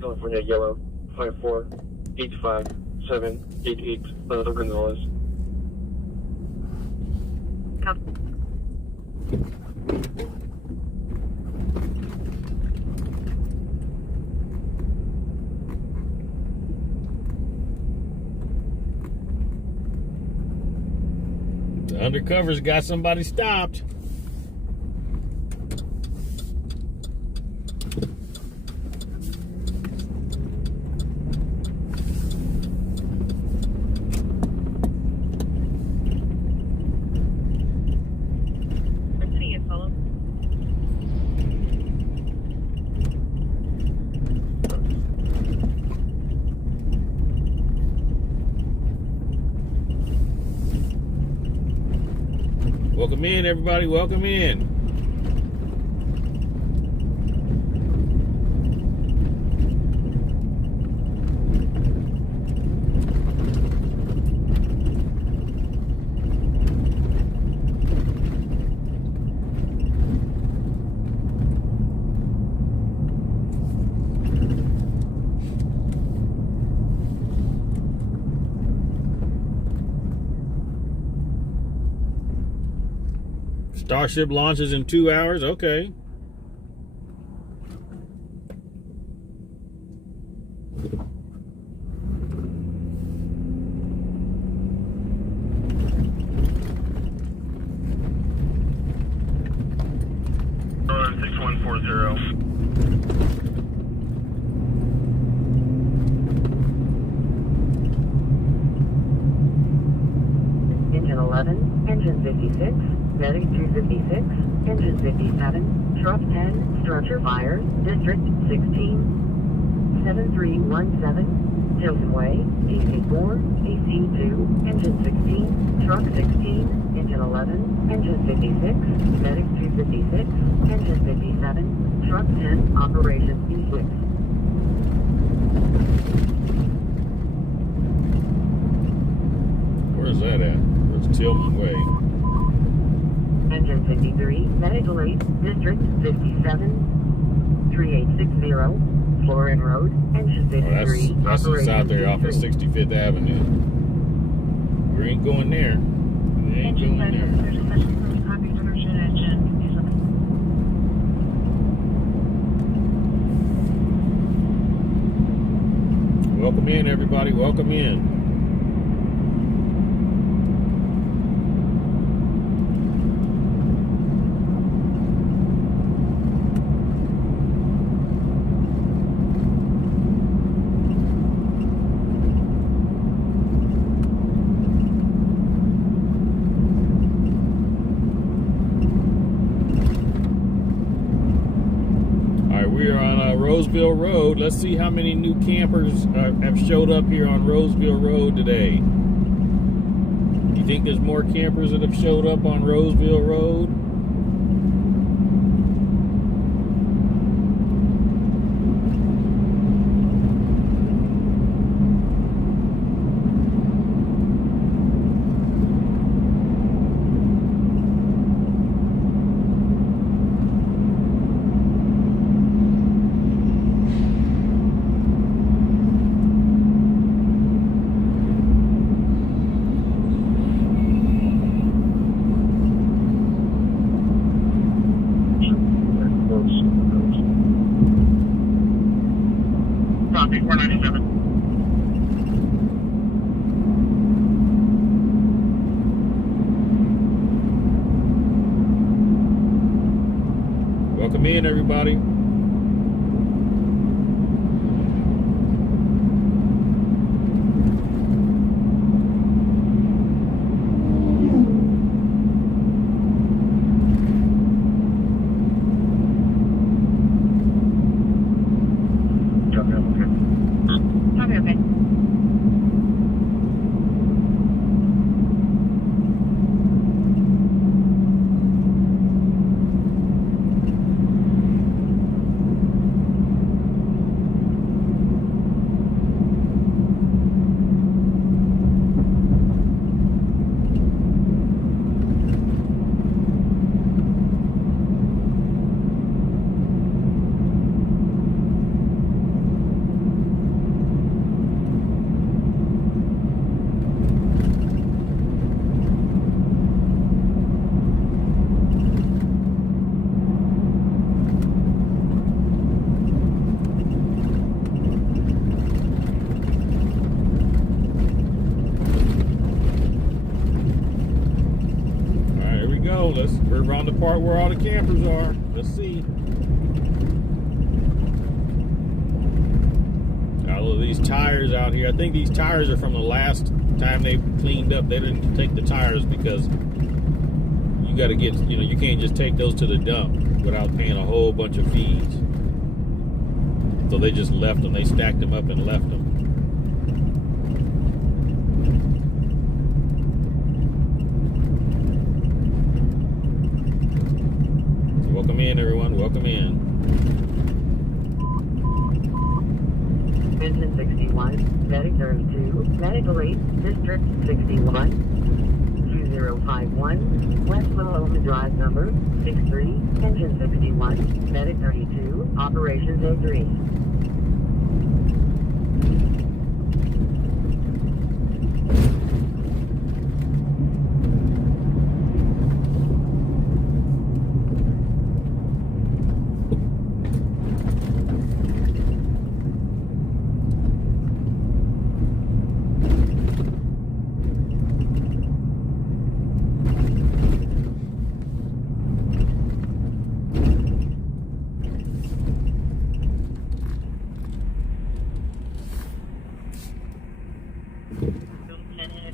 California Yellow 548588 Little Gonzales. The undercover's got somebody stopped. Welcome in, everybody. Welcome in. Starship launches in 2 hours. Okay. Northern 6140. Engine 11, engine 56. Medic 256, engine 57, truck 10, structure fires, district 16, 7317, Tilton Way, AC4, AC2, engine 16, truck 16, engine 11, engine 56, medic 256, engine 57, truck 10, operation E6. Where's that at? Where's Tilton Way? Engine 53, Medical 8, District 57, 3860, Florin Road, Engine 53. That's just out there off of 65th Avenue. We ain't going there. We ain't going there. Welcome in, everybody. Welcome in. Roseville Road. Let's see how many new campers have showed up here on Roseville Road today. You think there's more campers that have showed up on Roseville Road? Welcome in, everybody. found the part where all the campers are. Let's see. All of these tires out here. I think these tires are from the last time they cleaned up. They didn't take the tires because you got to get, you can't just take those to the dump without paying a whole bunch of fees. So they just left them. They stacked them up and left them. Welcome in, everyone. Welcome in. Engine 61, Medic 32, Medical 8, District 61, 2051, West Loma Drive number 63, Engine 61, Medic 32, Operations A3.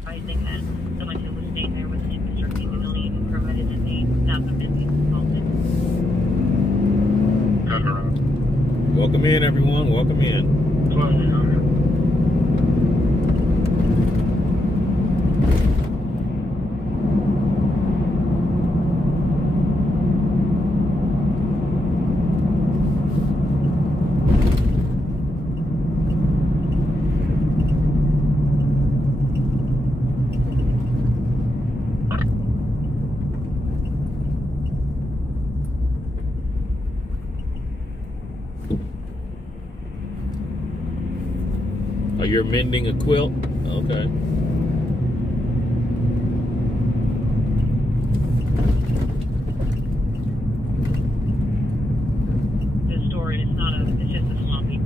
Advising that someone who was staying there with an infrastructure facility provided that they not have been consulted. Welcome in, everyone. Welcome in. Oh, you're mending a quilt? Okay. The story is not it's just a sloppy.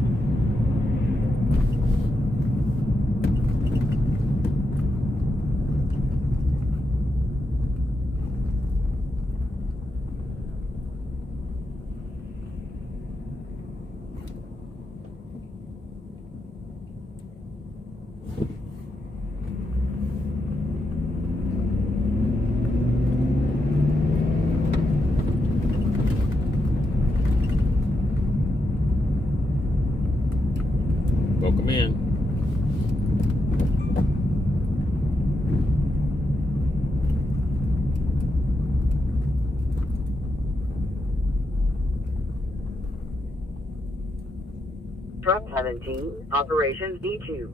Welcome in. Truck 17, Operations D2.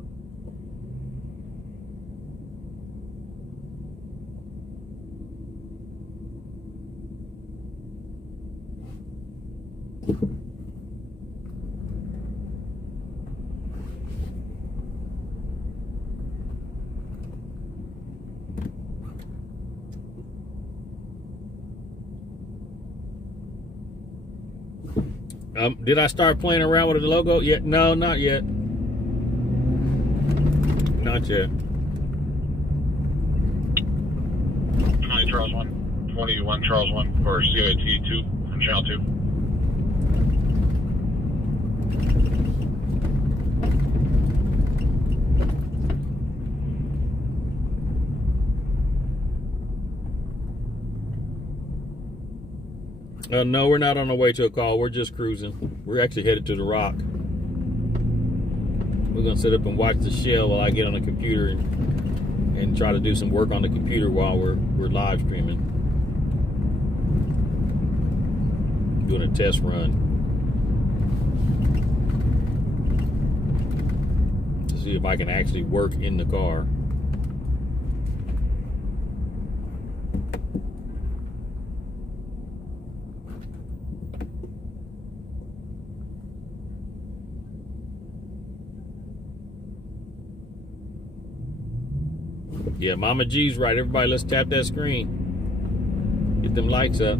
Did I start playing around with the logo yet? No, not yet. Not yet. 20 Charles 1, 21 Charles 1 for CIT 2 on channel 2. No, we're not on our way to a call. We're just cruising. We're actually headed to the Rock. We're going to sit up and watch the shell while I get on the computer and try to do some work on the computer while we're live streaming. Doing a test run to see if I can actually work in the car. Yeah, Mama G's right. Everybody, let's tap that screen. Get them likes up.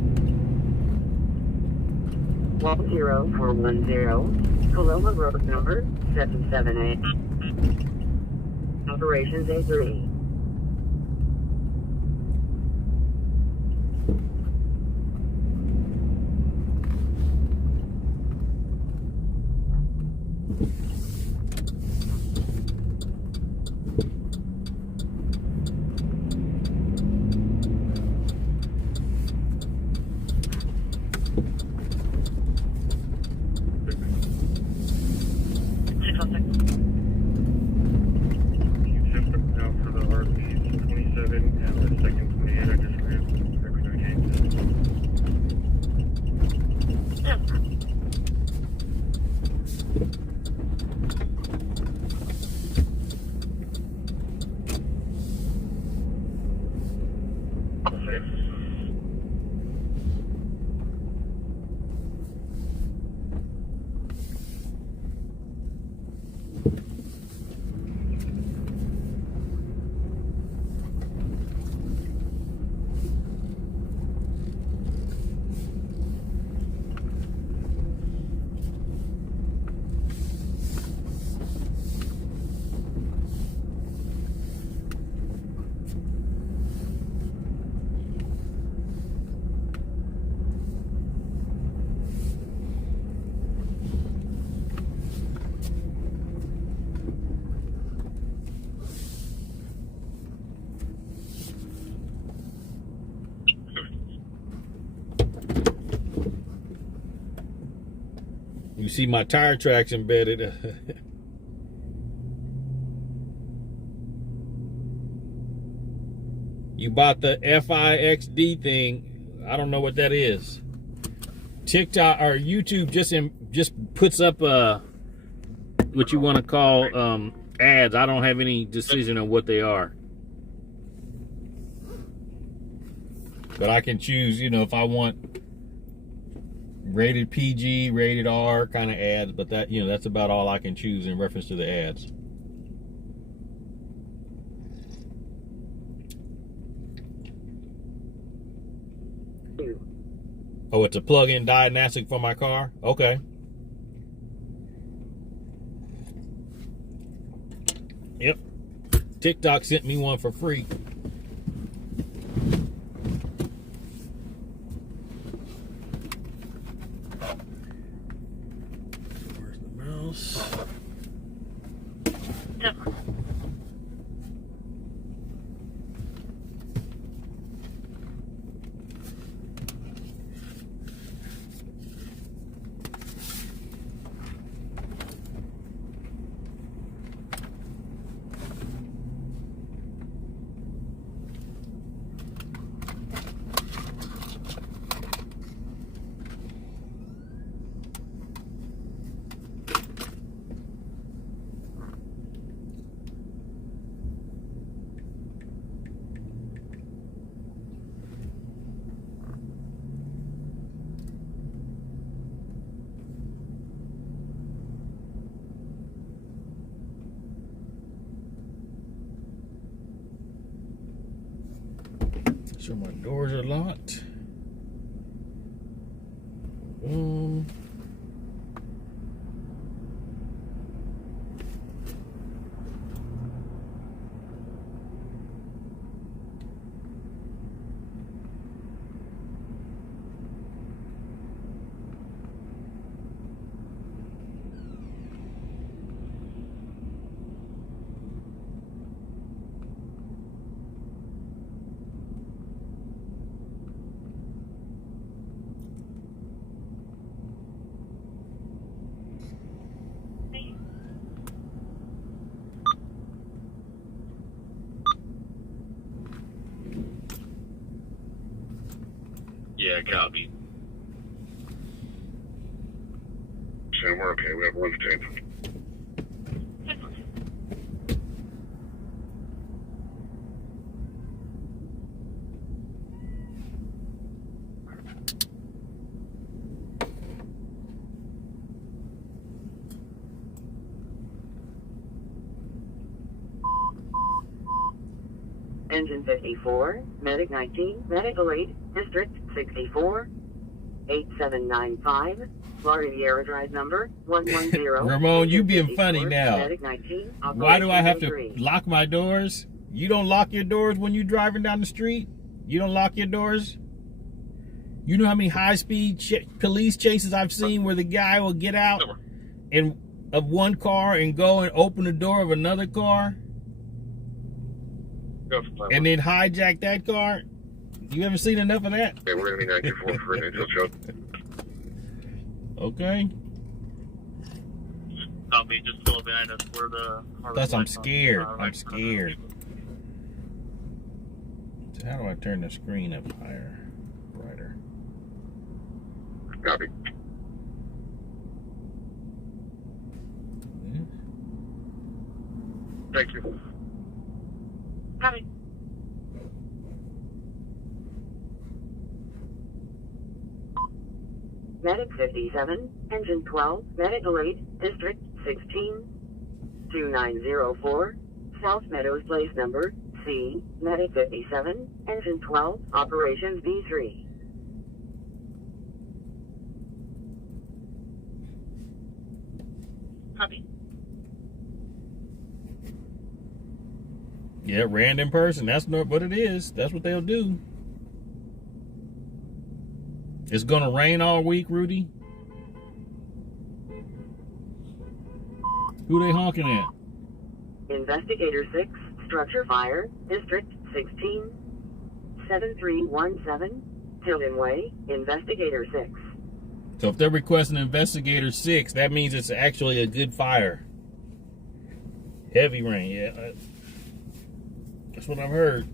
10410, Coloma Road number 778. Operations A3. contact. You can send them out for the RP 27 and the second 28. I just ran every change. You see my tire tracks embedded. You bought the FIXD thing. I don't know what that is. TikTok or YouTube just puts up what you want to call ads. I don't have any decision on what they are. But I can choose, you know, if I want rated PG, rated R kind of ads, but that, you know, that's about all I can choose in reference to the ads. Oh, it's a plug-in diagnostic for my car? Okay. Yep. TikTok sent me one for free. Where's the mouse? Sure my doors are locked. Yeah, copy. Sam, we're okay. We have one tape. Engine 54, Medic 19, Medic 08, District 64, 8795, Florida Sierra Drive number 110. Ramon, you being funny now. Medic 19, Why do I have to Operation lock my doors? You don't lock your doors when you're driving down the street? You don't lock your doors? You know how many high-speed police chases I've seen where the guy will get out of one car and go and open the door of another car and then hijack that car? You haven't seen enough of that? Okay, we're going to be 924 for an intel show. Okay. Copy, just go behind us. We're the... Plus, I'm scared. I'm scared. So how do I turn the screen up higher, brighter? Copy. Yeah. Thank you. Copy. Medic 57, Engine 12, Medic 08, District 16, 2904, South Meadows Place number C, Medic 57, Engine 12, Operations B3. Copy. Yeah, random person. That's not what it is. That's what they'll do. It's gonna rain all week, Rudy. Who they honking at? Investigator 6, Structure Fire, District 16, 7317, Tilden Way, Investigator 6. So if they're requesting Investigator 6, that means it's actually a good fire. Heavy rain, yeah. That's what I've heard.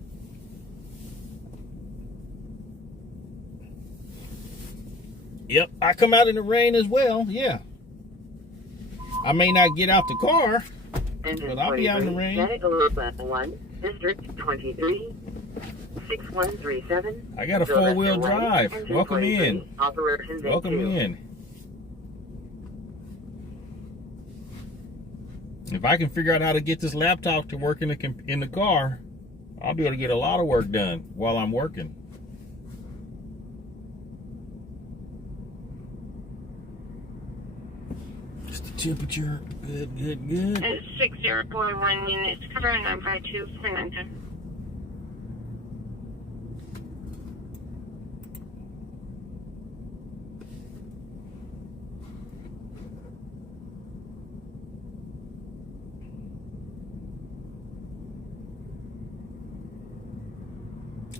Yep, I come out in the rain as well, yeah. I may not get out the car, but I'll be out in the rain. Medical 1, District 23, 6137. I got a four-wheel drive. Welcome in. Operations Welcome in. If I can figure out how to get this laptop to work in the car, I'll be able to get a lot of work done while I'm working. Just the temperature. Good, good, good. It's 6041 units, cover 952 for 910.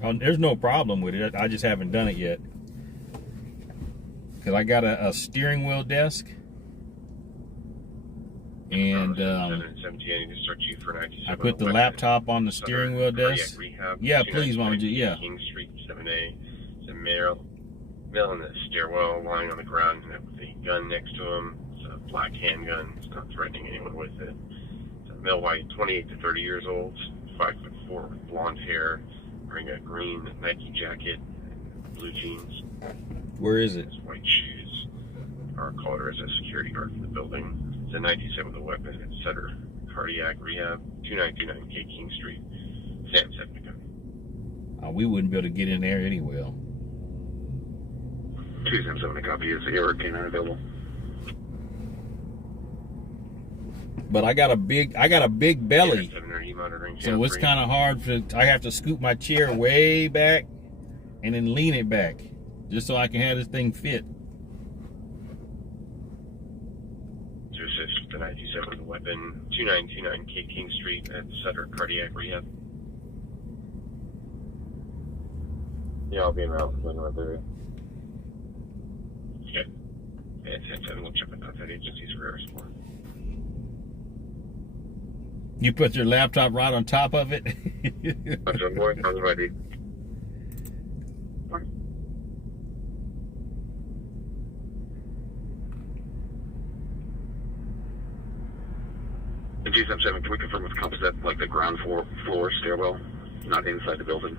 Oh, there's no problem with it. I just haven't done it yet. Because I got a steering wheel desk. And I put the laptop on the steering wheel desk. Yeah, please, Mama G. Yeah. King Street 7A. It's a male in the stairwell, lying on the ground with a gun next to him. It's a black handgun. It's not threatening anyone with it. It's a male white, 28 to 30 years old, 5'4", with blonde hair, wearing a green Nike jacket, blue jeans. Where is it? White shoes. Our caller is a security guard for the building. It's a 97 with a weapon at Sutter Cardiac Rehab, 2929K King Street, San Francisco. We wouldn't be able to get in there anyway. 277 to copy. Is the hurricane unavailable? But I got a big belly, so it's kind of hard I have to scoop my chair way back and then lean it back just so I can have this thing fit. 266 to 97 with a weapon, 2929K King Street at Sutter Cardiac Rehab. Yeah, I'll be in route for North area. Okay. And 10-7, we'll check with outside agencies for air support. You put your laptop right on top of it? I'm boy, how's ready? And 277, can we confirm with compass that like the ground floor stairwell, not inside the building?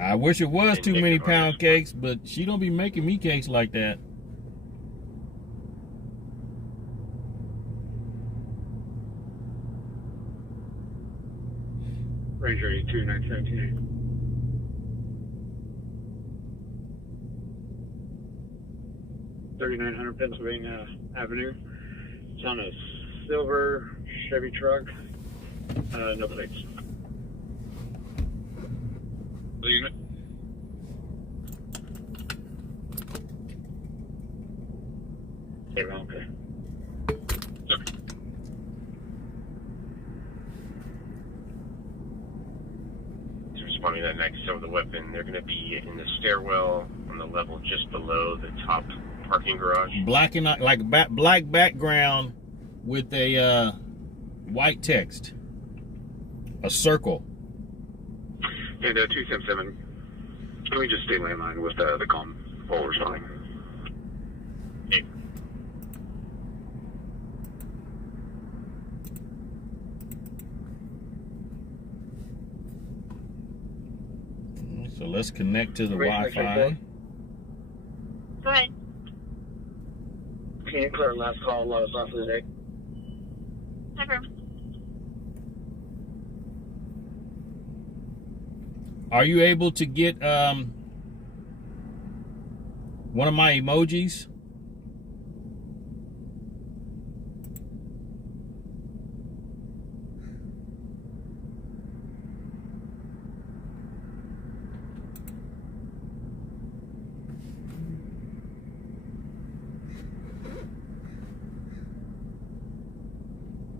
I wish it was too many pound cakes, but she don't be making me cakes like that. Ranger 82, 917. $3,900 Pennsylvania Avenue. It's on a silver Chevy truck. No plates. The unit. Okay. Responding to that next, so the weapon, they're going to be in the stairwell on the level just below the top parking garage. Black and like black background with a white text. A circle. And 277, can we just stay landline with the comm while we're responding? Hey. So let's connect to the Wi-Fi. Go ahead. Can you clear last call, last off for the day? Never. Are you able to get one of my emojis?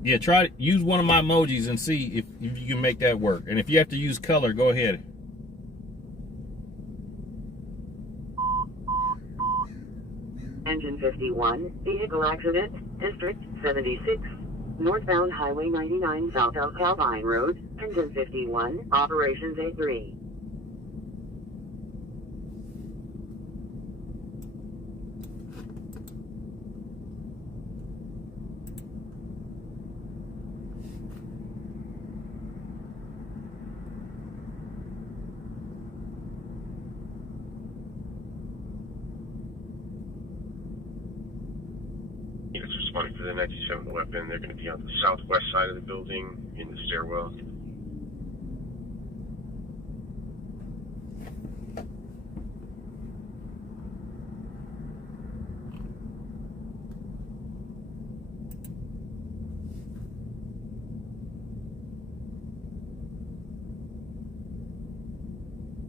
Yeah, try to use one of my emojis and see if you can make that work. And if you have to use color, go ahead. Engine 51, vehicle accident, District 76, northbound Highway 99 south of Calvine Road, Engine 51, Operations A3. Units responding to the 97 weapon. They're going to be on the southwest side of the building in the stairwell.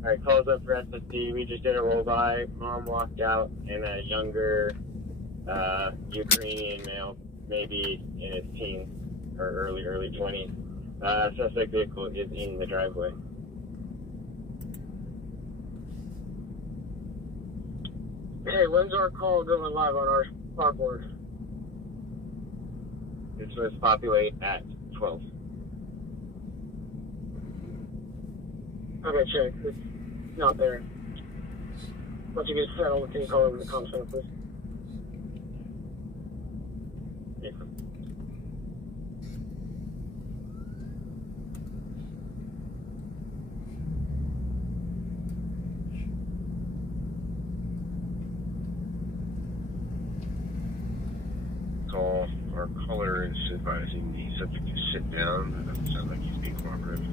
Alright, calls up for SSD. We just did a roll by. Mom walked out in a younger Ukrainian male, maybe in his teens or early 20s. Suspect vehicle is in the driveway. Hey, when's our call going live on our parkboard? This was populate at 12. Okay, check. It's not there. Once you get settled, can you call over the comm center, please? Yeah. Call. Our caller is advising the subject to sit down. That doesn't sound like he's being cooperative.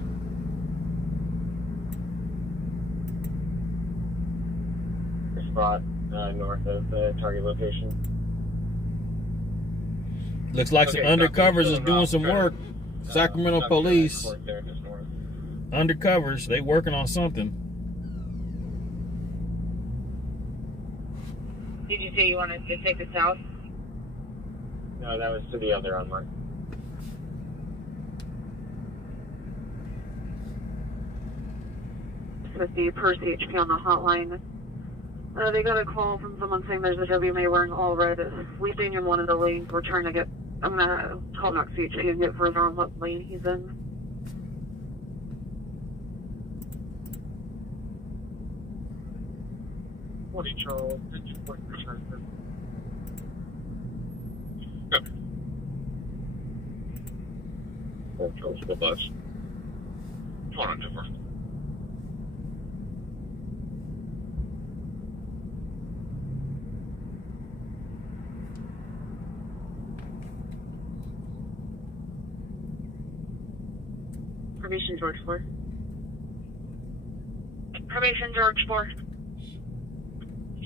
Spot north of the target location. Looks like some undercovers is doing some work. Sacramento police. Undercovers, they working on something. Did you say you wanted to take the south? No, that was to the other unmarked. With the per CHP on the hotline. They got a call from someone saying there's a WMA wearing all red sleeping in one of the lanes. We're trying to get, I'm going to call Knox CHP and get further on what lane he's in. What Charles? Did you point your sensor? Or Charles, the bus. Phone on different. Probation George 4. Probation George 4.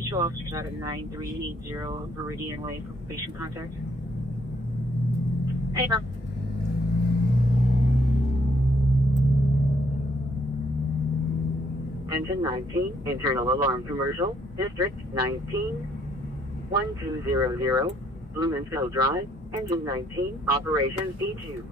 Show officers out at 9380 Viridian Way for probation contact. Hey, ma'am. Engine 19, internal alarm commercial, District 19, 1200, Blumenfeld Drive, Engine 19, Operations D2.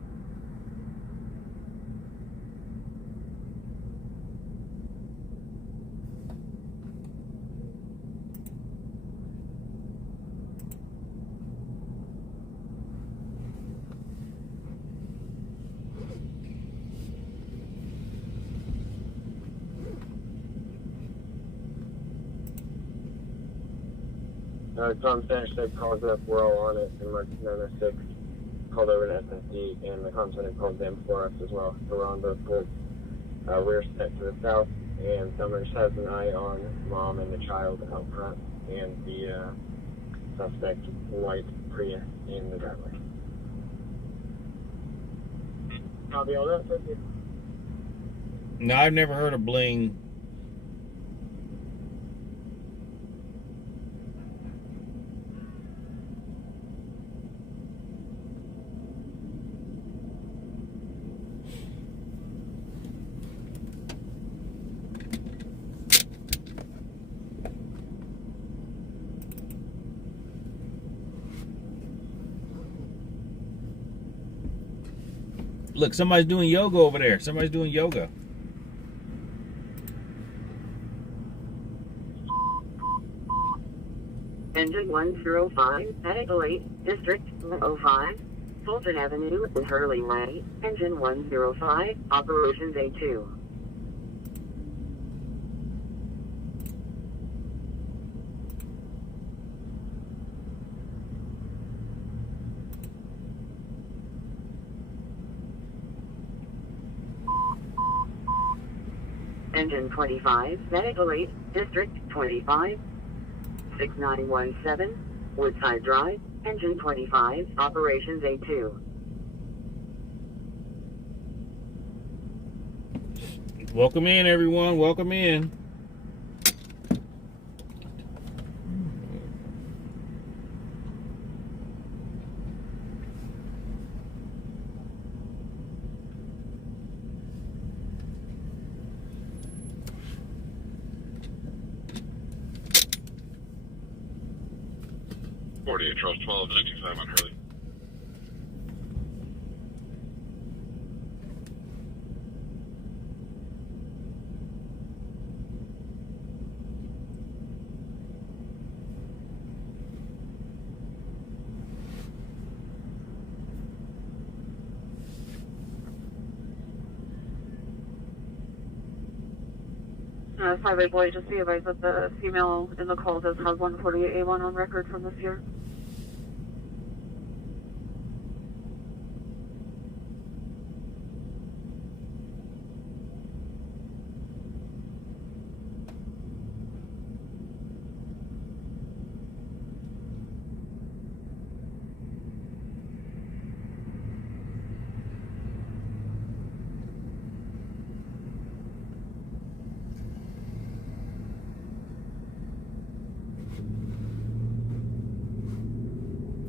Tom Stash said calls up, we're all on it, and Mark 906 called over to SSD, and the comm center called them for us as well. So we're on both ports. We're set to the south, and Summers has an eye on Mom and the child out front, and the suspect white Prius in the driveway. Copy all that, thank you. No, I've never heard of bling. Look, somebody's doing yoga over there. Somebody's doing yoga. Engine 105, at 08, District 05, Fulton Avenue and Hurley Way. Engine 105, Operations A2. Engine 25, at 08, District 25, 6917, Woodside Drive, Engine 25, Operations A2. Welcome in, everyone. Welcome in. Charles 12, 95 on Hurley. Highway boy, just be advised that the female in the call does have 148A1 on record from this year.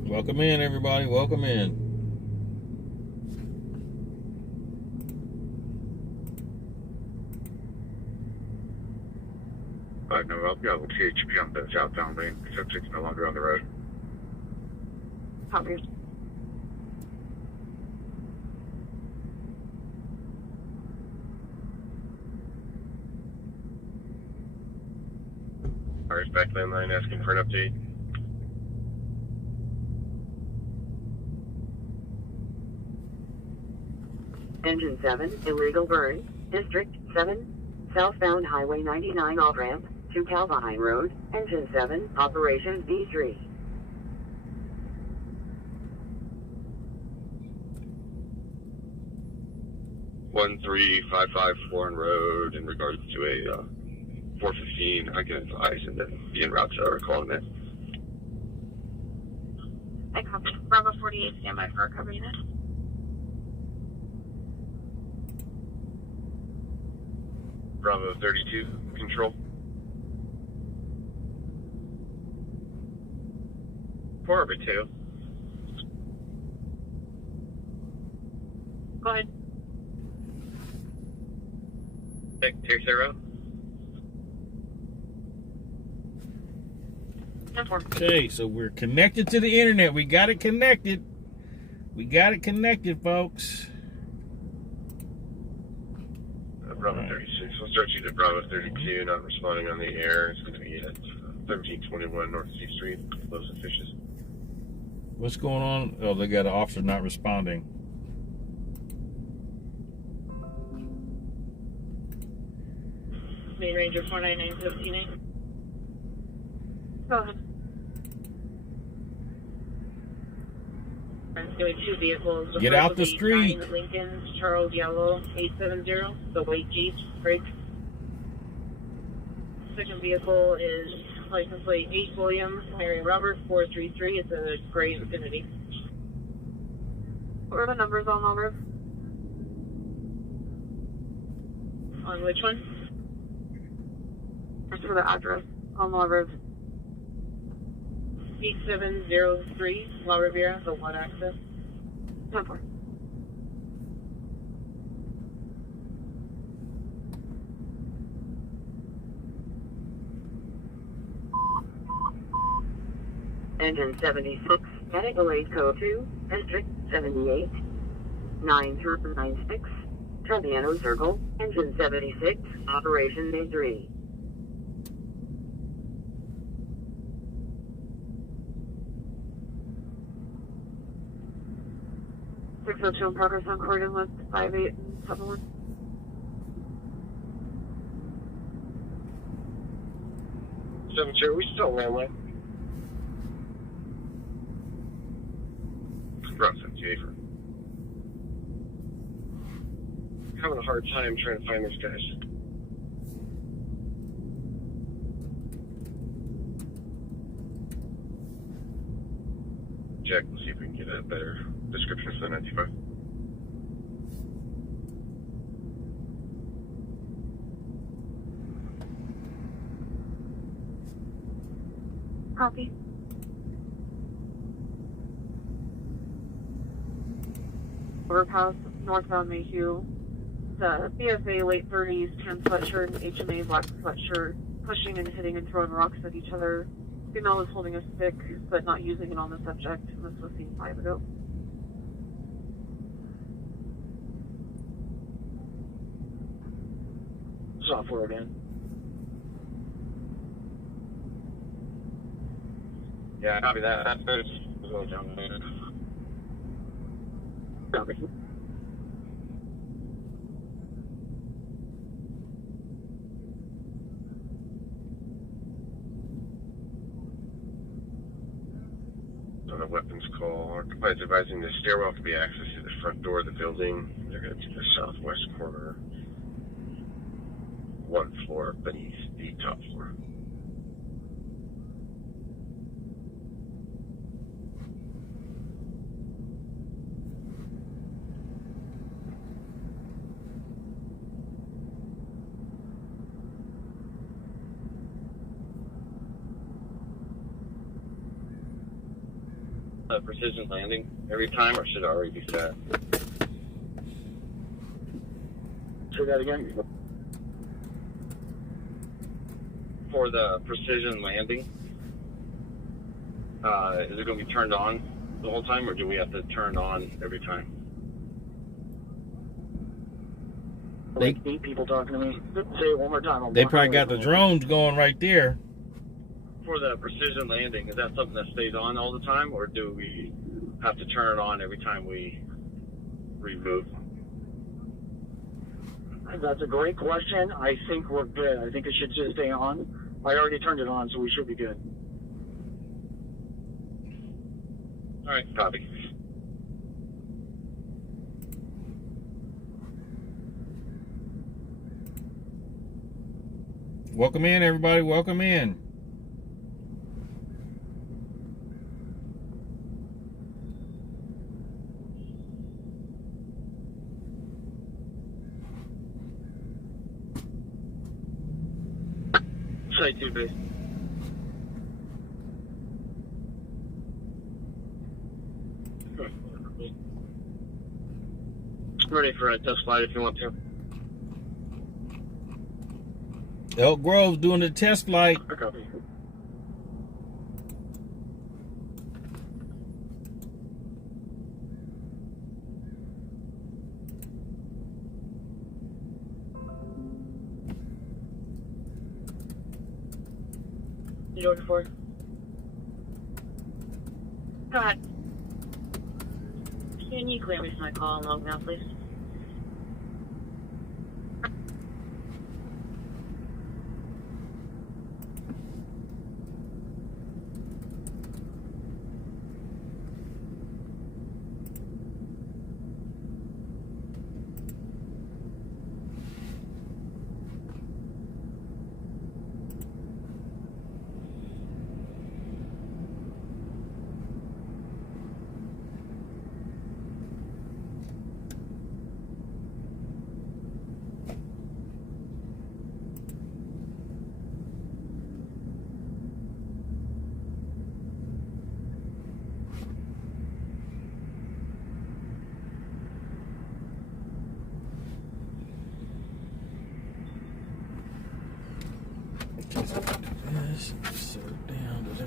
Welcome in, everybody. Welcome in. No, I'll be able to THP on the southbound lane. Subject's no longer on the road. Copy. Alright, back landline asking for an update. Engine 7, illegal burn, District 7, southbound Highway 99 off-ramp to Calvine Road. Engine 7, Operations B3. One 355 Foreign Road in regards to a 415. I can advise and then be en route to calling it. I copy. Bravo 48, standby for recovery unit. Bravo 32, control. For orbit 2. Go ahead. Tier 0. Okay, so we're connected to the internet. We got it connected. We got it connected, folks. Bravo 36. We'll start you to Bravo 32, not responding on the air. It's going to be at 1321 North C Street, Los Fishes. What's going on? Oh, they got an officer not responding. Main Ranger 499 Go ahead. There were two vehicles. Get out the street. 9 Lincoln, Charles Yellow, 870, the white Jeep, break. Second vehicle is license plate 8 William, Mary Robert, 433. It's a gray Infiniti. What are the numbers on all those? On which one? Just for the address on Law Road. 8703 La Riviera, the one access. 10-4. Engine 76, Medical Code 2, District 78, 9296, Trevino Circle, Engine 76, Operation A3. Two in progress on Corridor with 58 and 71. Are we still runway? Route 78. Having a hard time trying to find these guys. Jack, let's see if we can get a better description for the 95. Copy. Overpass, northbound Mayhew. The BSA late 30s, tan sweatshirt, HMA black sweatshirt, pushing and hitting and throwing rocks at each other. Female was holding a stick, but not using it on the subject. This was seen 5 ago. Software again. Yeah, copy that. That's good. We'll go down there. Copy. On a weapons call, our compliance advising the stairwell can be accessed to the front door of the building. They're going to the southwest corner, 1 floor beneath the top floor. Precision landing every time, or should it already be set? Say that again. For the precision landing, is it going to be turned on the whole time, or do we have to turn on every time? Like 8 people talking to me. Say it one more time. They probably got the drones going right there. For the precision landing, is that something that stays on all the time, or do we have to turn it on every time we remove? That's a great question. I think we're good. I think it should just stay on. I already turned it on, so we should be good. All right, copy. Welcome in, everybody. Welcome in. Site 2 base. Ready for a test flight if you want to. Elk Grove's doing the test flight. Copy. You order for? Go ahead. Can you clear me for my call and log now, please?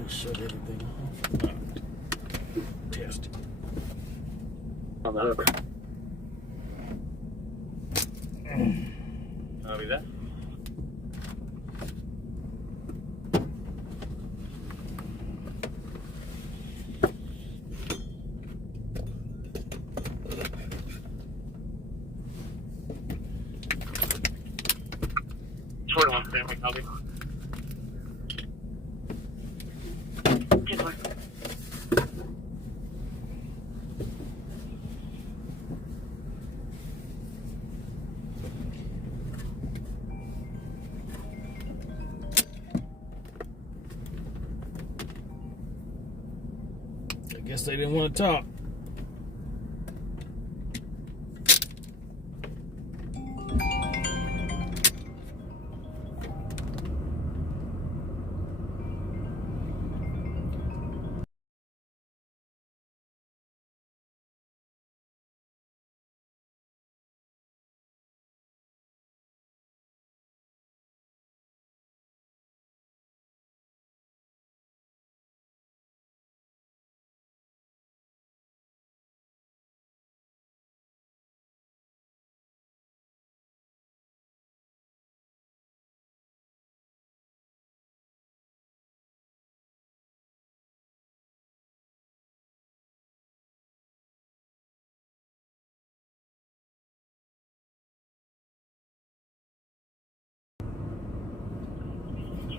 Shut everything off. Test. On the hook. Copy that. Short on family, copy. I guess they didn't want to talk.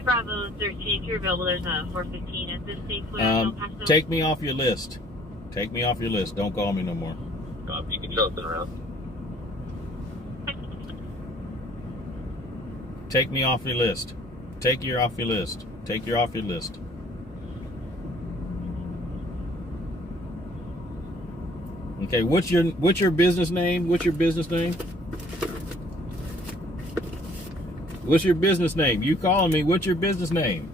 Bravo 13, if you're available, there's a 415 at this Safeway in El Paso. Take me off your list. Take me off your list. Don't call me no more. You can show us around. Take me off your list. Take you off your list. Take you off your list. Okay, what's your business name? What's your business name? What's your business name? You calling me, what's your business name?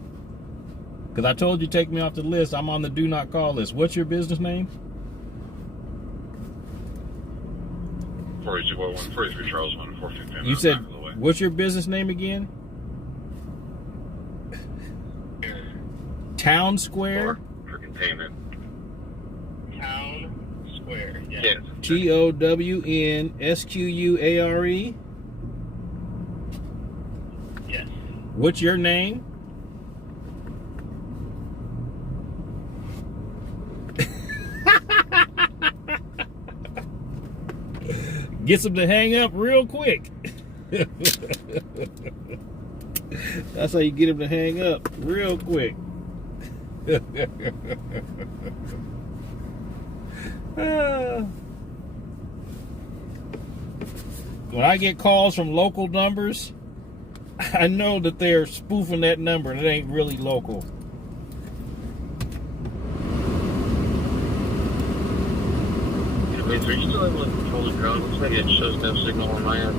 Because I told you take me off the list. I'm on the do not call list. What's your business name? 4201, 43 Charles 1, 415. You said, what's your business name again? Town Square? For containment. Town Square, yes. Yes. TOWNSQUARE? Yes. What's your name? Gets them to hang up real quick. That's how you get them to hang up real quick. When I get calls from local numbers, I know that they're spoofing that number and it ain't really local. Are you still able to control the drone? Looks like it shows no signal on my end.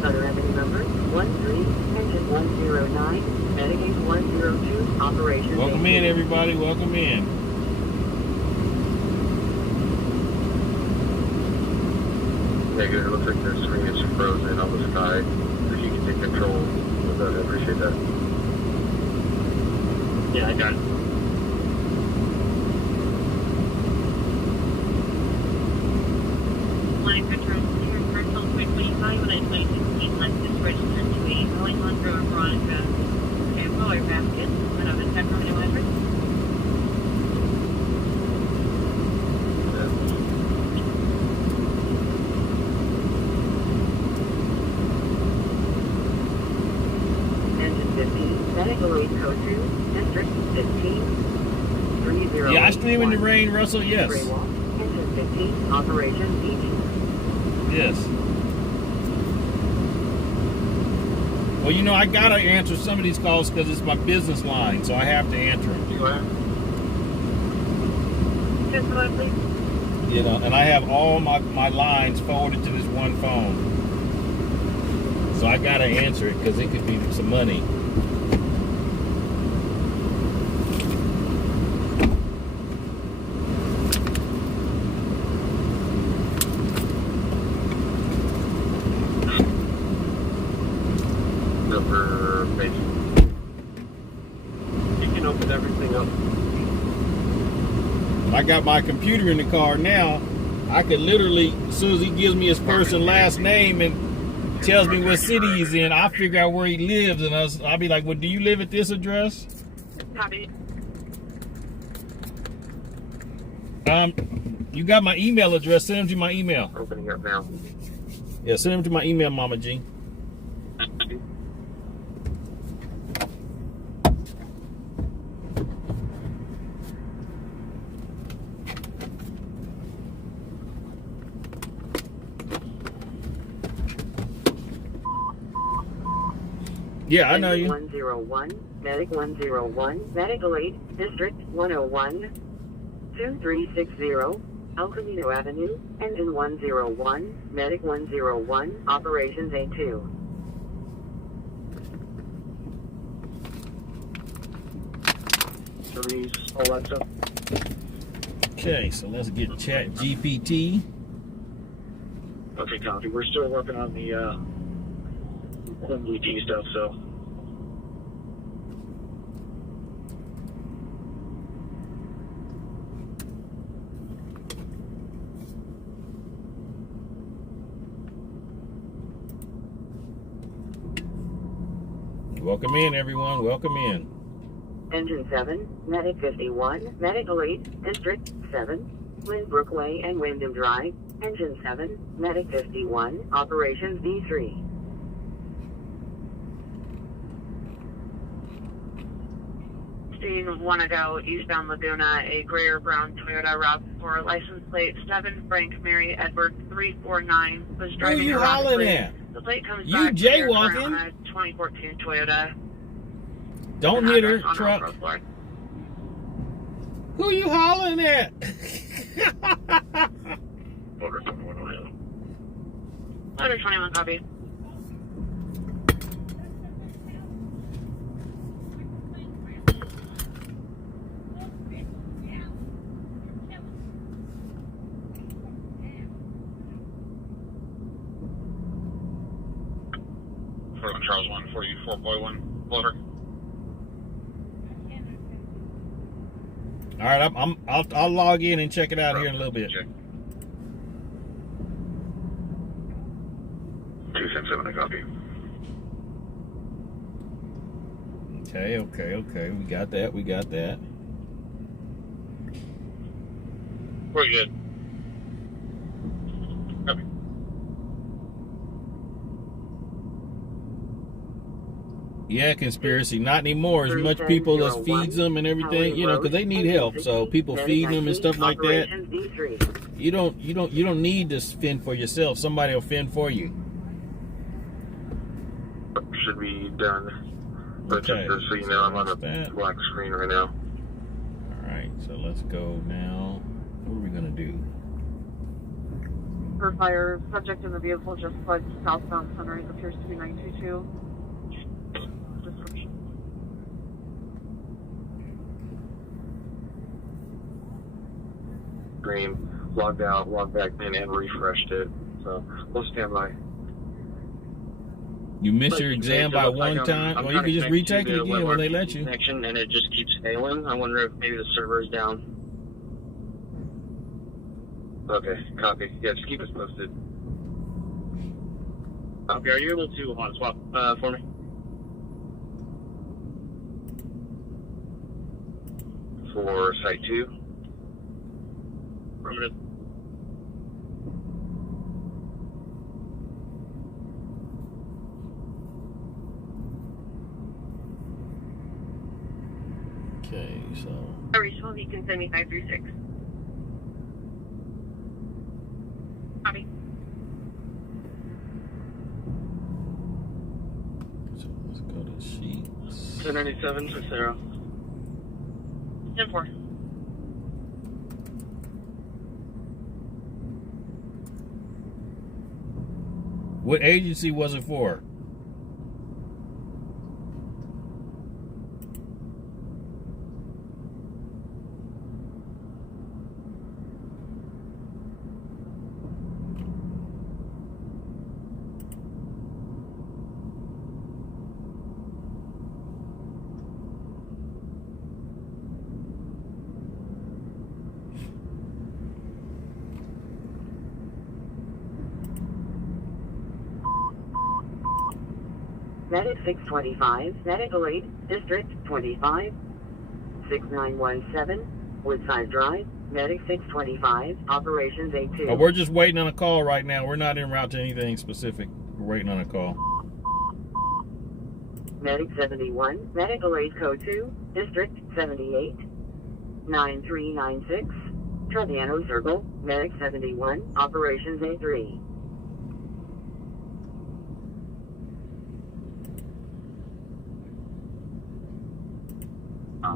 Cutter Avenue number 13, engine 109, Medicaid 102, operation. Welcome in, everybody. Welcome in. Negative. It looks like there's 3 inches frozen on the sky. If you can take control of that, I appreciate that. Yeah, I got it. Line Patrol here, Patrol 2025, when I 2016 left this registered to a rolling on road Veronica Campo or basket, when I'm in Sacramento address. Engine 15, medical aid code 2, district 15, 30. Yeah, I stream in the rain, Russell, yes. Engine 15, operation Beach. Yes. Well, you know, I gotta answer some of these calls because it's my business line, so I have to answer them. You are? Just one, please. You know, and I have all my lines forwarded to this one phone. So I gotta answer it because it could be some money. for base. You can open everything up. I got my computer in the car now. I could literally, as soon as he gives me his first and last name and tells me what city he's in, I'll figure out where he lives, and I'll be like, well, do you live at this address? Copy. You got my email address. Send him to my email. Opening up now. Yeah, send him to my email, Mama G. Yeah, I know you. 101, Medic 101, Medical 8, District 101, 2360, El Camino Avenue, Engine 101, Medic 101, Operations A2. All that stuff. Okay, so let's get Chat GPT. Okay, copy. We're still working on the MDT stuff, so. Welcome in, everyone. Welcome in. Engine 7, Medic 51, Medical 8, District 7, Lynbrook Way and Wyndham Drive, Engine 7, Medic 51, Operations V3. Scene 1 ago, eastbound Laguna, a gray or brown Toyota RAV4, license plate 7 Frank Mary Edward 349, was driving you erratically. hollering at? The plate comes You back clear jaywalking? current on a 2014 Toyota. Don't An hit her, address on truck. Offroad floor. Who you hollering at? Order 21. Order 21, copy. Charles 144.1 bloater. All right, I'll log in and check it out here in a little bit. 277, I copy. Okay. We got that. We're good. Copy. Yeah, conspiracy. Not anymore. As much people as feeds them and everything, you know, because they need help. So people feed them and stuff like that. You don't need to fend for yourself. Somebody will fend for you. Should be done. But Okay. just so you know, I'm on a That. black screen right now. All right, so let's go now. What are we gonna do? For fire, subject in the vehicle just fled southbound Sunrise, appears to be 922. Description. Screen, logged out, logged back in, and refreshed it. So we'll stand by. You missed your exam by one time? Well, you can just retake it again when they let you. Connection, and it just keeps failing. I wonder if maybe the server is down. Okay, copy. Yeah, just keep us posted. Okay, are you able to hot swap for me? For Site 2? Affirmative. Okay, so Reachable, you can send me 536. Copy. let's go to sheets. 1097 for Sarah. 10-4. What agency was it for? Medic 625, Medical 8, District 25, 6917, Woodside Drive, Medic 625, Operations 82. Oh, we're just waiting on a call right now. We're not en route to anything specific. We're waiting on a call. Medic 71, Medical 8 Code 2, District 78, 9396, Treviano Circle, Medic 71, Operations A3.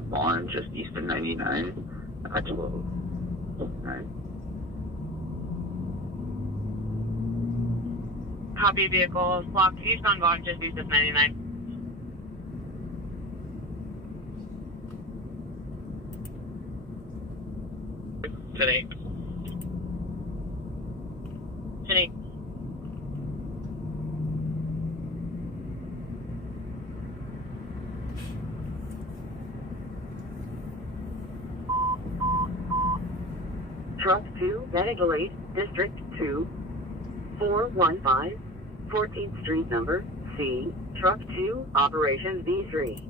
Vaughn, just east of 99, 12. 9. Copy vehicle blocked east on Vaughn, just east of 99. Today. Today. Truck 2, Medical 8, District 2, 415, 14th Street number C, Truck 2, Operations B3.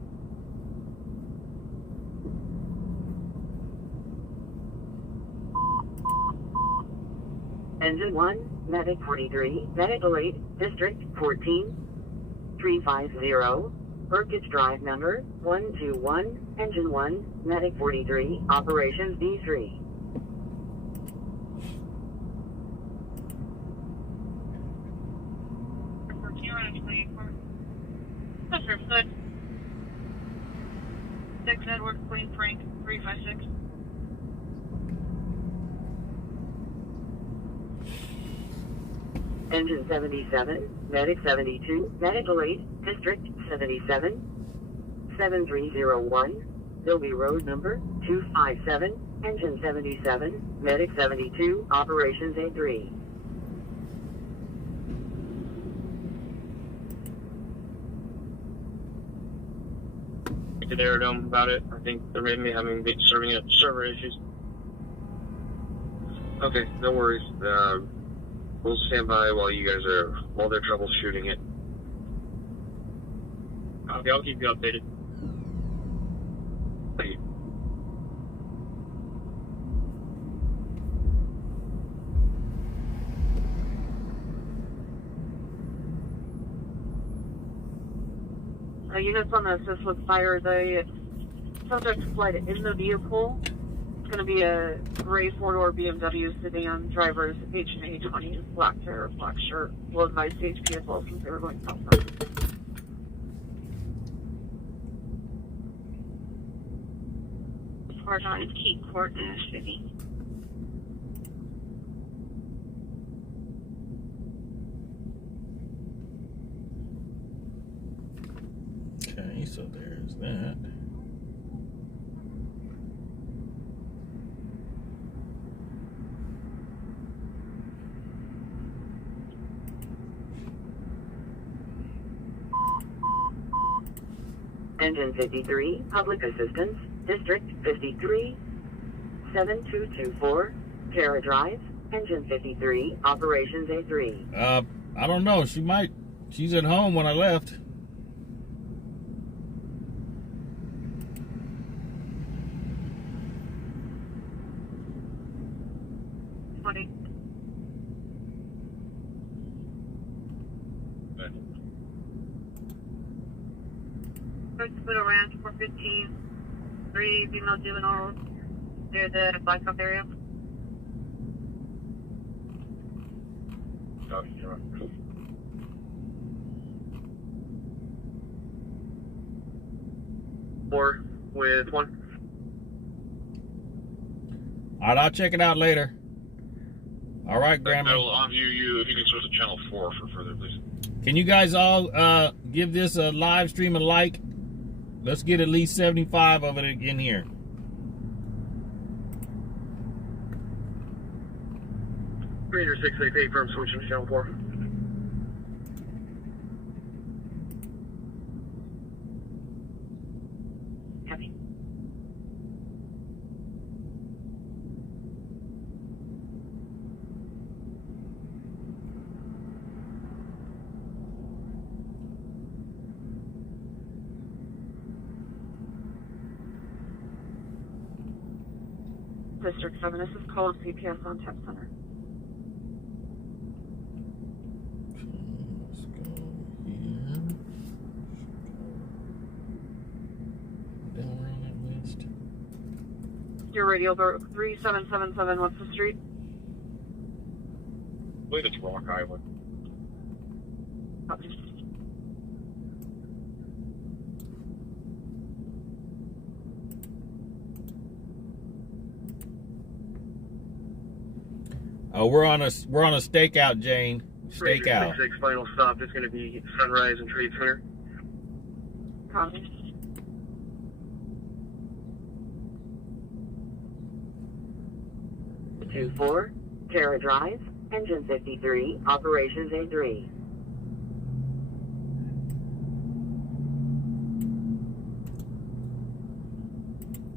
Engine 1, Medic 43, Medical 8, District 14, 350, Burkett Drive number 121, Engine 1, Medic 43, Operations B3. Professor Foot. 6 Edward Queen Frank 356. Engine 77, Medic 72, Medical 8, District 77, 7301, Bilby Road number 257, Engine 77, Medic 72, Operations A3. To the Aerodome about it. I think they're maybe having server issues. Okay, no worries. We'll stand by while they're troubleshooting it. Okay, I'll keep you updated. Thank you. Units on the assist with fire. The subject fled in the vehicle. It's going to be a gray four-door BMW sedan. Driver's H&A 20, black hair, black shirt. Will advise CHP as well since they were going southbound. Port on Key Court, City. Okay, so there's that. Engine 53, Public Assistance, District 53, 7224, Kara Drive, Engine 53, Operations A3. I don't know. She's at home when I left. Hospital Ranch 415, 3 female juveniles near the Blacktop area. Four with 1. All right, I'll check it out later. All right, Grandma. That'll on-view you if you can switch to channel 4 for further, please. Can you guys all give this a live stream a like? Let's get at least 75 of it in here. Ranger 688 firm switching to channel 4. Copy. District 7, this is call of CPS on Tip Center. Let's go here. Down on that list. Your radials are 3777, what's the street? I believe it's Rock Island. Copy. Oh, we're on a stakeout, Jane. Stakeout. 6 final stop is going to be Sunrise and Trade Center. Copy. Two 4, Terra Drive, Engine 53, Operations A3.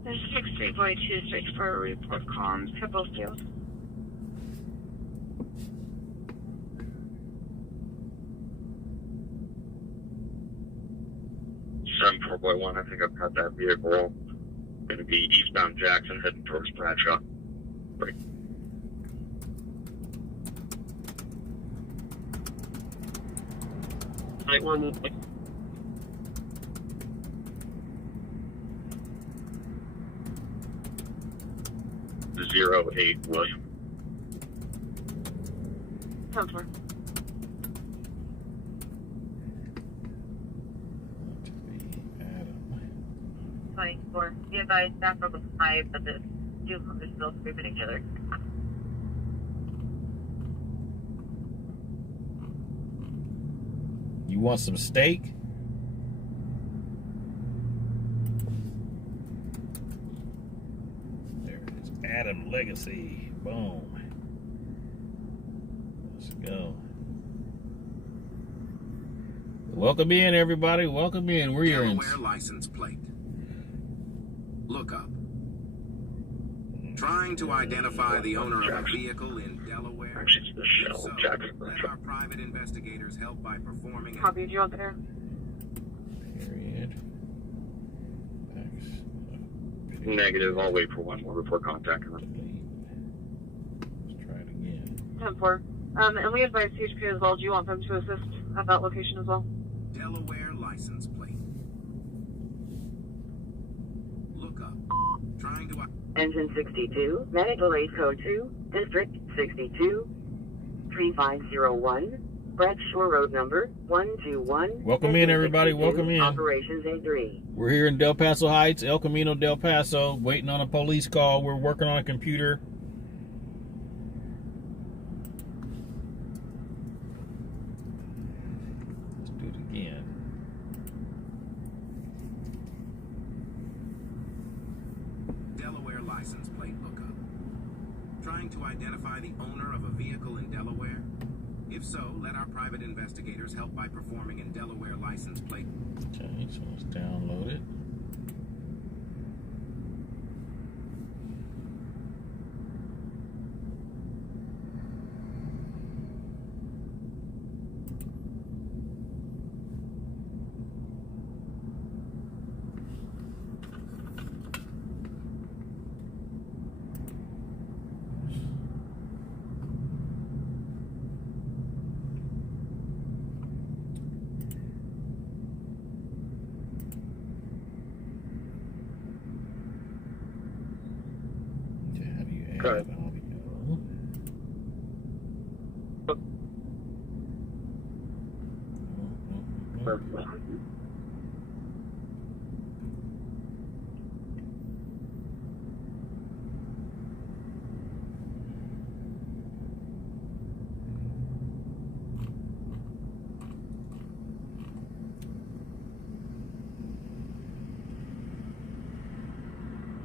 There's 63.26 for a report comms, triple field. 74.1, I think I've got that vehicle. Going to be eastbound Jackson, heading towards Bradshaw. Right. Night 1. 08 William. 10-4. Fine, 4. Be advised, back up with 5, but the two are still screaming each other. You want some steak? There it is. Adam Legacy. Boom. Let's go. Welcome in, everybody. Welcome in. We're here in Delaware license plate. Look up. Trying to identify the owner of a vehicle in Delaware. Actually, it's the If shell. so, Jackson. let our private investigators help by performing. Copy, do you want the air? period. Negative. I'll wait for one more before contacting them. Let's try it again. 10-4. And we advise CHP as well. Do you want them to assist at that location as well? Delaware license plate. Look up. Trying to. Engine 62, Medical Aid Code 2, District 62, 3501, Bradshaw Road number 121. Welcome in, everybody. Welcome in. Operations A3. We're here in Del Paso Heights, El Camino, Del Paso, waiting on a police call. We're working on a computer. Let's do it again. Delaware license plate lookup. Trying to identify the owner of a vehicle in Delaware? If so, let our private investigators help by performing in Delaware license plate. Okay, so let's download it. Okay. Perfect.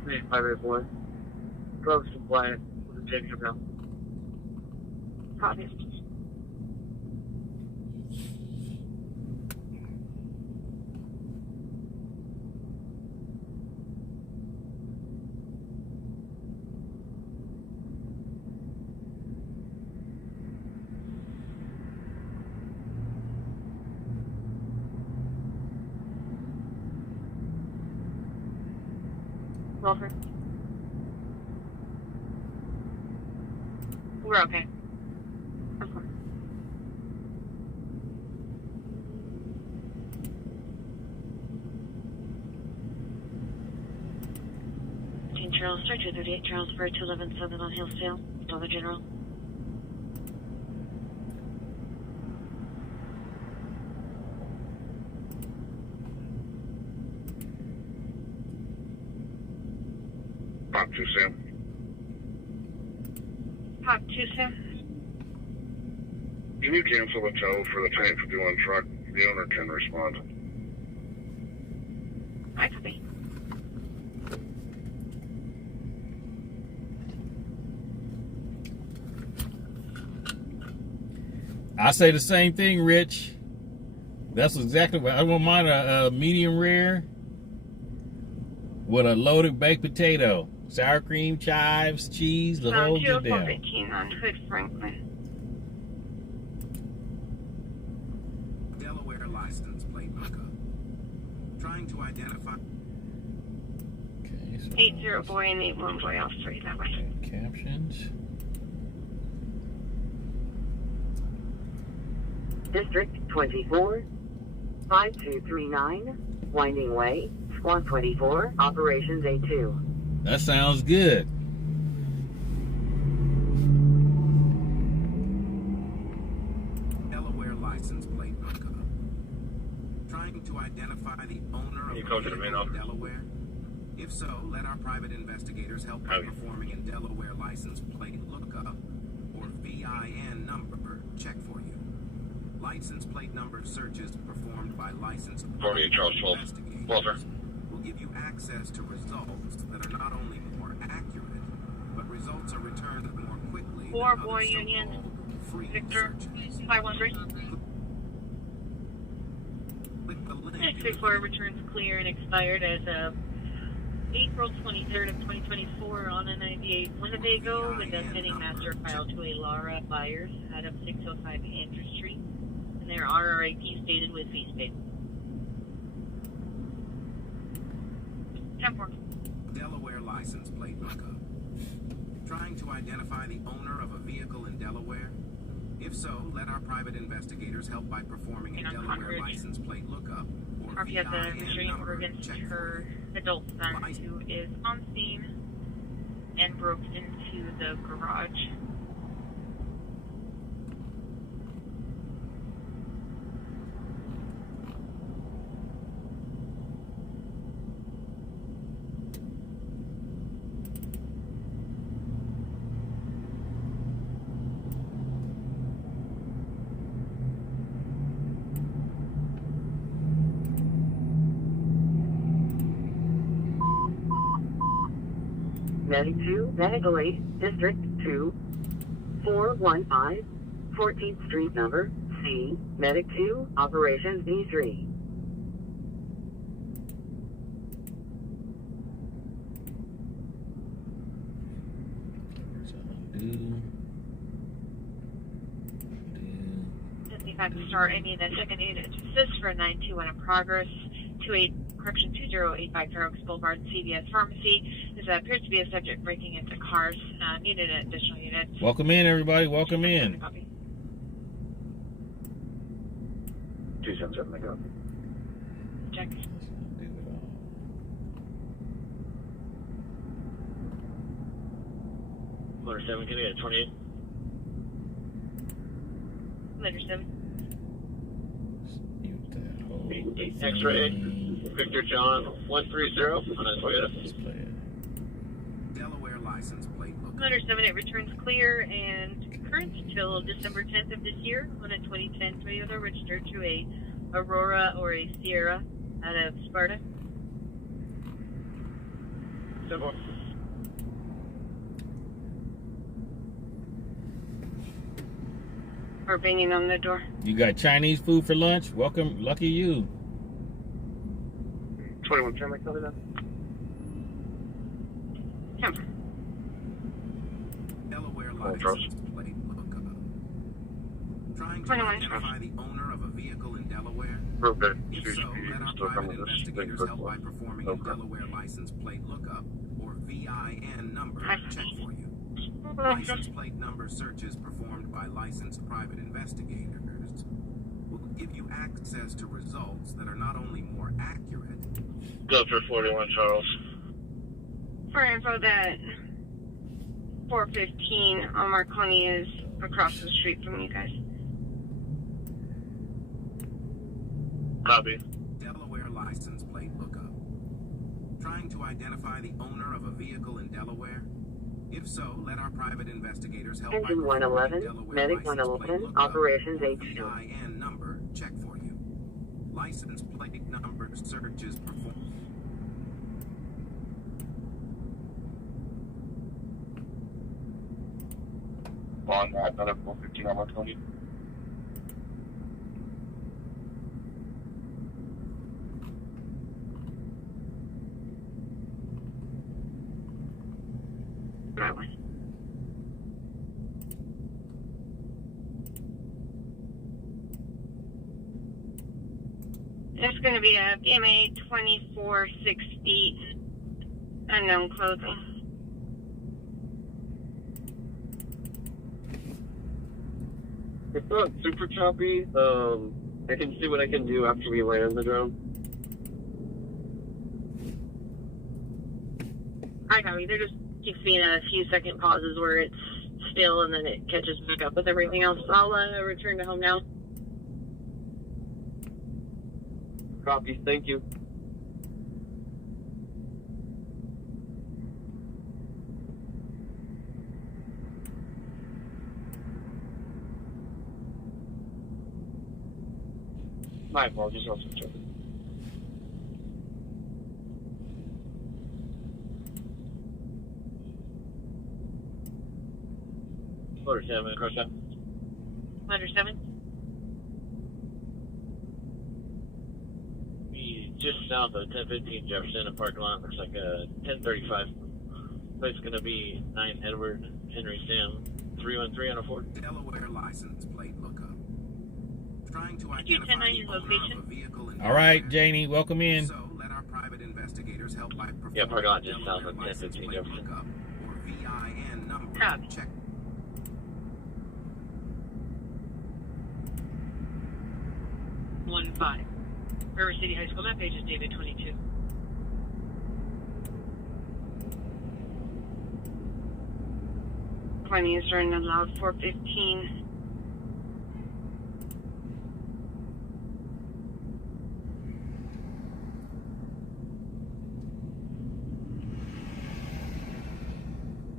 Hey, 581. Drugs compliant with the Jacob now. Copy. Welfare. We're okay. Of course. Charles, Star 238, Charles for 211 on Hillsdale, Dollar General. Pop 2 Sam. Pop 2 Sam. Can you cancel the tow for the tank 51 truck? The owner can respond. I copy. I say the same thing, Rich. That's exactly what I want mine, a medium rare with a loaded baked potato, sour cream, chives, cheese, the whole good deal. 20415 on Hood Franklin. Delaware license plate lookup. Trying to identify. Okay, so 80 boy and 81 boy, all three that way. captions. District 24, 5239, Winding Way, Squad 24, Operations A2. That sounds good. Delaware license plate lookup. Trying to identify the owner of You the called it a vehicle man in Delaware? If so, let our private investigators help by performing a Delaware license plate lookup or VIN number check for you. License plate number searches performed by licensed 48 Charles 12. investigators Walter. will give you access to results that are not only more accurate, but results are returned more quickly. 4 than boy other Union, so-called free Victor, searches. 513. Click the link. 664 returns clear and expired as of April 23rd of 2024 on a 98 Winnebago with a pending master file to a Laura Byers out of 605 Andrew Street. And their RRIP stated with fees paid. 10-4. Delaware license plate lookup. Trying to identify the owner of a vehicle in Delaware? If so, let our private investigators help by performing a Delaware license plate lookup or RP has a VIN restraining order number against check her adult son who is on scene and broke into the garage. Medic 2, Medical 8, District 2, 415, 14th Street number C, Medic 2, Operations B3. Have to start any of the second unit to assist for a 921 in progress. 2085 Fair Oaks Boulevard, CVS Pharmacy. There appears to be a subject breaking into cars. Needed an additional unit. Welcome in, everybody. Welcome in. 277, make up. Check. Letter 7, can you get a 28? Letter 7. X-ray, Victor John 130 on his way up. Delaware license plate lookup. Letter 7, it returns clear and current till December 10th of this year on a 2010 Toyota registered to a Aurora or a Sierra out of Sparta. Simple. Or banging on the door. You got Chinese food for lunch? Welcome. Lucky you. 2110, make cover that. Delaware license plate lookup. Trying to identify the owner of a vehicle in Delaware? Okay. If so, let our private investigators help by performing a Delaware license plate lookup or VIN number check for you. License plate number searches performed by licensed private investigators will give you access to results that are not only more accurate. Go for 41, Charles. For info, that 415 on Marconi is across the street from you guys. Copy. Delaware license plate lookup. Trying to identify the owner of a vehicle in Delaware? If so, let our private investigators help. Engine 111, Medic 111, Operations H2. VIN number check for you. License plate number searches performed. On that, another 415 on 120. That one. It's going to be a BMA 2460, unknown clothing. It's not super choppy. I can see what I can do after we land the drone. I copy. There just keeps being a few second pauses where it's still and then it catches back up with everything else. I'll return to home now. Copy. Thank you. My apologies, also. Order 7, cross out. Letter 7. Be just south of 1015 Jefferson, a parking lot. Looks like a 1035. Place going to be 9 Edward Henry Sam 313 on a Ford. Delaware license plate lookup. Trying to identify the owner of a vehicle in All right, Janie, welcome in. So let our private investigators help by performing Yeah, parking lot just south of 1015 Jefferson. Lookup or VIN number Copy. check. One 5. River City High School, that page is David 22. Plenty is running allowed 415.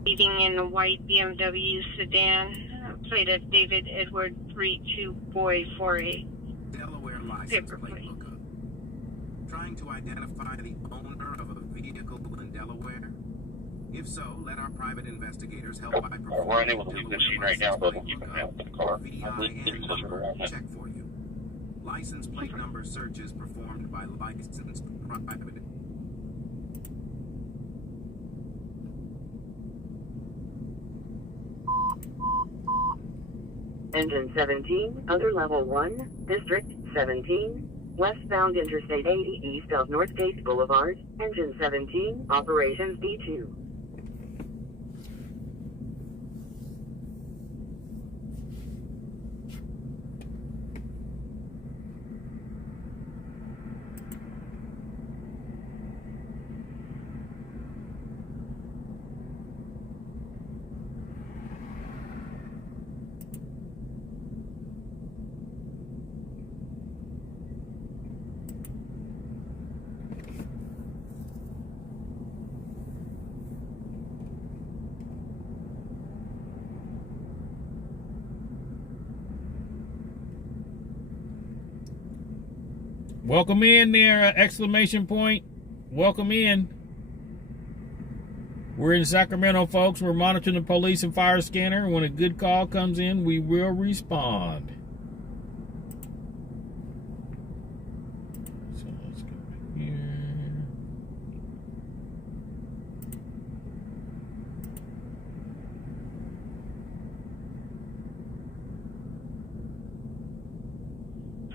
Leading in a white BMW sedan, plate of David Edward 32 Boy 48. Delaware license Paper plate plate. lookup. Trying to identify the owner of a vehicle in Delaware? If so, let our private investigators help by performing We're unable to leave the scene right now, but we'll keep an eye out for the car. VIN number check for you. License plate number searches performed by licensed private. Engine 17, under level 1, District 17, westbound Interstate 80 east of Northgate Boulevard, Engine 17, Operations B2. Welcome in there, exclamation point. Welcome in. We're in Sacramento, folks. We're monitoring the police and fire scanner. When a good call comes in, we will respond. So let's go here.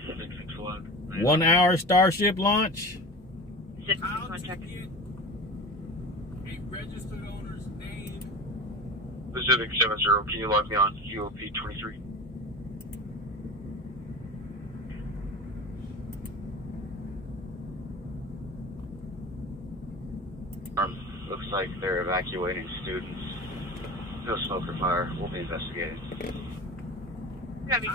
$661. 1 hour Starship launch. Contact. A registered owner's name. Pacific 70, can you log me on UOP 23? Looks like they're evacuating students. No smoke or fire. We'll be investigating. Copy.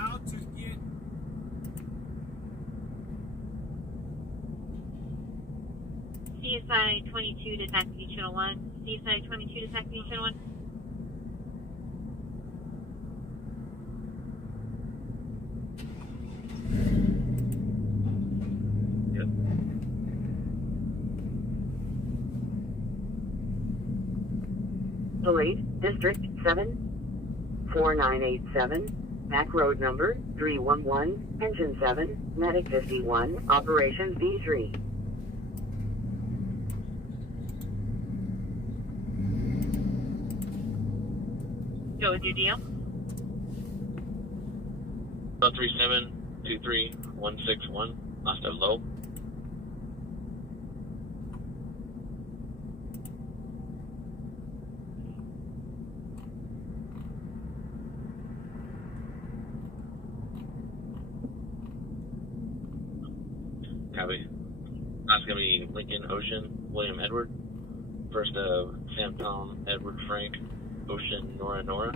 CSI 22 to taxi channel 1. CSI 22 to taxi channel 1. Yep. Delayed, District 7, 4987, MAC road number 311, engine 7, medic 51, operations B3. Go with your deal. 3723161, last of low. Copy. That's gonna be Lincoln Ocean, William Edward. First of Sam Tom, Edward Frank, Ocean Nora Nora,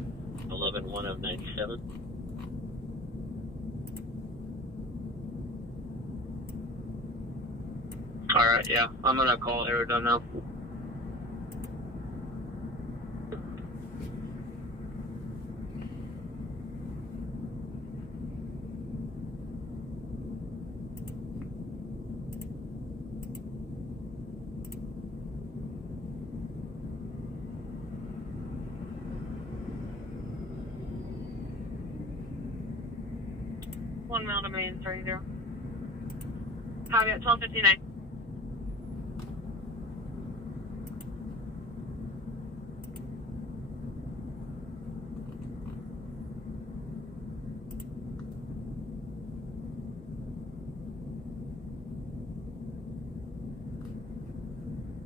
11-1 of 97. Alright, yeah, I'm gonna call Aerodome now. One mile to main, 30. Copy at 1259.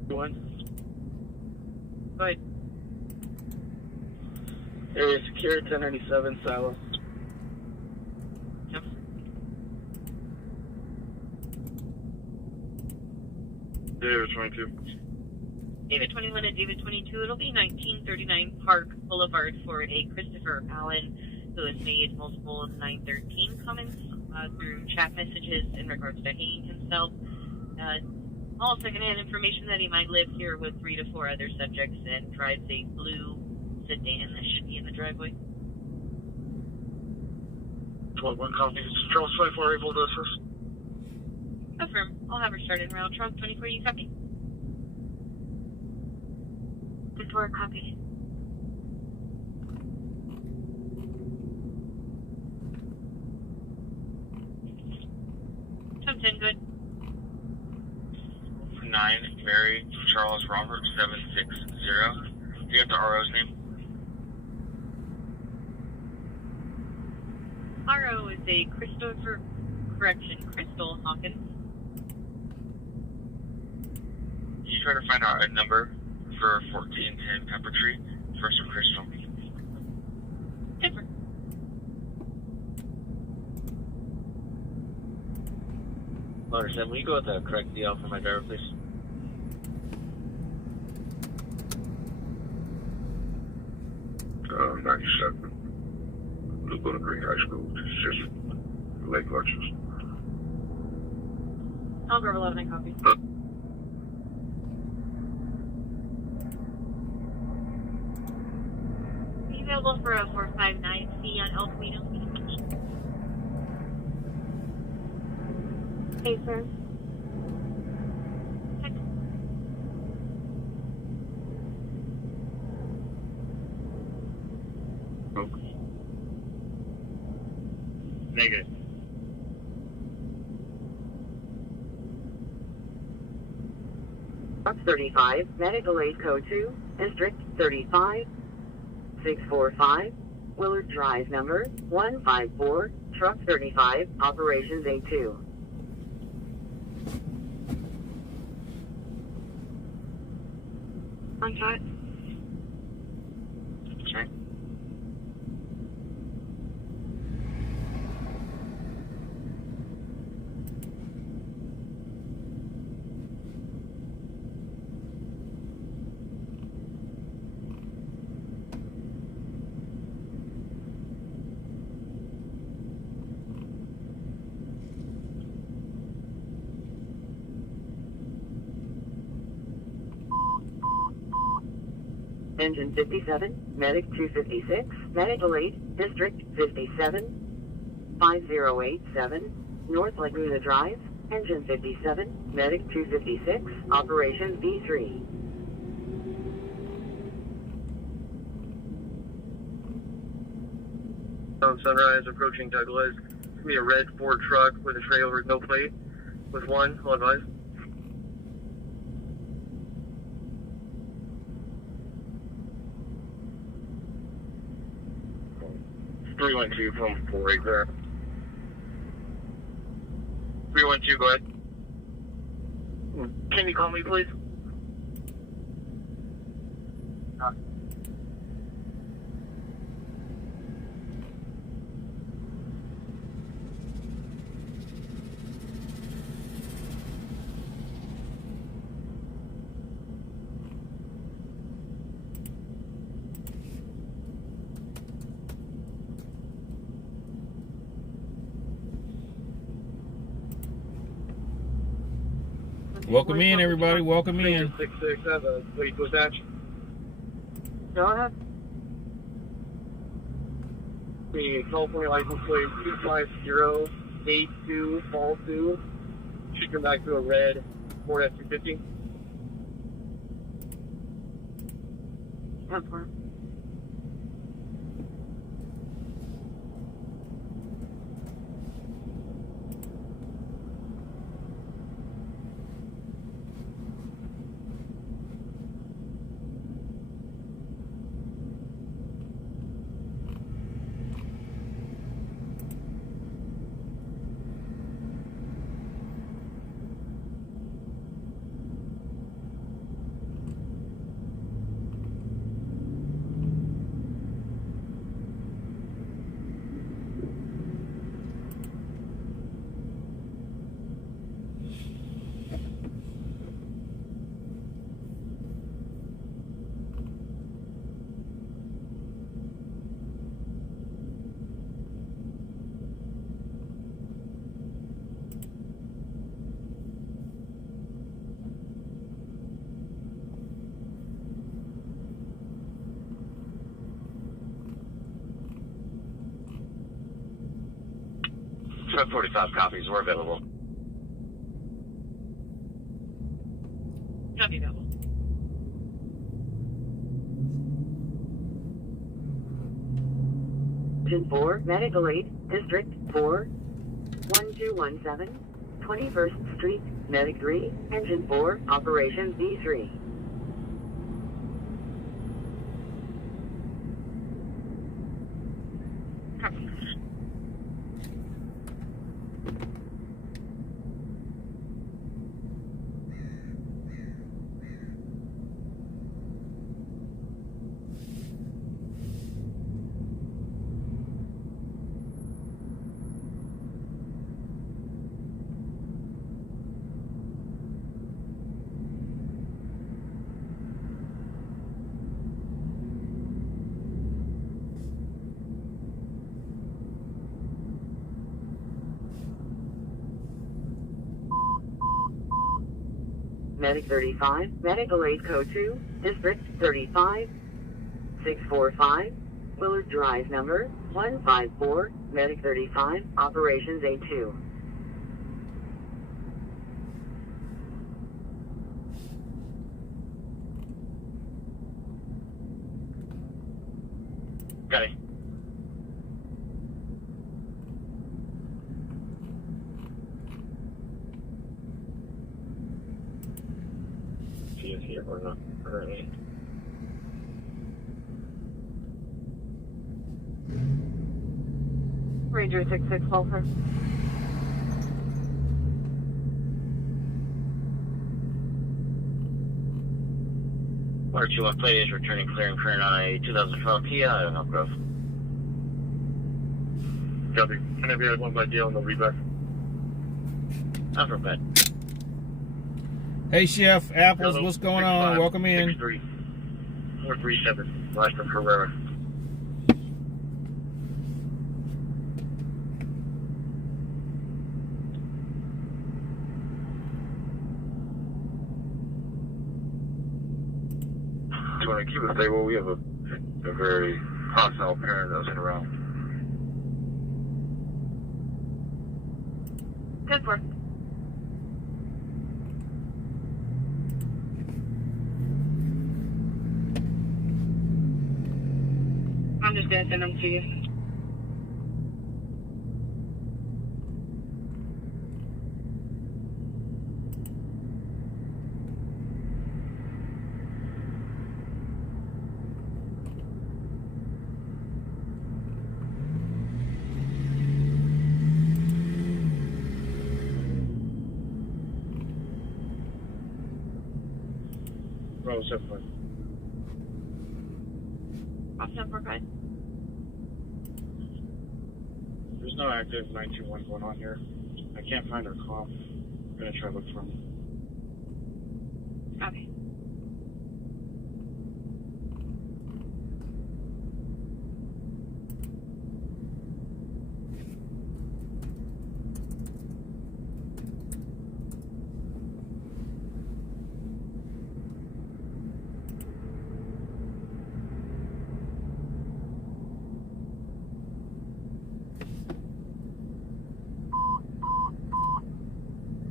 One. Go ahead. Area secure, 1097, Silas. Yep. David 22. David 21 and David 22. It'll be 1939 Park Boulevard for a Christopher Allen, who has made multiple 913 comments through chat messages in regards to hanging himself. All secondhand information that he might live here with 3 to 4 other subjects and drives a blue sedan that should be in the driveway. 12-1 copies. Charles 24 able to assist. Affirm. I'll have her start en route. Charles 24, you copy? 24, copy. Tom 10, good. 9, Mary, Charles Robert, 760. Do you have the RO's name? RO is a Crystal Hawkins. Can you try to find out a number for 1410 Pepper Tree, first of Crystal? Different. Motor 7, will you go with the correct DL for my driver, please? Uh, 97. Blue Bowling Green High School, just Lake Lexus. I'll grab 11 and copy. Are you available for a 459C on El Camino? Hey, sir. Negative. Truck 35, medical aid code 2, District 35, 645, Willard Drive number 154, Truck 35, operations A2. On shot. Okay. Engine 57, Medic 256, Medical 8, District 57, 5087, North Laguna Drive, Engine 57, Medic 256, Operations B3. Sunrise, approaching Douglas. It's going to be a red Ford truck with a trailer with no plate. With one, I'll advise. It's 312 from 4 there. 312, go ahead. Can you call me, please? Welcome in, everybody. Welcome in. 667, please dispatch. Go ahead. The California license plate 25082 Fall 2. Should come back to a red Ford F-250. That's fine. About 45 copies were available. Copy available. Engine 4, Medical 8, District 4, 1217, 21st Street, Medic 3, Engine 4, Operations B3. Medic 35, Medical 8 Code 2, District 35, 645, Willard Drive number 154, Medic 35, Operations A2. Got it. She is here or not currently. Ranger 6612, sir. R21 plate is returning clear and current on a 2012 Kia out of Elk Grove. Copy. Can I be at one by deal on the readback? Not from bed. Hey, Chef Apples, what's going on? Welcome in. 437, last from Herrera. to keep it stable. We have a very hostile parent that's in around. Good work. I'm just gonna send them to you. Bravo 75. Awesome, we're good. There's no active 921 going on here. I can't find her comm. I'm gonna try to look for him. Okay.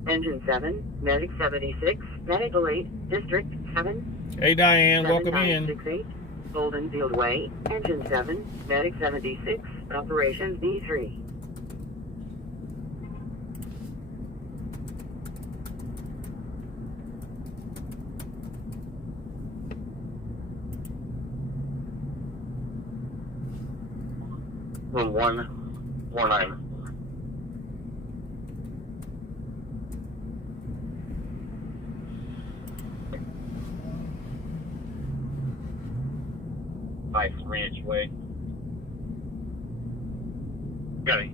Engine 7, Medic 76, Medical 8, District 7. Hey, Diane, welcome in. 7568, Golden Field Way, Engine 7, Medic 76, Operations B3. Room 149. Ranch Way. Got it.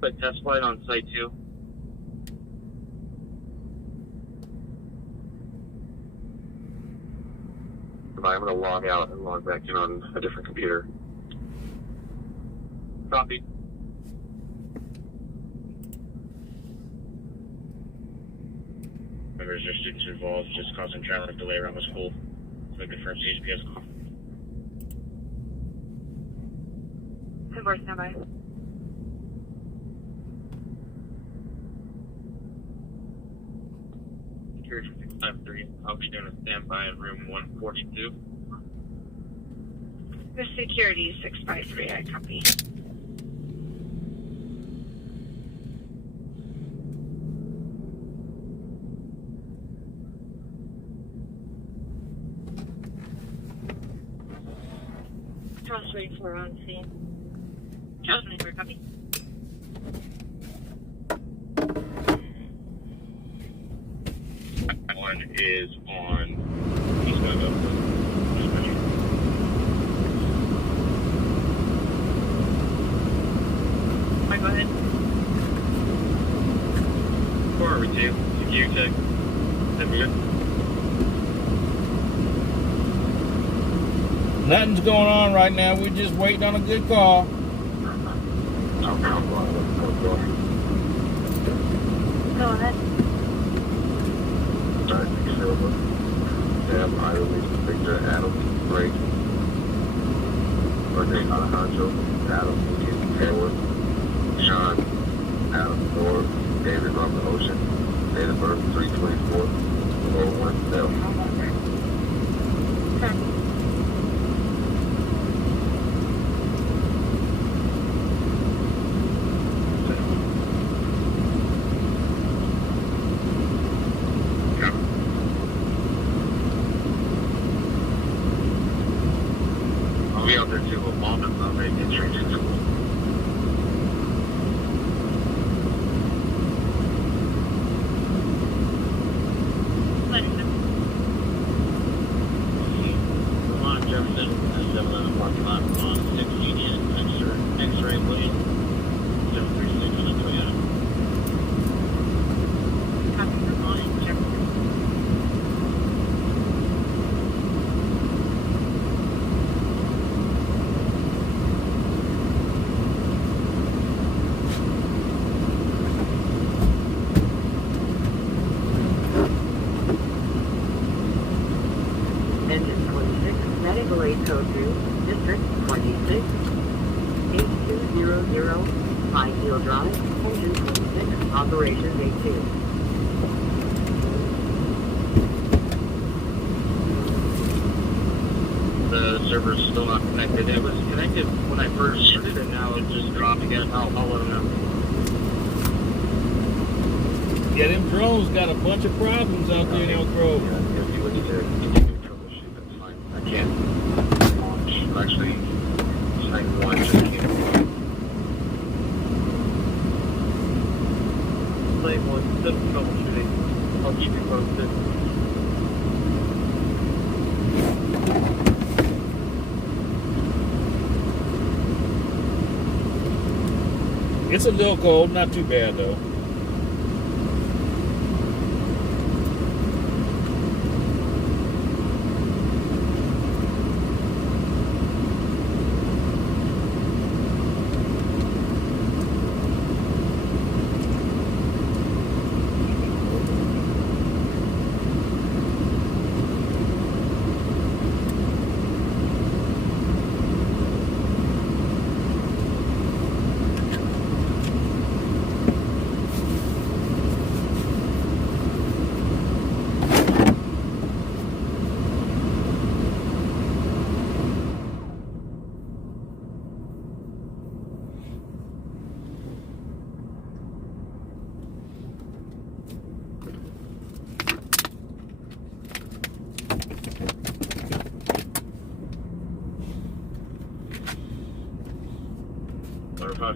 Put test flight on site 2. I'm going to log out and log back in on a different computer. Copy. Members or students involved just causing traffic delay around the school. So confirm CHPS call. Converse standby. Security 653. I'll be doing a standby in room 142. The security 653, I copy. Patrol 34 on scene. Patrol 24, copy. That one is on eastbound of the Go ahead. Where are we to? Security tech. That we good? Nothing's going on right now. We're just waiting on a good call. Go ahead. Sam, I released Victor, Adam, Drake, Rodney Alejandro, Adam, Edward, Sean, Adam, Ford, David, Robert Ocean, date of birth 3/24/017. Okay. I'll be out there too, but mom is not ready to get changed into school. Vermont Jefferson, 711 parking lot on 6 Union, X-ray William, 736 on a Toyota. Copy Vermont and Jefferson. Engine 26, medical aid code 2, District 26, 8200, Highfield Drive, Engine 26, Operations 82. The server's still not connected. It was connected when I first started, and now it just dropped again. I'll let them know. Yeah, them drones got a bunch of problems out there in Elk Grove. Yeah, if you would need to continue troubleshoot, that's fine. I can't launch. Actually, site 1 just can't. Site 1, just troubleshooting. I'll keep you posted. It's a little cold, not too bad though.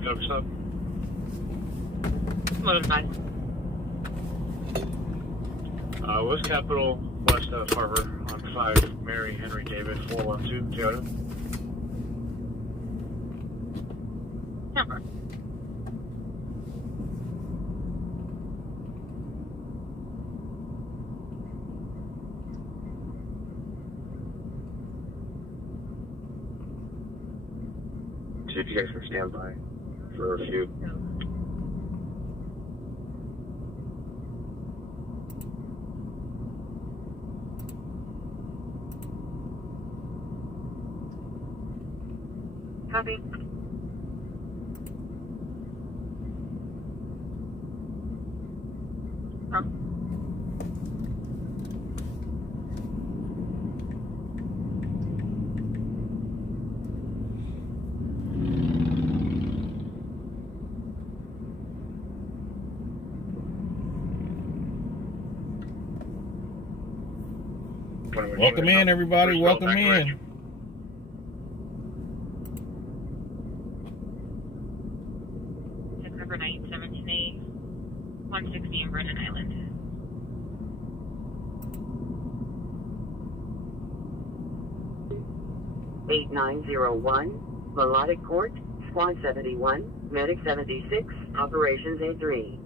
Cover stop. Loaded by. West Capitol, West Harbor, on 5, Mary Henry David, 412, Toyota. Number. See if you guys can stand by for a few. Copy. Welcome in, everybody. Welcome in. Number 978, 160 in Brennan Island. $8901, Melodic Court, Squad 71, Medic 76, Operations A3.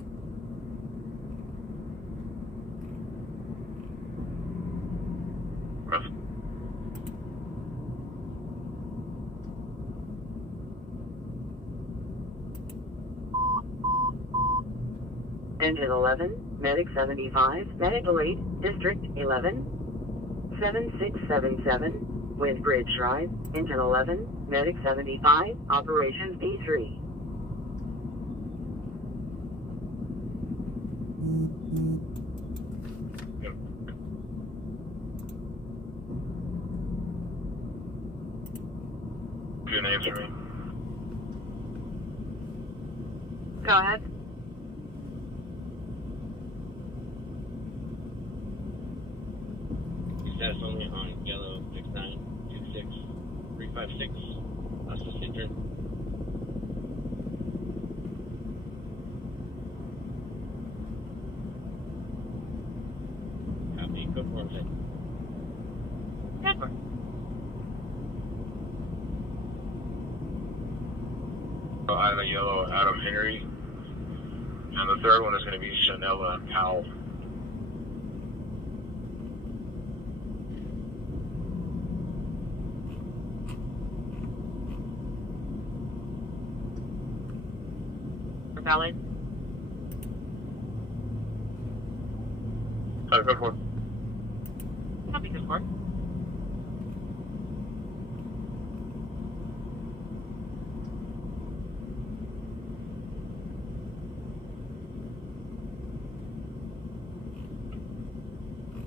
Engine 11, Medic 75, Medical 8, District 11, 7677, with Bridge Drive, Engine 11, Medic 75, Operations B3. Good answer me. Go ahead. Status only on yellow 6926356. Assist intern. Copy. Code 4 set. Number. I have a yellow Adam Henry. And the third one is going to be Chanela Powell. Valid. Code 4. Copy, good work.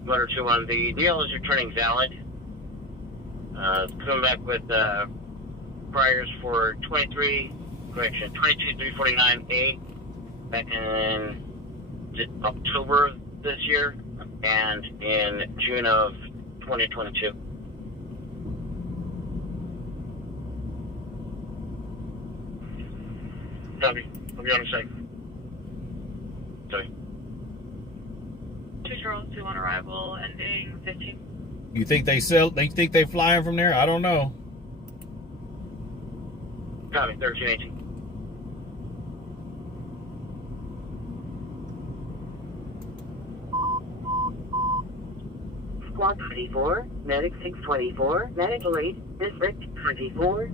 121. The deal is returning valid. Coming back with priors for 22349A back in October of this year and in June of 2022. Copy. I'll be on a sec. Sorry. 2 Charles 2 on arrival, ending 15. You think they think they fly them from there? I don't know. Copy, 1318. Squad 24, Medic 624, Medic 8, District 24,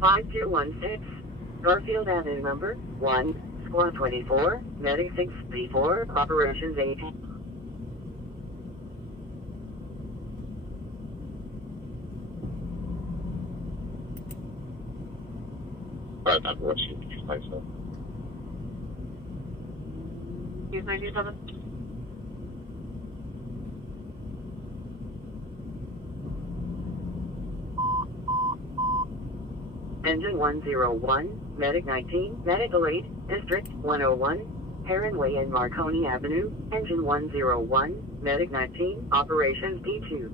5216, Garfield Avenue number 1, Squad 24, Medic 634, Operations 8. Not what you like so. Use 97. Engine 101, Medic 19, Medic 8, District 101, Heron Way and Marconi Avenue, Engine 101, Medic 19, Operations D2.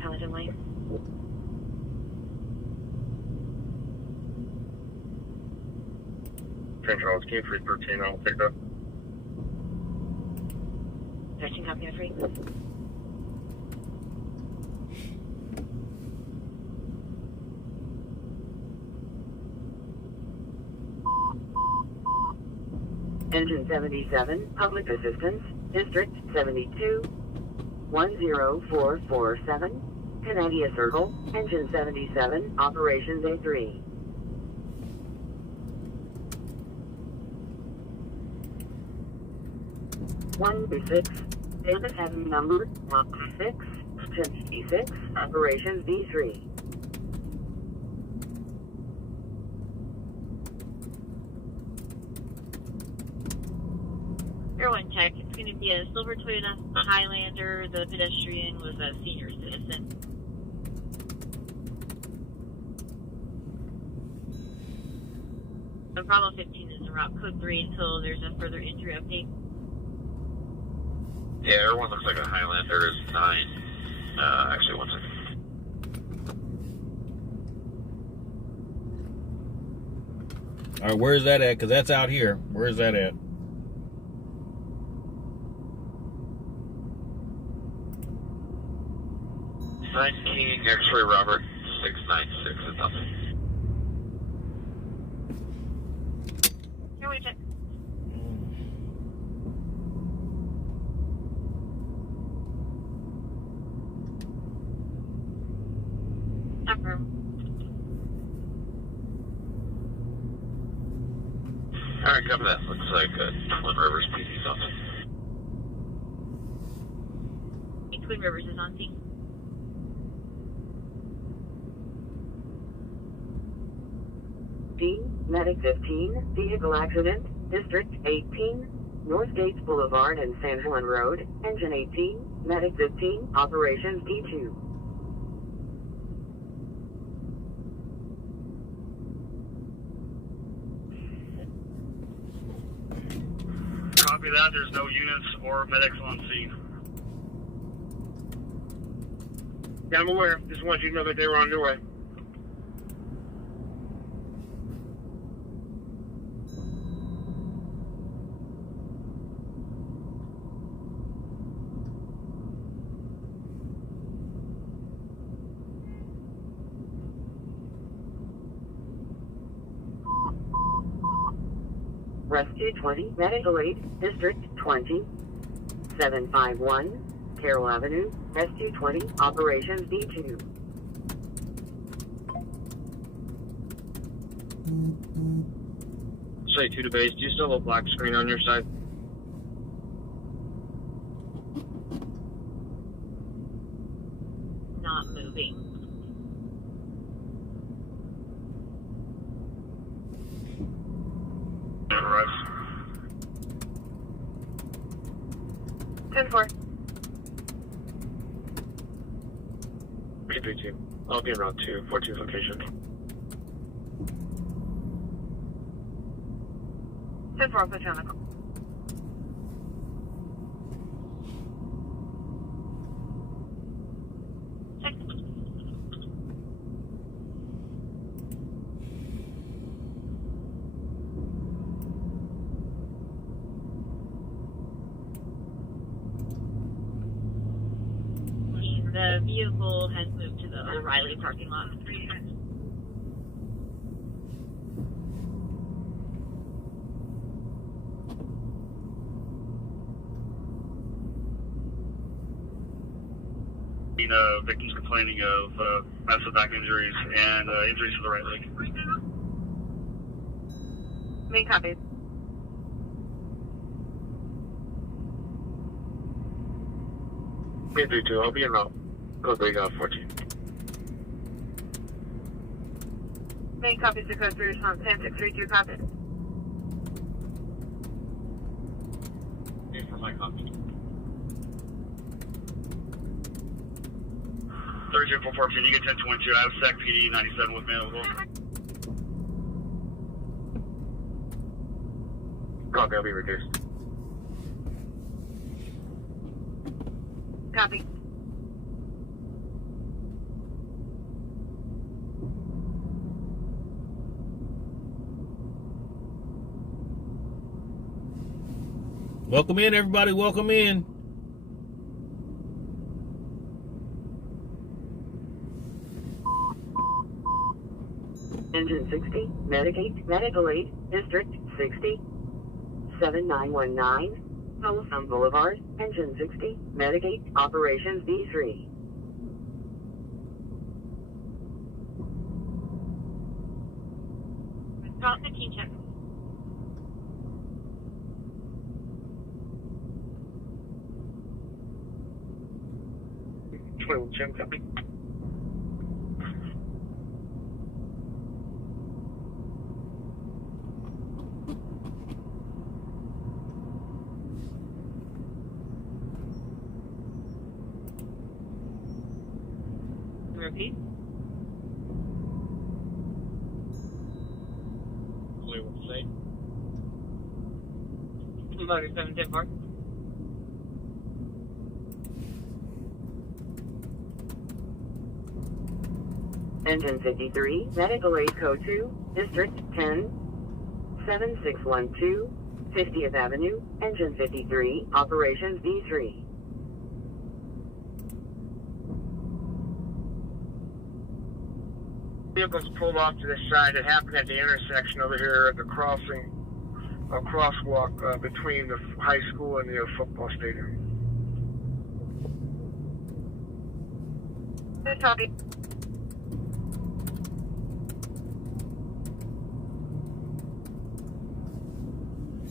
Paladin Lane. Train Charles, King 313, I'll pick up. 13 copy of 3. Engine 77, Public Assistance, District 72, 10447, Canadian Circle, Engine 77, Operations A3. One 6, Davis Avenue number 126, 56, Operations B3. Airline check. It's going to be a silver Toyota Highlander. The pedestrian was a senior citizen. So Bravo 15 is the route code 3 until there's a further injury update. Yeah, everyone looks like a Highlander is 9. Actually, 1 second. All right, where's that at? Because that's out here. Where's that at? King X-ray Robert 696 is nothing. Here we check. Affirm. Alright, copy that. Looks like Twin Rivers PC something. Twin Rivers is on scene. Medic 15, vehicle accident, District 18, North Gates Boulevard and San Juan Road, Engine 18, Medic 15, Operations D2. Copy that. There's no units or medics on scene. Yeah, I'm aware. Just wanted you to know that they were on their way. Rescue 20, Medical 8, District 20, 751, Carroll Avenue, Rescue 20, Operations D2. Say 2 to base. Do you still have a black screen on your side? Not moving. arrives. 10-4. 332. I'll be around 242 location. 10-4, I'll put you on the call. The vehicle has moved to the O'Reilly parking lot. Victims complaining of massive back injuries and injuries to the right leg. Main copy. Main 32, I'll be in route. Code Big 14. Main copy to code 3 response 10632 copy. Wait for my copy. 30-414, you get 1022. I have SEC PD 97 with me as well. Copy, I'll be reduced. Copy. Welcome in, everybody. Welcome in. Engine 60, Medic 8, Medical 8, District 60, 7919, Telephone Boulevard, Engine 60, Medic 8, Operations B3. Drop 15 check. Jim, copy. Repeat. Clear with say. 7-4. Engine 53, Medical 8, Code 2, District 10, 7612, 50th Avenue, Engine 53, Operations B3. Vehicles pulled off to the side. It happened at the intersection over here at the crossing, a crosswalk between the high school and the football stadium. Good copy.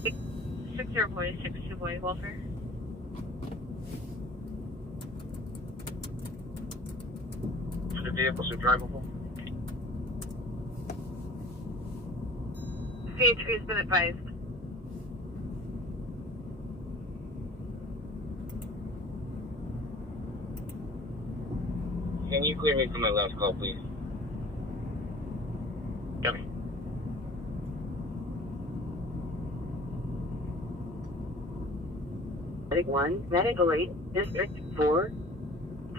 Six 6 boy, welfare. The vehicles are drivable. CHP has been advised. Can you clear me for my last call, please? Copy. Medic 1, Medical 8, District 4,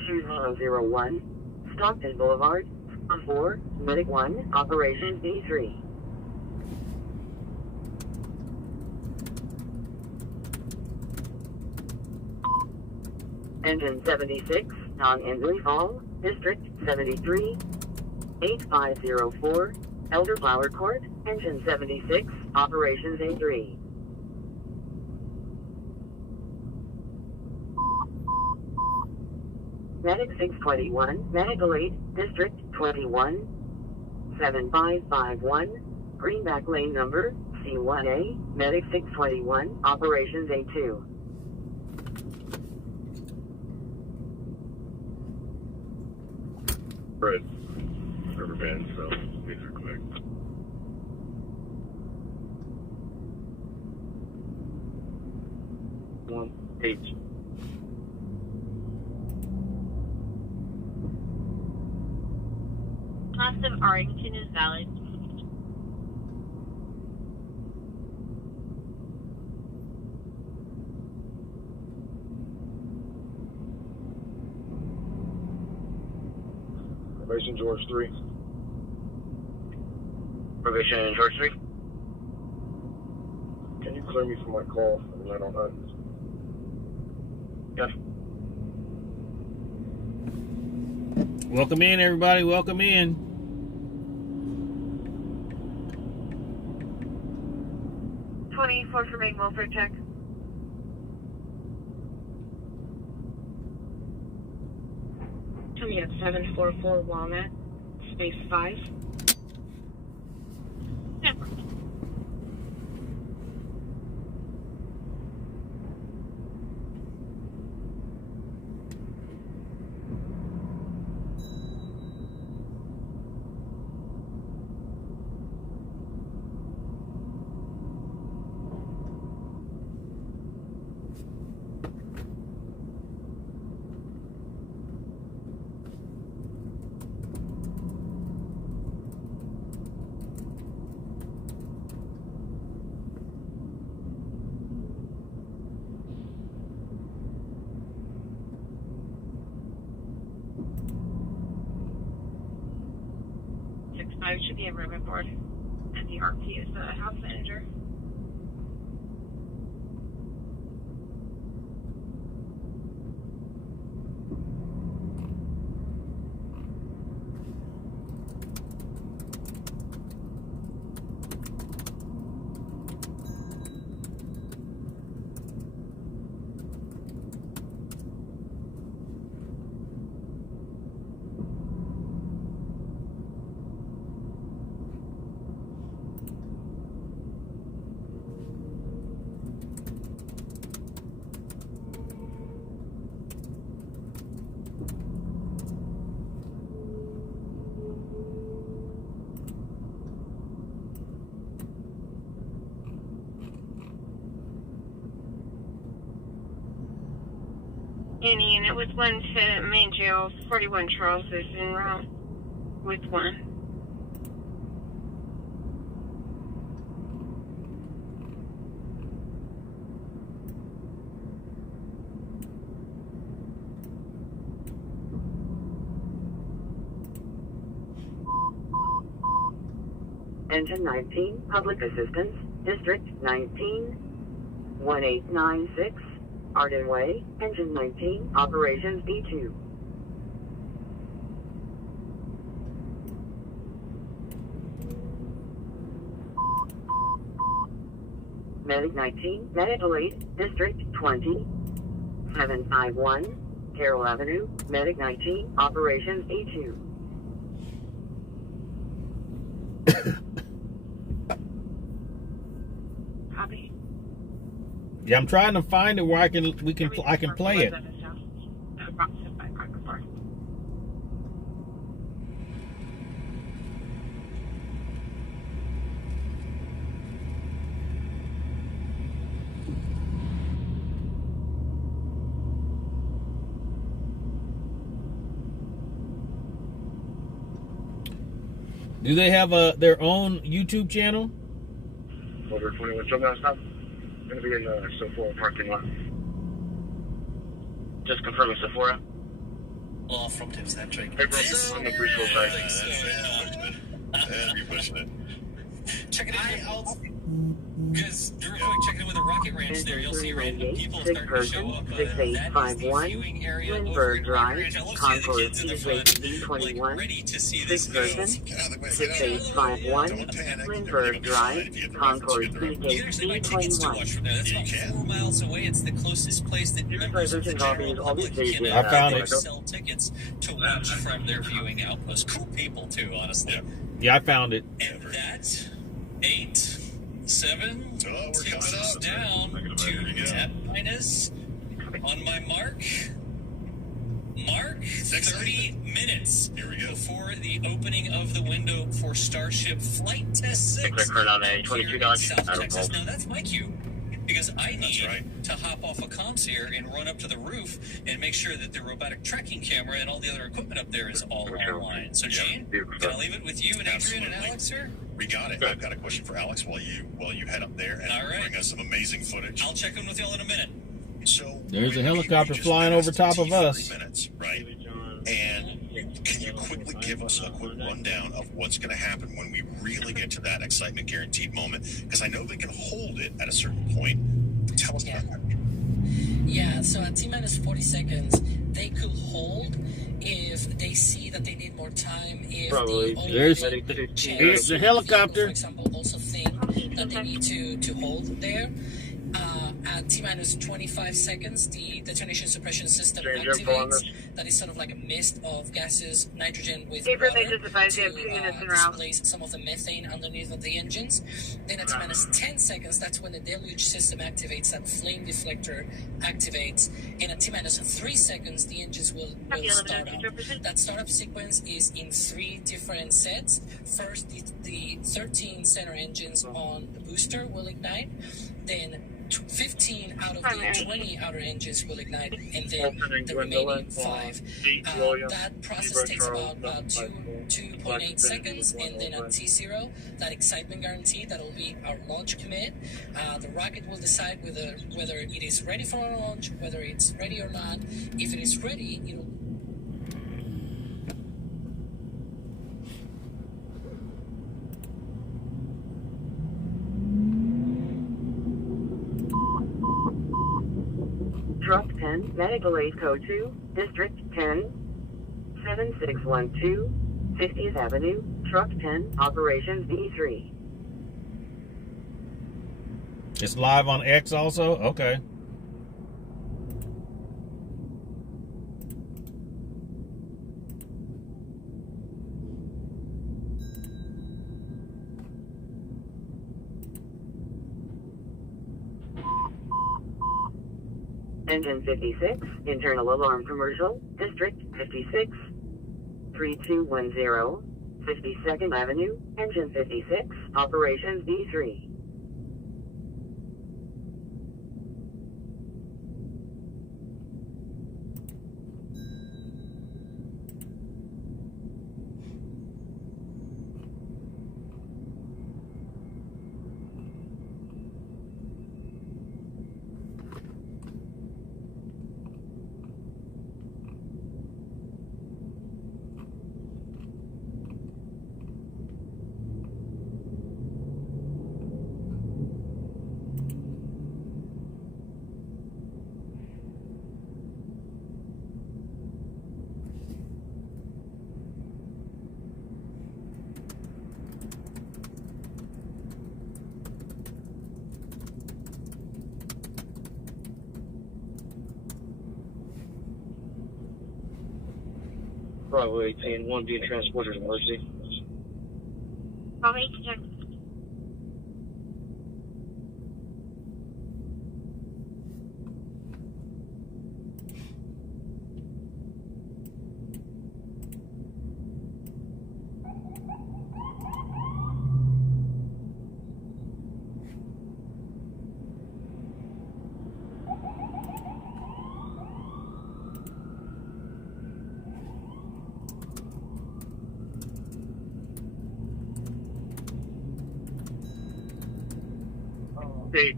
2001, Stockton Boulevard, 4, Medic 1, Operations B3. Engine 76, non-Inslee Fall, District 73, 8504, Elderflower Court, Engine 76, Operations A3. Medic 621, Medical 8, District 21, 7551, Greenback Lane number C1A, Medic 621, Operations A2. Right. River band, so these are quick. 18. Class of Arlington is valid. Probation George 3. Probation George 3. Can you clear me from my call for the night on hunt? Yes. Welcome in, everybody. Welcome in. $24 for main welfare check. Coming at 744 Walnut, space 5. Should be a room and board, and the RP is the house manager. Any unit with 1 to main jail, 41 Charles is en route with 1. Engine 19, Public Assistance, District 19, 1896, Arden Way, Engine 19, Operations B2. Medic 19, Medical Aid, District 20, 751, Carroll Avenue, Medic 19, Operations A2. Copy. Yeah, I'm trying to find it where I can play it. Do they have their own YouTube channel? Over 21 Sundown stop. Gonna be in the Sephora parking lot. Just confirming Sephora. Well, from Tim Centric. Hey, bro, on the preschool side. You're pushing it. Check it out. Because real quick, checking in with the Rocket Ranch there, you'll see random people starting to show up. That is the viewing area over at Rocket Ranch. I love seeing the kids in the front, like, ready to see this film. 6851, Lindbergh Drive, Concord There's my tickets to watch from there. That's about 4 miles away. It's the closest place that members of the general public can I found it. sell tickets to watch from their viewing outpost. Cool people, too, honestly. Yeah, I found it. And that 8, 7, takes us down to 10 minus on my mark. 30 minutes before the opening of the window for Starship Flight Test 6. Quick turn on a 22 Dodge. South Texas. Now that's my cue. because I need to hop off a comms here and run up to the roof and make sure that the robotic tracking camera and all the other equipment up there is all online. So, Gene, can I leave it with you and Adrian and Alex here? We got it. I've got a question for Alex while you head up there and bring us some amazing footage. I'll check in with y'all in a minute. So there's a helicopter flying over top of us. Minutes, right? And can you quickly give us a quick rundown of what's going to happen when we really get to that excitement guaranteed moment? Because I know they can hold it at a certain point. Tell us about that. Yeah, so at T-minus 40 seconds, they could hold if they see that they need more time. If There's the helicopter. For example, also think that they need to hold there. At T-minus 25 seconds, the detonation suppression system activates. That is sort of like a mist of gases, nitrogen with water to displace some of the methane underneath of the engines. Then at T-minus 10 seconds, that's when the deluge system activates, that flame deflector activates. And at T-minus 3 seconds, the engines will start up. That startup sequence is in 3 different sets. First, the 13 center engines on the booster will ignite. Then 15 out of the 20 outer engines will ignite, and then the remaining 5. That process takes about 2.8 seconds, and then at T0, that excitement guarantee, that'll be our launch commit. The rocket will decide whether it is ready for our launch, whether it's ready or not. If it is ready, it'll Truck 10, Medical Aid Code 2, District 10, 7612, 50th Avenue, Truck 10, Operations D3. It's live on X also? Okay. Engine 56, internal alarm commercial, District 56, 3210, 52nd Avenue, Engine 56, Operations D3. Bravo 18, 1 being transported to emergency. Bravo 18, check.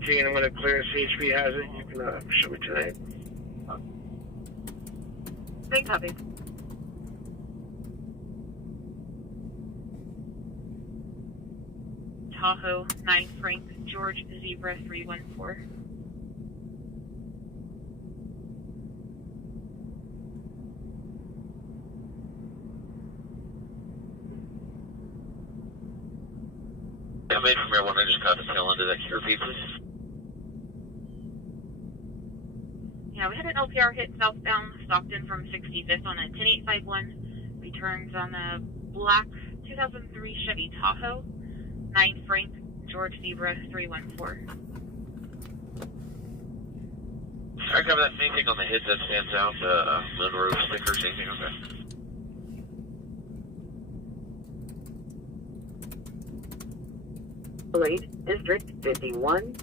I'm going to clear CHP hazard. You can show me tonight. Big copy. Tahoe, 9 Frank, George Zebra 314. Yeah, made from Air 1, I just caught the tail end of that. Can you repeat, please? Yeah, we had an LPR hit southbound Stockton from 65th on a 10851. Returns on a black 2003 Chevy Tahoe, 9 Frank, George Zebra 314. I cover that. Anything on the hit that stands out? Monroe stickers, anything? Okay. Late, District 51,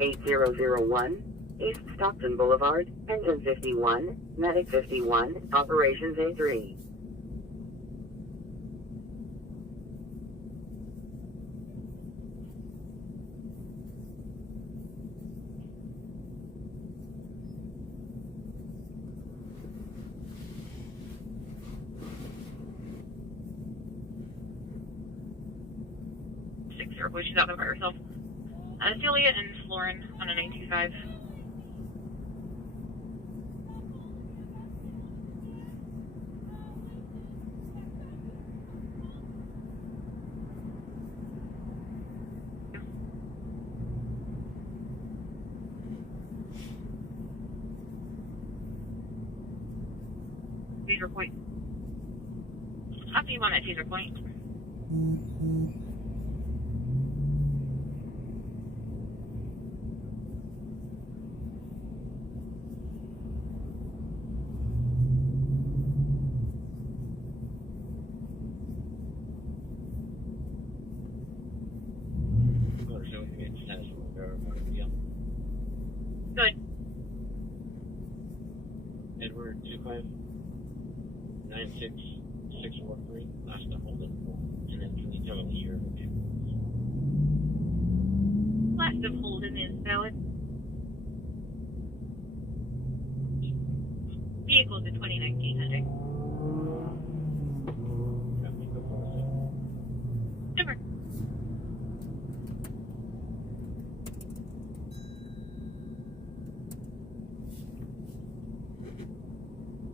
8001, East Stockton Boulevard, Engine 51, Medic 51, Operations A3. She's out there by herself. Celia and Lauren on a 925. Teaser point. After you want at teaser point. Good. Edward 2596643. Last to hold it. And then can you tell me the year of the vehicle? Last of Holden is valid. Vehicle is a 2019 Hyundai. Super.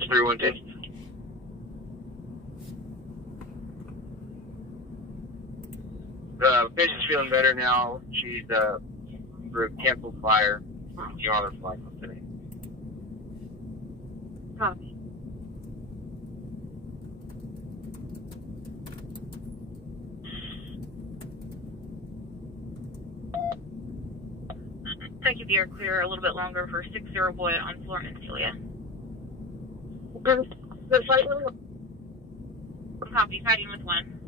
Everyone did. Patient's feeling better now. She's for a canceled fire. She's on her flight today. Copy. Thank you, dear. Clear a little bit longer for 60 boy on Florence and Celia. The fight one. Copy. Fighting with one.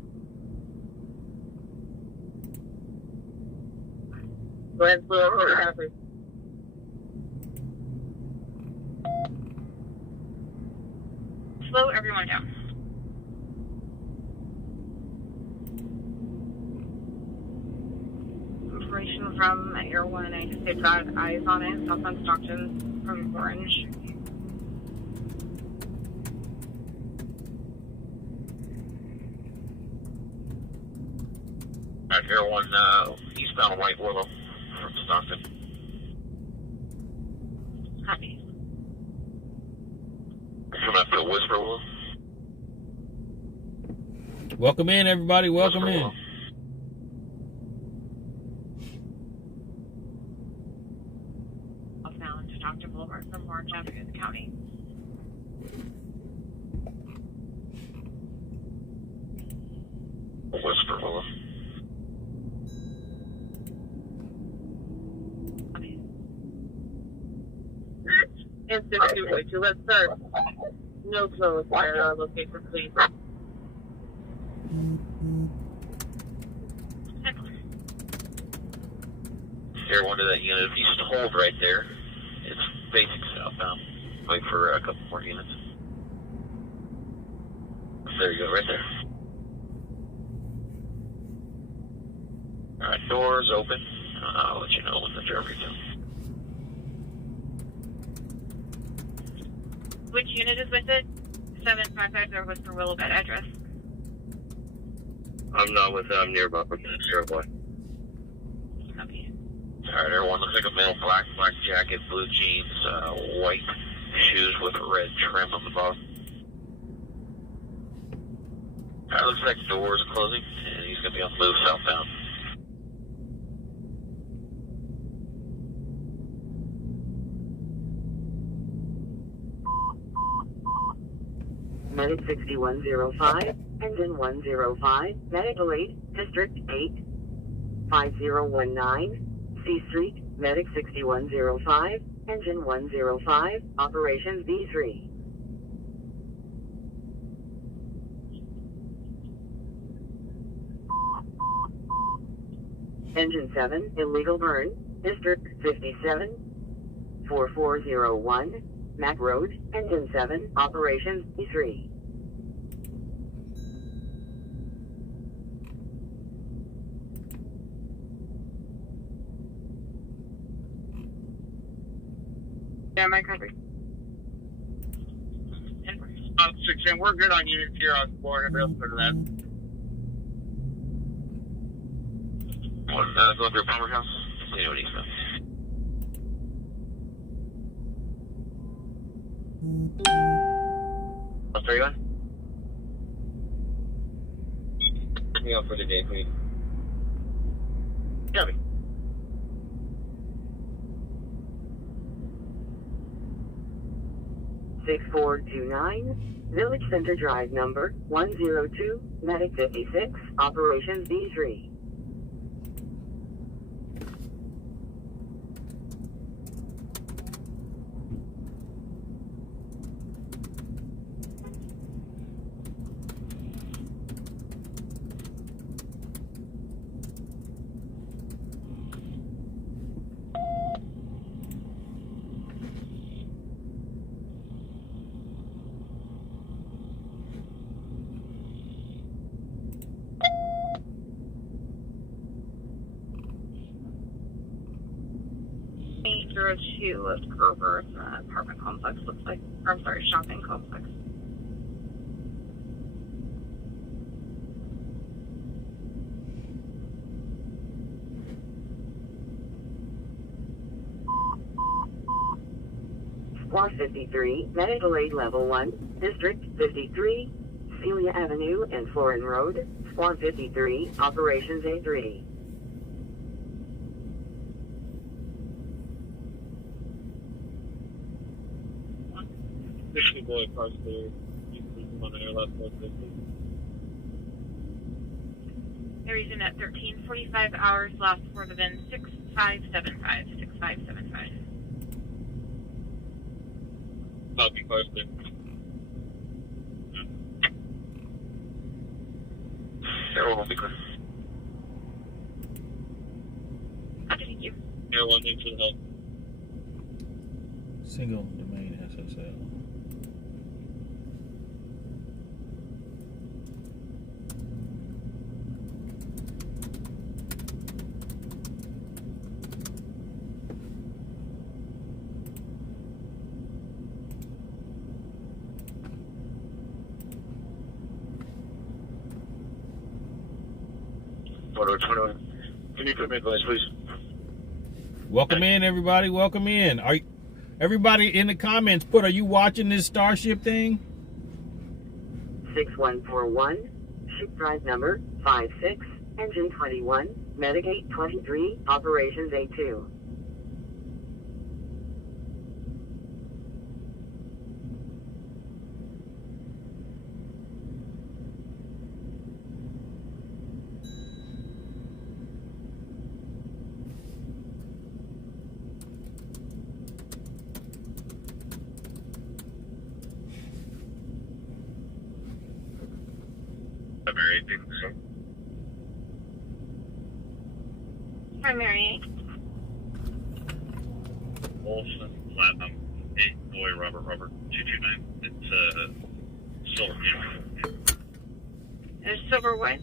Go ahead, slow. Copy. Slow everyone down. Information from Air 1 and I just they've got eyes on it. Southbound Stockton from Orange. Air 1 eastbound White Willow from Stockton. Copy. Coming up to Whisper Willow. Welcome in, everybody. Welcome Whisper in. Willow. Southbound Stockton Boulevard from Orange Avenue, the county. Whisper Willow. Instant 282. Let's start. No flow required. Location, please. Air 1 to that unit. If you just hold right there, it's basic southbound. Wait for a couple more units. There you go, right there. Alright, doors open. I'll let you know when the driver comes. Which unit is with it? 7550 Whisper Willow, that address. I'm not with them. I'm nearby. Nearby. Copy. Alright, everyone, looks like a male, black jacket, blue jeans, white shoes with red trim on the bottom. Alright, looks like the door's closing, and he's going to be on the move southbound. Medic 6105, Engine 105, Medical 8, District 8, 5019, C Street, Medic 6105, Engine 105, Operations B3. Engine 7, Illegal Burn, District 57, 4401, Mac Road, Engine 7, Operations E3. Yeah, my copy. 610, we're good on units here on 4. Everybody else for that. Going through Palmer House. See what he says. What's going on? Me out for the day, please. Copy. $6429, Village Center Drive number 102, Medic 56, Operations D3. West Grover apartment complex looks like, or I'm sorry, shopping complex. Squad 53, Medical Aid Level 1, District 53, Celia Avenue and Florin Road, Squad 53, Operations A3. Boy, across there. On the air left, Area's in at 13:45 hours, last report within 6575. 6575. Copy, close there. Air 1 be clear. Thank you. Air 1, thanks for the help. Single domain SSL. Can you put me advice, please? Welcome in, everybody. Welcome in. Everybody in the comments put, are you watching this Starship thing? 6141, ship drive number 56, engine 21, Medicate 23, Operations A2. Primary 8. Olson, Platinum, 8, Boy, Robert, 229. It's Silver Camera. There's Silver what?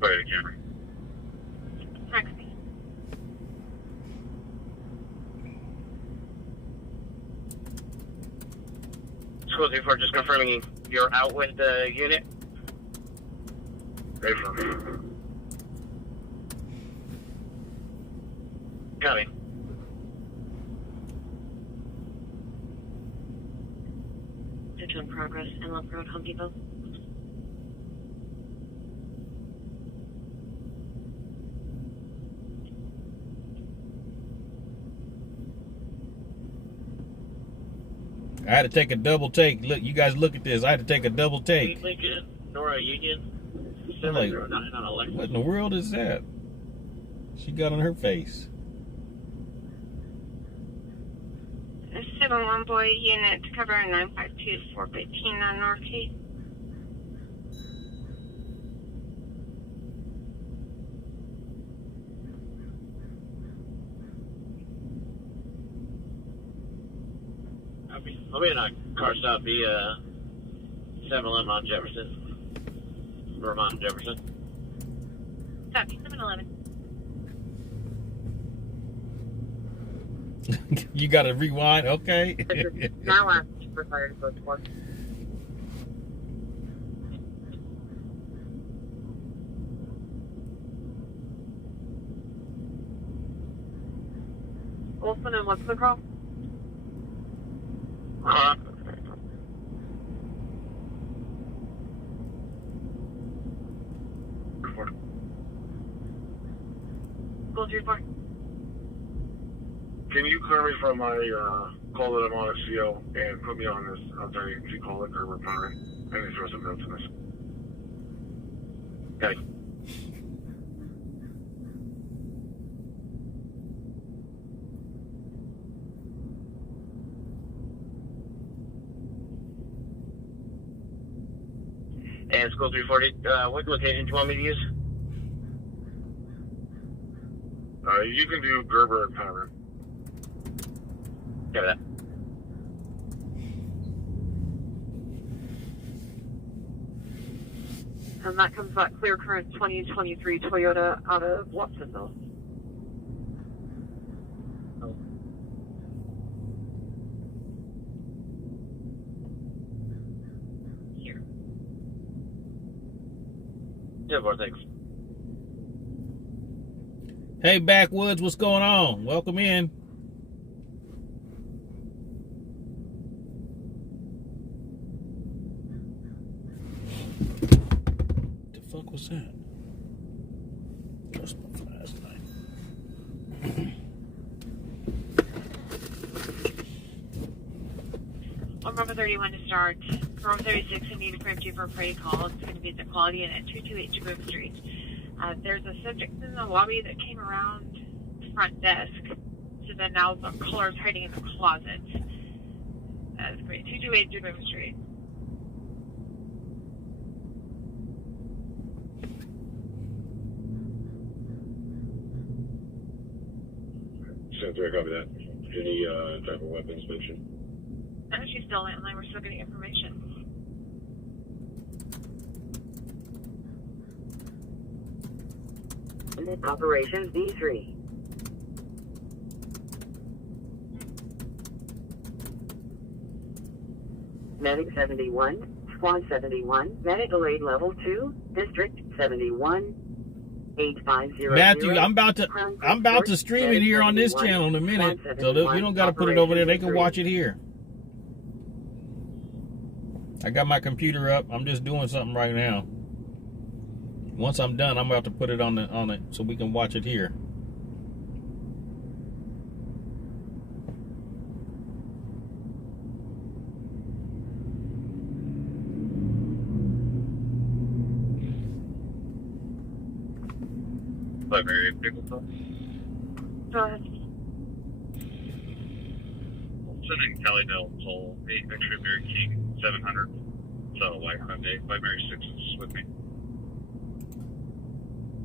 Boy, the camera. Taxi. School 34, just confirming you're out with the unit. Copy. Ditto in progress, Enlope Road, Home Depot. I had to take a double take. Look, you guys look at this. I had to take a double take. Lincoln, Nora Union, I'm like, 709 on Alexa. what in the world is that? She got on her face. 71 Boy unit to cover 952 415 on North Cape. I'll be in a car stop via 7-Eleven on Jefferson. Vermont Jefferson. Copy, 7-Eleven. You got to rewind, okay? Now I'm super tired of those ones. Olson, and what's the call? Gold 3-4. Can you clear me from my call that I'm on a CO and put me on this emergency call at Gerber Primary? I need to throw some notes in this. Okay. And School 340, what location do you want me to use? You can do Gerber and Primary. Give that. And that comes back clear current 2023 Toyota out of Watsonville. Here. Yeah, boy, thanks. Hey, Backwoods, what's going on? Welcome in. What the fuck was that? That's my flashlight. On Bravo 31 to start. Bravo 36, I need a frame 2 for a party call. It's going to be at the quality inn at 228 Jacob Street. There's a subject in the lobby that came around the front desk. So then now the caller's hiding in the closet. That's great. 228 Jacob Street. Center, copy that. Any type of weapons mentioned? No, she's still in line. We're still getting information. Operations D3. Medic 71, Squad 71, Medical Aid Level 2, District 71, 8500. Matthew, I'm about to stream it here on this channel in a minute, so that we don't got to put it over there. They can watch it here. I got my computer up. I'm just doing something right now. Once I'm done, I'm about to put it on it so we can watch it here. Primary vehicle call. Go ahead. Sending Callydale Toll 8 X-ray Mary King 700. So white Hyundai 5 Mary 6 is with me.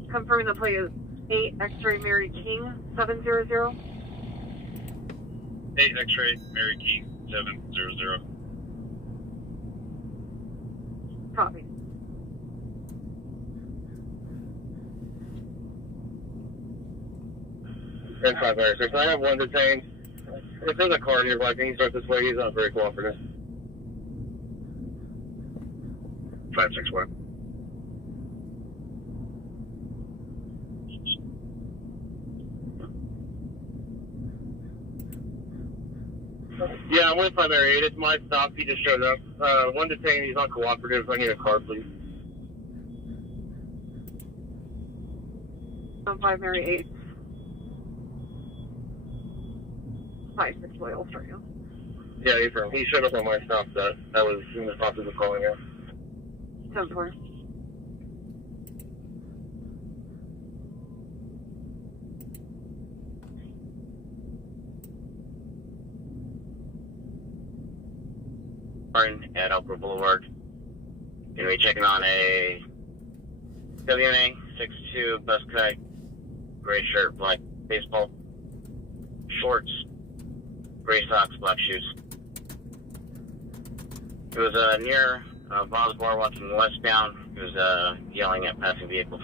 Confirming the plate is 8 X-ray Mary King 700. 8 X-ray Mary King 700. Copy. And 5 Mary 6. I have one detained. If there's a car nearby, can you start this way? He's not very cooperative. 561. Yeah, I'm with Primary 8. It's my stop. He just showed up. One detained. He's not cooperative. I need a car, please. 5 Mary 8. 5-6 way, I'll start you. Yeah, he showed up on my stop. That was in the process of calling out. 10-4. At Elbrook Boulevard. Gonna be checking on a WNA 6'2", bus cut, gray shirt, black baseball shorts, gray socks, black shoes. It was near Bosbar, watching westbound. He was yelling at passing vehicles.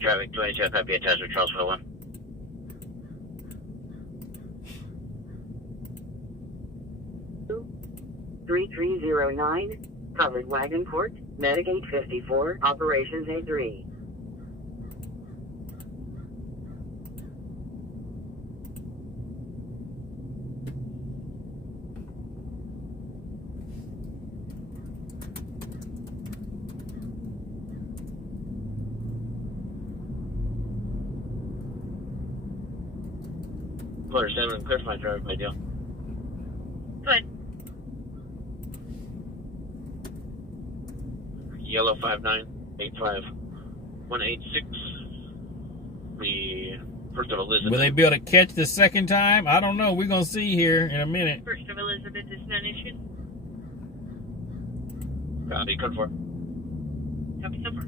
Traffic 22, copy attached with Charles 1. $3309, covered wagon port, Medic 854, Operations A3. Quarter 7, clear for my driver by deal. Good. Yellow 5985186. The first of Elizabeth. Will they be able to catch the second time? I don't know. We're going to see here in a minute. First of Elizabeth is non-issued. Copy, code 4. Copy, so far.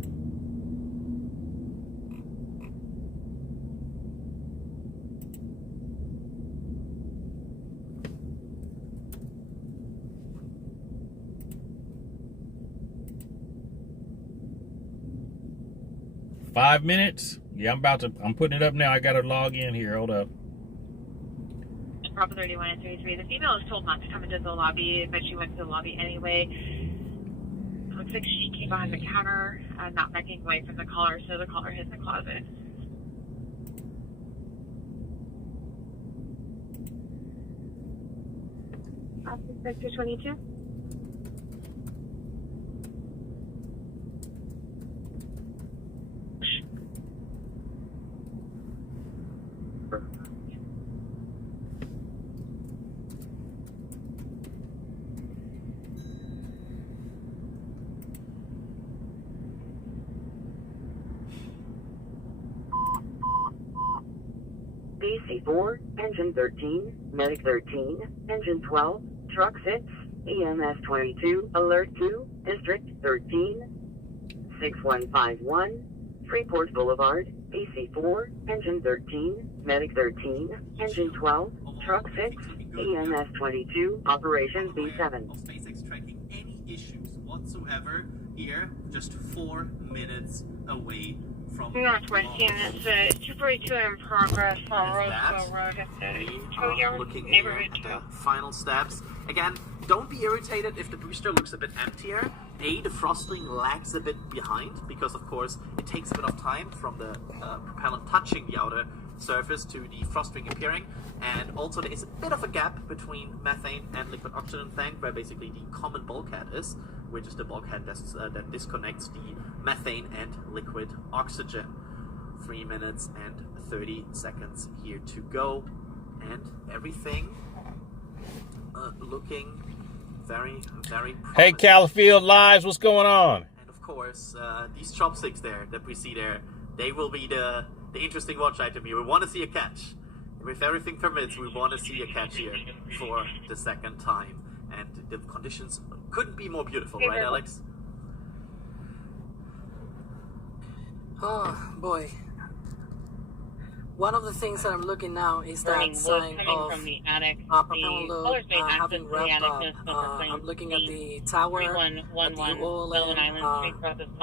Five minutes? Yeah, I'm putting it up now. I got to log in here. Hold up. Bravo 31 and 33. The female is told not to come into the lobby, but she went to the lobby anyway. Looks like she came behind the counter, not backing away from the caller, so the caller hit the closet. Sector 22. DC4, Engine 13, Medic 13, Engine 12, Truck 6, EMS 22, Alert 2, District 13, 6151, Freeport Boulevard, DC4, Engine 13, Medic 13, Engine 12, Truck 6, EMS 22, Operations B7. SpaceX tracking any issues whatsoever here, just 4 minutes away from Northwest units, 242 in progress on Roseville Road at the tow yard looking neighborhood at the final steps. Again, don't be irritated if the booster looks a bit emptier. The frosting lags a bit behind because, of course, it takes a bit of time from the propellant touching the outer surface to the frosting appearing, and also there is a bit of a gap between methane and liquid oxygen tank where basically the common bulkhead is, which is the bulkhead that disconnects the methane and liquid oxygen. 3 minutes and 30 seconds here to go, and everything looking very, very promising. Hey, Califield Lives, what's going on? And of course, these chopsticks there that we see there, they will be the interesting watch item here. We want to see a catch. If everything permits, we want to see a catch here for the second time. And the conditions couldn't be more beautiful, right, Alex? Oh, boy. One of the things that I'm looking now is that sign of from the attic. propellant load having wrapped up. I'm looking at the tower, at the oil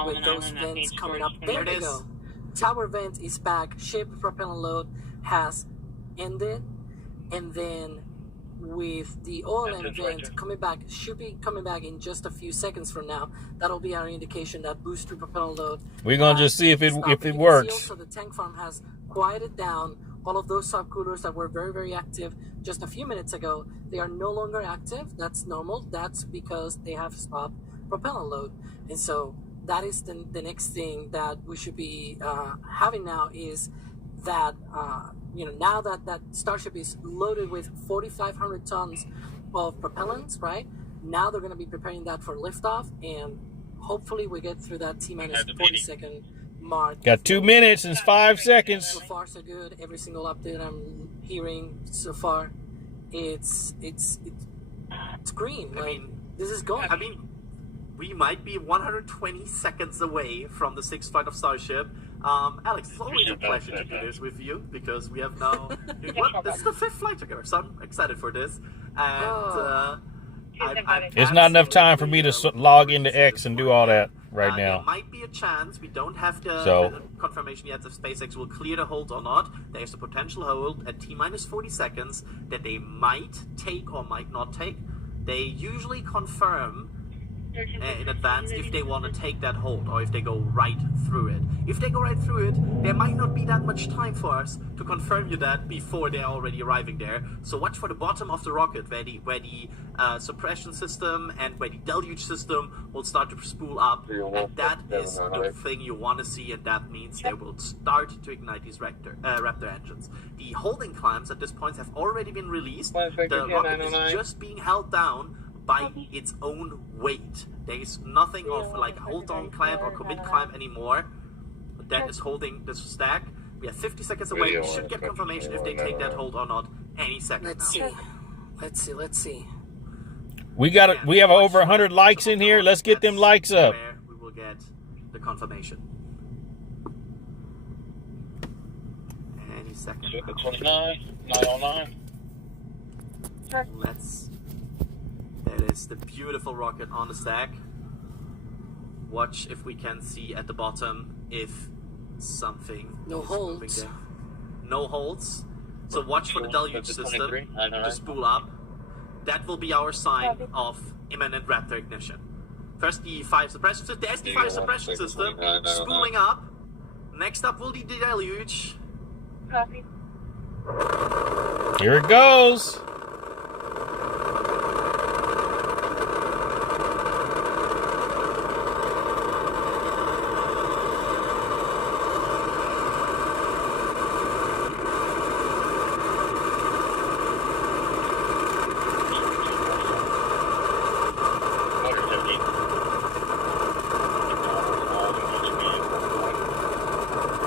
with those vents coming up. There we go. Tower vent is back. Ship propellant load has ended, and then with the oil and vent coming back, should be coming back in just a few seconds from now. That'll be our indication that booster propellant load. We're gonna just see if it works. Also, the tank farm has quieted down. All of those subcoolers that were very, very active just a few minutes ago, they are no longer active. That's normal. That's because they have stopped propellant load, and so that is the next thing that we should be having now is that now that Starship is loaded with 4,500 tons of propellants, right? Now they're going to be preparing that for liftoff, and hopefully we get through that T-minus 40-second mark. Got 2 minutes and 5 seconds. So far, so good. Every single update I'm hearing so far, it's green. This is going. we might be 120 seconds away from the 6th flight of Starship. Alex, it's always a pleasure to do this with you because we have now. This is the 5th flight together, so I'm excited for this. And it's not enough time for me to log into X and do all that right now. There might be a chance. We don't have the confirmation yet if SpaceX will clear the hold or not. There's a potential hold at T-minus 40 seconds that they might take or might not take. They usually confirm in advance if they want to take that hold or if they go right through it. If they go right through it, there might not be that much time for us to confirm you that before they're already arriving there. So watch for the bottom of the rocket where the suppression system and where the deluge system will start to spool up, and that is the thing you want to see, and that means they will start to ignite these Raptor engines. The holding clamps at this point have already been released. The rocket is just being held down by its own weight. There is nothing of like a hold on clamp or commit clamp anymore that is holding this stack. We are 50 seconds away. We should get confirmation if they take that hold or not any second. Let's see. We have over 100 likes in here. Let's get them likes up. We will get the confirmation. Any second. 29, 909. That is the beautiful rocket on the stack. Watch if we can see at the bottom if something no is holds. moving there. No holds. So watch for the deluge system to spool up. That will be our sign of imminent Raptor ignition. First the 5 suppression system. There's the 5 suppression system spooling up. Next up will be the deluge. Copy. Here it goes.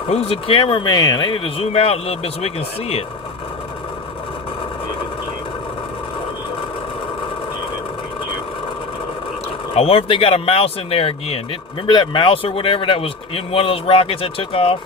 Who's the cameraman? I need to zoom out a little bit so we can see it. I wonder if they got a mouse in there again. Remember that mouse or whatever that was in one of those rockets that took off?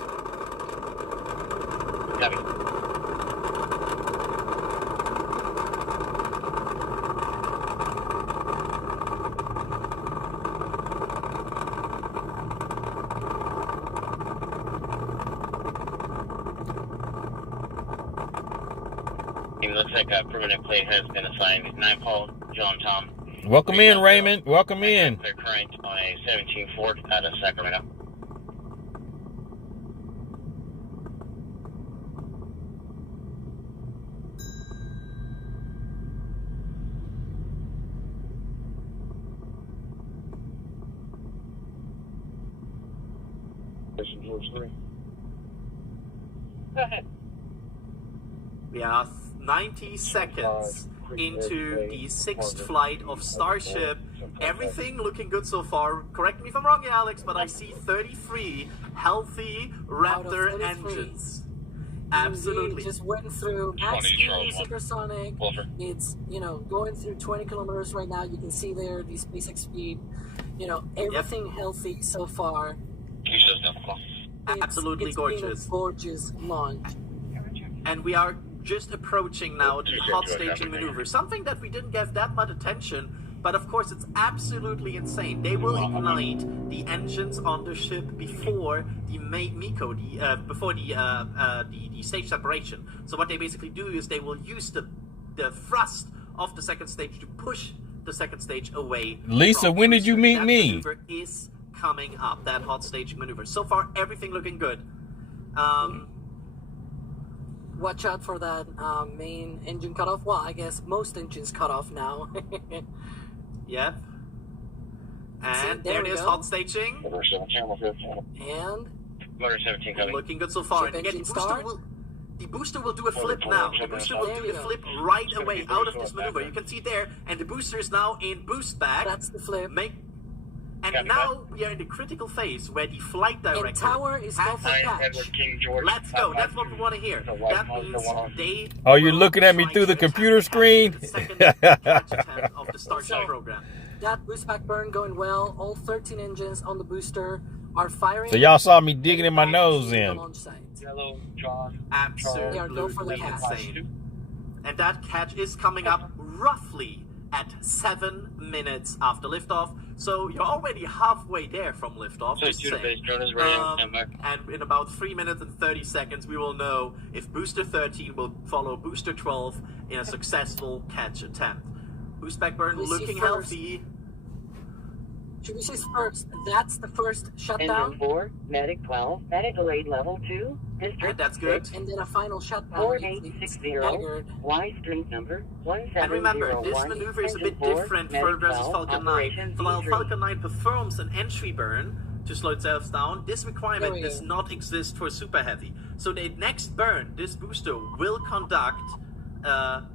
It looks like a permanent plate has been assigned. 9 Paul, John Tom. Welcome in, Raymond. Welcome in. Clear current on a 17 Ford out of Sacramento. Go ahead. We are 90 seconds into the 6th flight of Starship. Everything looking good so far. Correct me if I'm wrong here, Alex, but I see 33 healthy Raptor engines. Absolutely. We just went through max speed, supersonic. It's, going through 20 kilometers right now. You can see there the SpaceX speed. Everything healthy so far. Absolutely gorgeous. Been a gorgeous launch. And we are just approaching now the hot staging maneuver. Something that we didn't give that much attention, but of course it's absolutely insane. They will ignite the engines on the ship before the before the stage separation. So what they basically do is they will use the thrust of the second stage to push the second stage away. Lisa, when did you meet me? Maneuver is coming up, that hot staging maneuver. So far, everything looking good. Watch out for that main engine cutoff. Well, I guess most engines cut off now. Yep. And there it is, hot staging. And Motor 17 coming. Looking good so far. And again, the booster will do a flip now. The booster will do the flip right away out of this maneuver. You can see there, and the booster is now in boost back. That's the flip. And now we are in the critical phase where the flight director and tower is off the patch. Let's go. That's what we want to hear. That means they. Oh, you're looking at me through the computer screen? The second catch attempt of the Starship program. that boost pack burn going well. All 13 engines on the booster are firing. So y'all saw me digging in my nose in. Yellow, John. Absolutely insane. And that catch is coming up roughly at 7 minutes after liftoff. So you're already halfway there from liftoff. And in about 3 minutes and 30 seconds, we will know if Booster 13 will follow Booster 12 in a successful catch attempt. Boost back burn looking healthy. Should we see first? That's the first shutdown. Engine 4, Medic 12, Medic delayed level 2, District that's good. 6, and then a final shutdown. 4860, Y street number 1701. And remember, this maneuver is a bit different for versus Falcon 9. While Falcon 9 performs an entry burn to slow itself down, this requirement does not exist for Super Heavy. So the next burn this booster will conduct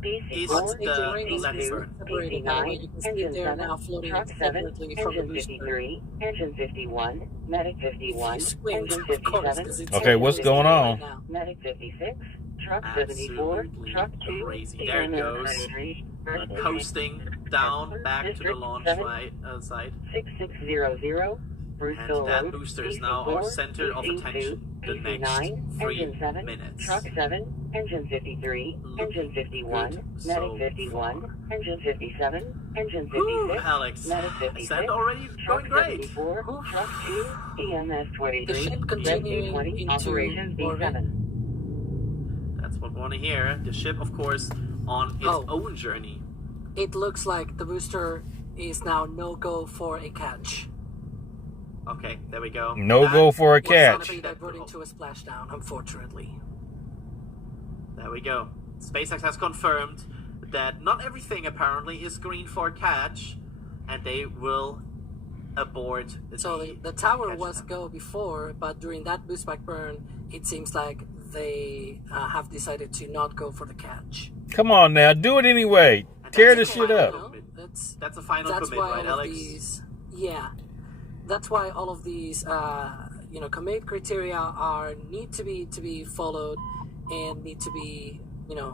is the last burn. Separated that way. You can see it there now floating separately from the booster. 53, Engine 51, Medic 51, Engine 57. Okay, what's going on? Medic 56, Truck 74, Truck 2. Crazy. There it goes. Coasting down back to the launch site. 6600. And that booster is now our center of attention the next 3 minutes. Truck 7, Engine 53, Engine 51, Medic 51, Engine 57, Engine 56, Alex, Medic 56, already going great. 74, Truck 2, EMS 23, The ship continuing 20, into Operations B7. That's what we want to hear. The ship, of course, on its own journey. It looks like the booster is now no-go for a catch. Okay, there we go. No go for a catch. It's going to be diverting to a splashdown, unfortunately. There we go. SpaceX has confirmed that not everything apparently is green for a catch, and they will abort. So the tower was go before, but during that boost back burn, it seems like they have decided to not go for the catch. Come on now, do it anyway. Tear the shit up. That's a final commit, right, Alex? That's why all of these, commit criteria need to be followed and need to be,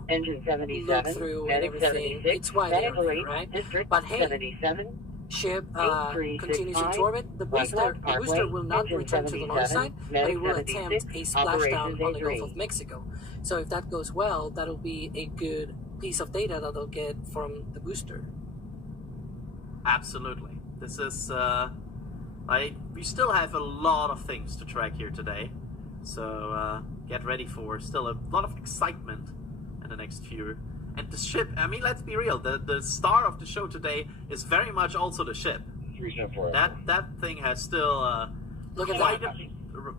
Engine 77, looked through and everything. It's why they're there, right? District But hey, 77, ship continues into orbit. The booster will not return to the launch site, but it will attempt a splashdown on the Gulf of Mexico. So if that goes well, that'll be a good piece of data that they'll get from the booster. Absolutely. This is we still have a lot of things to track here today, so get ready for still a lot of excitement in the next few. And the ship, I mean, let's be real, the star of the show today is very much also the ship. That thing has still look at quite that. a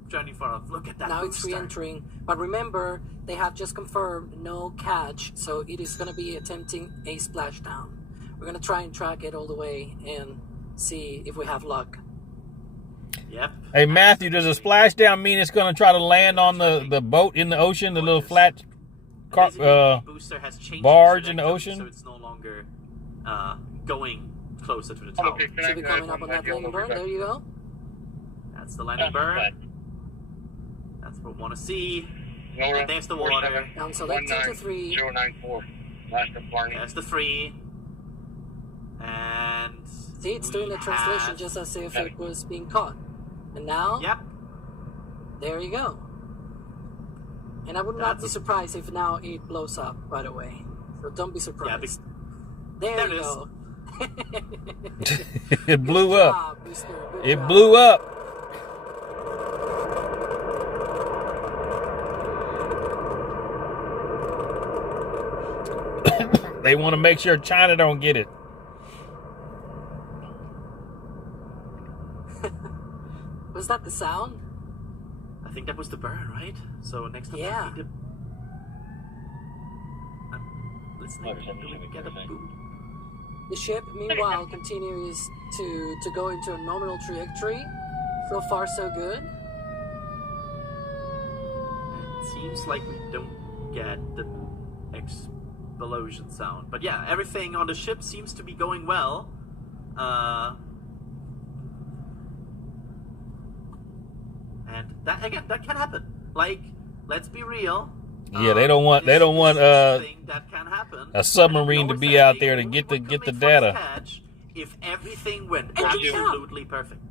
journey for us. Look at that. Now booster. it's re-entering, but remember they have just confirmed no catch, so it is going to be attempting a splashdown. We're going to try and track it all the way and see if we have luck. Yep. Hey Matthew, does a splashdown mean it's going to try to land on the boat in the ocean, the little flat booster has changed barge in the ocean? So it's no longer going closer to the tower. Should be coming up on that landing burn. There you go. That's the landing burn. That's what we want to see. And there's the water. Down select 2 to 3. 094. Last departing. There's the 3. And see, it's doing the translation just as if it was being caught. And now, there you go. And I would not be surprised if now it blows up, by the way. So don't be surprised. There you go. It blew up. It blew up. They want to make sure China don't get it. Was that the sound? I think that was the burn, right? So next time I'm listening. Do we get a boom? The ship, meanwhile, continues to go into a nominal trajectory. So far, so good. It seems like we don't get the explosion sound. But yeah, everything on the ship seems to be going well. And that again, that can happen. Like, let's be real. Yeah, they don't want that can happen. a submarine to be out there to get the data. if everything went absolutely perfect.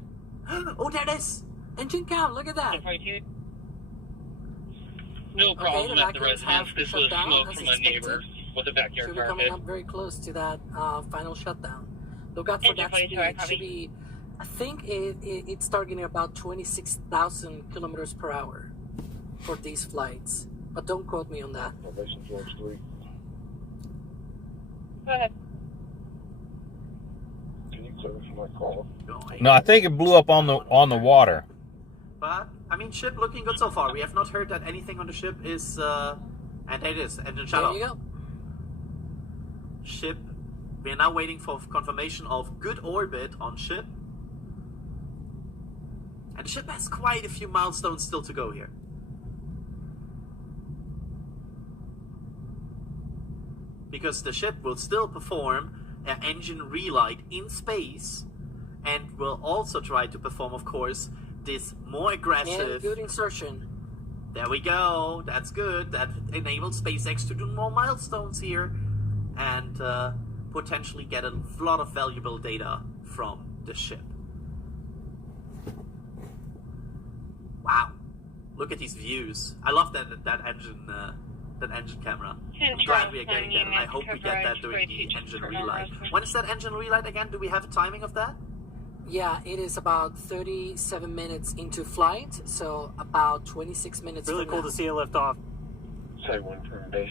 Oh, there it is! Engine count, look at that! No problem the at the vacuums residence. have This shut was down smoke as from my expected. neighbor with a backyard Should be fire coming pit. up very close to that final shutdown. Look out for that speed. It should be, I think it's targeting about 26,000 kilometers per hour for these flights. But don't quote me on that. Go ahead. Can you clarify my call? No, I think it blew up on the water. But, I mean, ship looking good so far. We have not heard that anything on the ship is, and there it is, engine shut off. There you go. Ship, we are now waiting for confirmation of good orbit on ship. And the ship has quite a few milestones still to go here. Because the ship will still perform an engine relight in space, and will also try to perform, of course, this more aggressive... And good insertion. There we go. That's good. That enables SpaceX to do more milestones here and potentially get a lot of valuable data from the ship. Wow. Look at these views. I love that engine camera. I'm glad we are getting that, and I hope we get that during the engine relight. When is that engine relight again? Do we have a timing of that? Yeah, it is about 37 minutes into flight, so about 26 minutes. Really cool to see it lift off. Say one from base.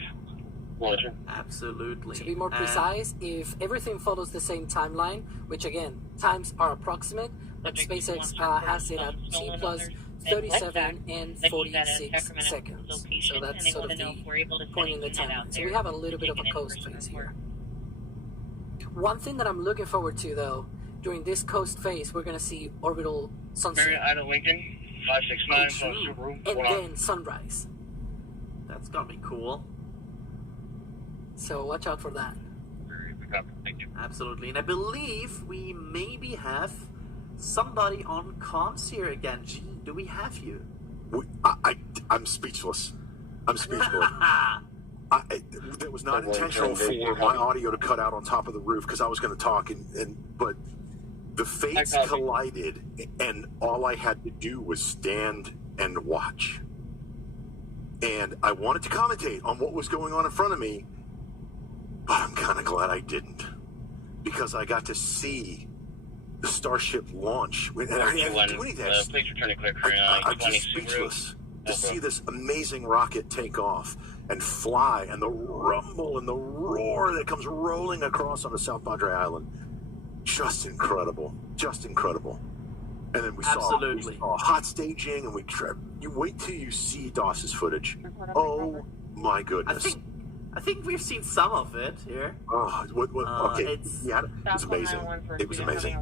Roger. Absolutely. To be more precise, if everything follows the same timeline, which again, times are approximate, but SpaceX has it at T plus 37 and 46 seconds. So that's sort of the point in the timeline. So we have a little bit of a coast phase here. One thing that I'm looking forward to, though, during this coast phase, we're going to see orbital sunset. Marriott Ida Lincoln, 569, and then sunrise. That's going to be cool. So watch out for that. Thank you. Absolutely. And I believe we maybe have somebody on comms here again. Gene, do we have you? I'm speechless. I'm speechless. That was not intentional for my audio to cut out on top of the roof because I was going to talk, but the fates collided, and all I had to do was stand and watch. And I wanted to commentate on what was going on in front of me, but I'm kind of glad I didn't, because I got to see the Starship launch. And I didn't do any of that. Please return to clear I'm just speechless to see this amazing rocket take off and fly, and the rumble and the roar that comes rolling across onto South Padre Island. Just incredible. Just incredible. And then we saw hot staging, and you wait till you see Doss's footage. Oh my goodness. I think we've seen some of it here. Oh, okay. It's amazing. It was amazing.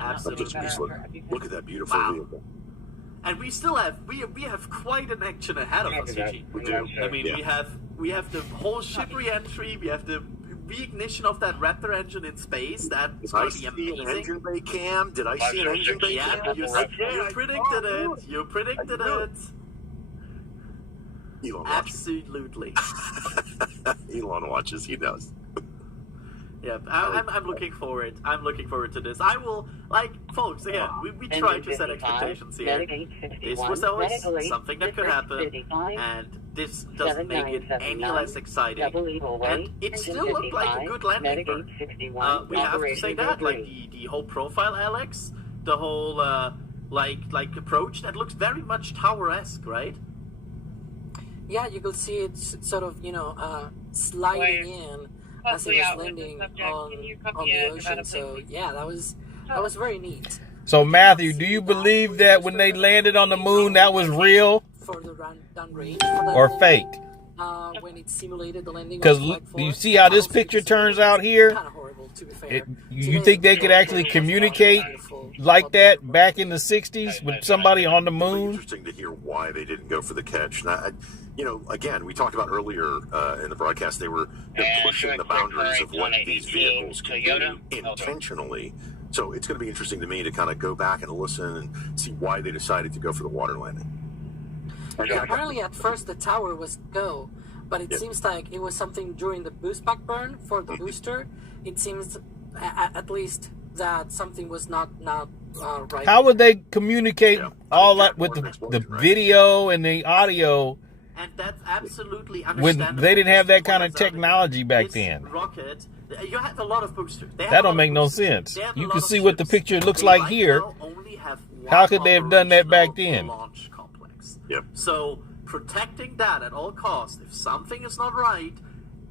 Absolutely. Look at that beautiful vehicle. And we still have we have quite an action ahead of us, Eugene. We do. I mean, we have the whole ship re-entry. We have the reignition of that Raptor engine in space. That's going to be amazing. An engine bay cam? Did I see an engine bay cam? You predicted it. You predicted it. Elon Absolutely. Elon watches. He knows. Yeah, I'm looking forward. I'm looking forward to this. I will, folks, again, we try to set expectations here. This was always something that could happen, and this doesn't make it any less exciting. And it still looked like a good landing burn. We have to say that, the whole profile, Alex, the whole, approach, that looks very much tower-esque, right? Yeah, you could see it sort of, sliding in as it was landing on the ocean. So yeah, that was very neat. So Matthew, do you believe that when they landed on the moon, that was real for the down range for that or landing, fake? When it simulated the landing. Because do you see how this picture turns out here? Kind of horrible, to be fair. You think they could actually communicate like that back in the 60s with somebody on the moon? It's interesting to hear why they didn't go for the catch. Now, again, we talked about earlier in the broadcast, they're pushing the boundaries of what these vehicles can do intentionally. So it's going to be interesting to me to kind of go back and listen and see why they decided to go for the water landing. Apparently, at first, the tower was go, but it seems like it was something during the boost back burn for the booster. It seems at least that something was not right. How would they communicate all that with the video and the audio? And that's absolutely When understandable. they didn't have that kind of technology back then. Rocket, you have a lot of boosters. That don't make no sense. You can see what the picture looks like here. How could they have done that back then? Launch complex. Yep. So protecting that at all costs. If something is not right,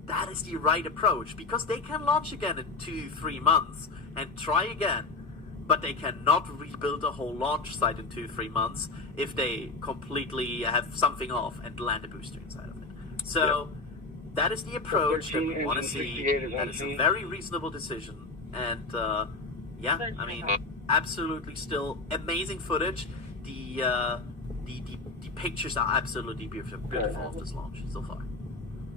that is the right approach, because they can launch again in 2-3 months and try again. But they cannot rebuild a whole launch site in 2-3 months if they completely have something off and land a booster inside of it. So that is the approach that we want to see. That is a very reasonable decision. And yeah, I mean, absolutely still amazing footage. The pictures are absolutely beautiful of this launch so far.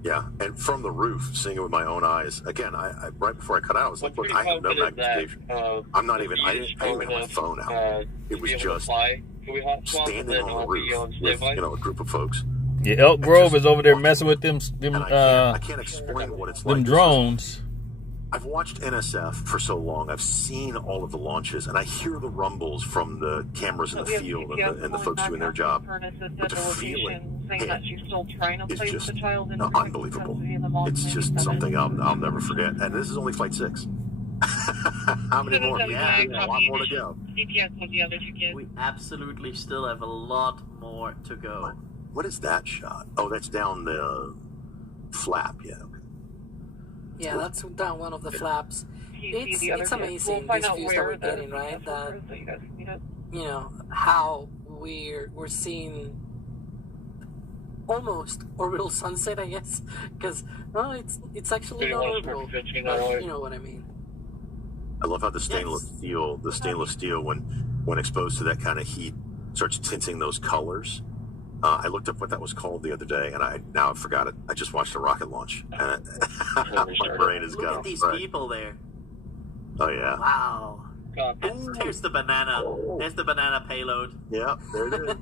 Yeah, and from the roof, seeing it with my own eyes. Again, I right before I cut out, I was like, look, I have no magnification. I'm not even, I didn't have my phone out. It was just standing on the roof with, a group of folks. Yeah, Elk Grove is over there messing with them I can't explain what it's like. Them drones. I've watched NSF for so long. I've seen all of the launches, and I hear the rumbles from the cameras in the field and the folks doing their job. But to feel it, it's just unbelievable. It's just something I'll never forget. And this is only Flight 6. How many more? Yeah, a lot more to go. We absolutely still have a lot more to go. What is that shot? Oh, that's down the flap, yeah. Yeah, that's down one of the flaps. It's amazing, these views that we're getting, right? That, how we're seeing almost orbital sunset, I guess, because it's actually not orbital, but you know what I mean. I love how the stainless steel, when exposed to that kind of heat, starts tinting those colors. I looked up what that was called the other day, and now I forgot it. I just watched a rocket launch, and my brain is gone. Look at these people there. Oh yeah. Wow. There's the banana. There's the banana payload. Yeah, there it is.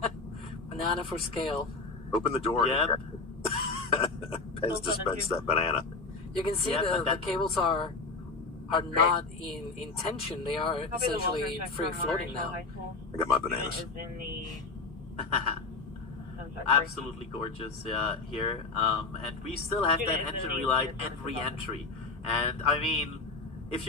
Banana for scale. Open the door. Yep. Pez dispense that banana. You can see the cables are not in tension. They are essentially free floating now. I got my bananas. Absolutely gorgeous here, and we still have that engine relight and re-entry. And I mean, if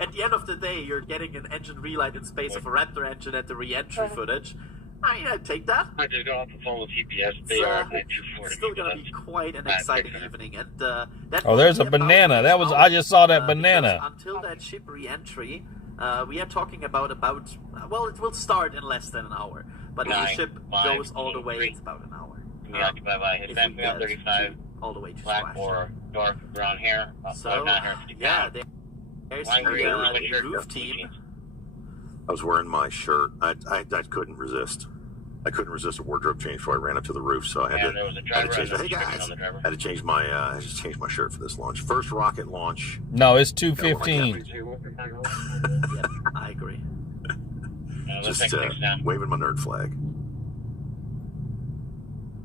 at the end of the day you're getting an engine relight in space of a Raptor engine at the re-entry footage, I'd take that. I just got off the phone with TPS. They are at 240. It's still gonna be quite an exciting evening, and that. Oh, there's a banana. I just saw that banana. Until that ship re-entry, we are talking about well, it will start in less than an hour. But if the ship goes all the way, it's about an hour. Occupied by his 35 all the way to black or dark brown hair. So, yeah, there's the roof team. I was wearing my shirt. I couldn't resist. I couldn't resist a wardrobe change, so I ran up to the roof. So I had to change. Hey guys, I had to change my. I just changed my shirt for this launch. First rocket launch. No, it's 2:15. Yep, I agree. Just waving my nerd flag.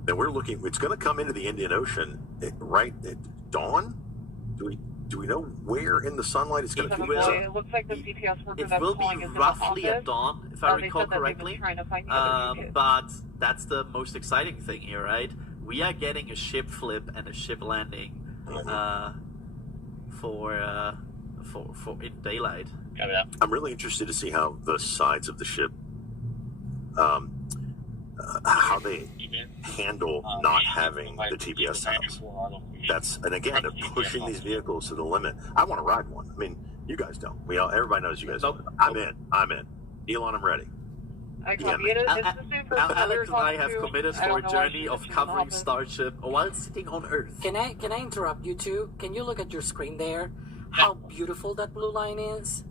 And we're looking. It's going to come into the Indian Ocean right at dawn. Do we know where in the sunlight it's going to be? It looks like the CPS worker it will be roughly at dawn, if I recall correctly. But that's the most exciting thing here, right? We are getting a ship flip and a ship landing for in daylight. I'm really interested to see how the sides of the ship, how they handle not having the TPS tops. And again, they're pushing these vehicles to the limit. I want to ride one. I mean, you guys don't. Everybody knows you guys don't. I'm in. Elon, I'm ready. I copy it. It's the same for Alex and I have committed for a journey of covering Starship while sitting on Earth. Can I interrupt you two? Can you look at your screen there? How beautiful that blue line is.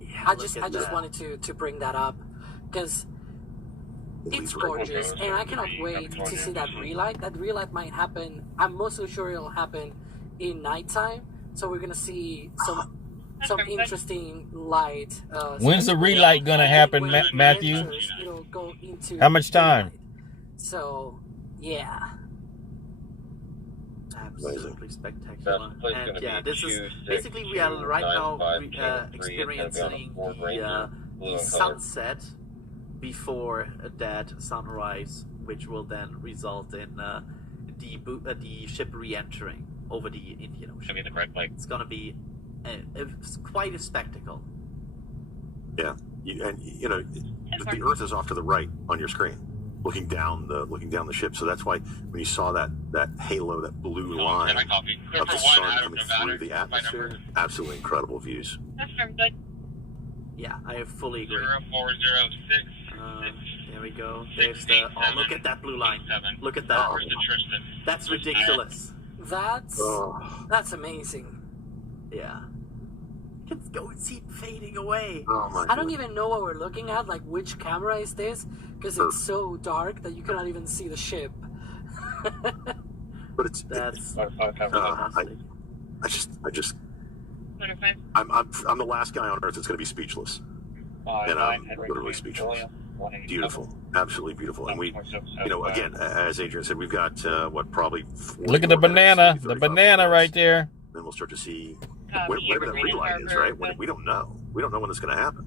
Yeah, I just wanted to bring that up because it's gorgeous, and I cannot wait to see that relight. That relight might happen. I'm mostly sure it'll happen in nighttime, so we're gonna see some interesting light. When's the relight gonna happen, Matthew? It'll go into how much time? daylight. So yeah. Absolutely spectacular. And yeah, this is basically we are right now experiencing the sunset before that sunrise, which will then result in the ship re-entering over the Indian Ocean. It's going to be quite a spectacle. Yeah, the Earth is off to the right on your screen, looking down the ship. So that's why when you saw that halo, that blue line of the sun coming through the atmosphere, absolutely incredible views. Yeah, I fully agree. 0406. There we go. There's the. Oh, look at that blue line. Look at that. That's ridiculous. That's amazing. Yeah. You can go and see it fading away. I don't even know what we're looking at. Like, which camera is this? Because it's so dark that you cannot even see the ship. But that's. I'm the last guy on Earth that's going to be speechless, and I'm literally speechless. Beautiful, absolutely beautiful. And we, again, as Adrian said, we've got probably. Look at the banana, right there. Then we'll start to see whatever that relight is, right? We don't know. We don't know when it's going to happen.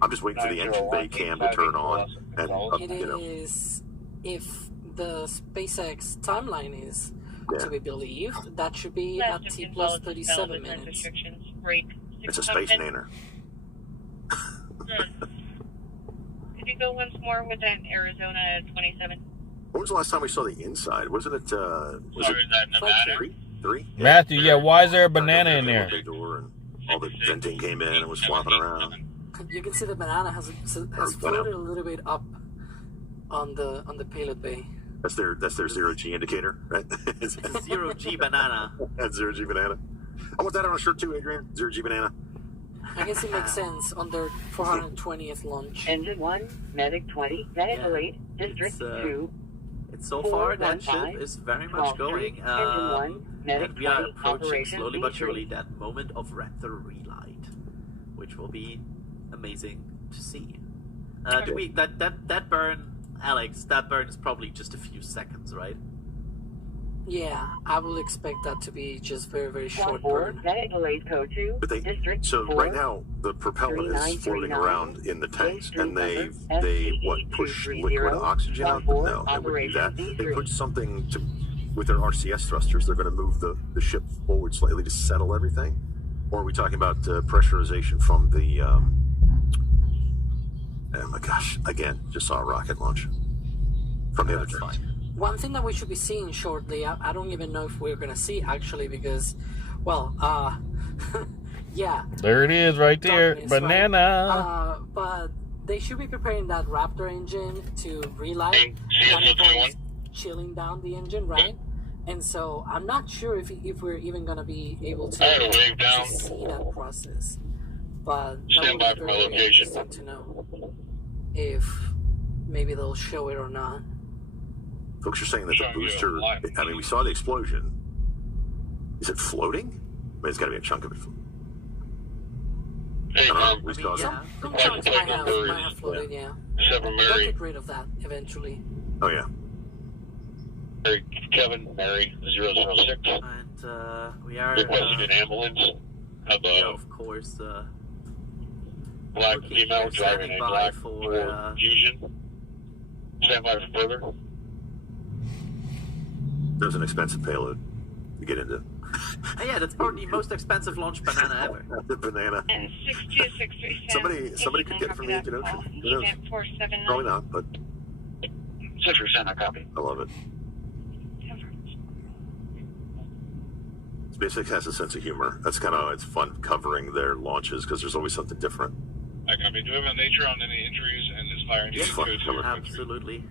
I'm just waiting for the engine bay cam to turn on, and it is, if the SpaceX timeline is to be believed, that should be at T plus 37 minutes. It's a space nanner. Could you go once more with that Arizona 27? When was the last time we saw the inside? Wasn't it? Was it Nevada? Three? Matthew, yeah. Why is there a banana in there? Door and all the venting came in and was flopping around. You can see the banana has floated a little bit up on the payload bay. That's their 0G indicator, right? Zero G banana. That's 0G banana. I want that on a shirt too, Adrian. 0G banana. I guess it makes sense on their 420th launch. Engine 1, Medic 20, Medic 8, District 2. It's so far that ship is very much going. And we are approaching slowly but surely that moment of Raptor relight, which will be amazing to see. That burn, Alex, that burn is probably just a few seconds, right? Yeah, I will expect that to be just very, very short burn. But so right now the propellant is floating around in the tanks, and they push liquid oxygen out? No, they wouldn't do that. They put something with their RCS thrusters. They're going to move the ship forward slightly to settle everything. Or are we talking about pressurization from the? Oh my gosh! Again, just saw a rocket launch from the other tanks. One thing that we should be seeing shortly, I don't even know if we're going to see actually, because, well, yeah. There it is right there, banana. Right? But they should be preparing that Raptor engine to relight, chilling down the engine, right? And so I'm not sure if we're even going to be able to see that process. But that would be very interesting to know if maybe they'll show it or not. Folks are saying that the booster, I mean, we saw the explosion. Is it floating? I mean, it's got to be a chunk of it. Some chunks might have floated, yeah. They'll get rid of that eventually. Oh, yeah. Kevin, Mary, 006. And we are... requesting an ambulance. Of course, black female driving a black Ford Fusion. Stand by for further. There's an expensive payload to get into. Yeah, that's probably the most expensive launch banana ever. The banana. 62637. Somebody could get it from the Indian Ocean. Who knows? Probably not, but 6% I copy. I love it. SpaceX has a sense of humor. That's kind of, it's fun covering their launches because there's always something different. I copy. Do we have a nature on any injuries and is firing? It's fun covering. Absolutely.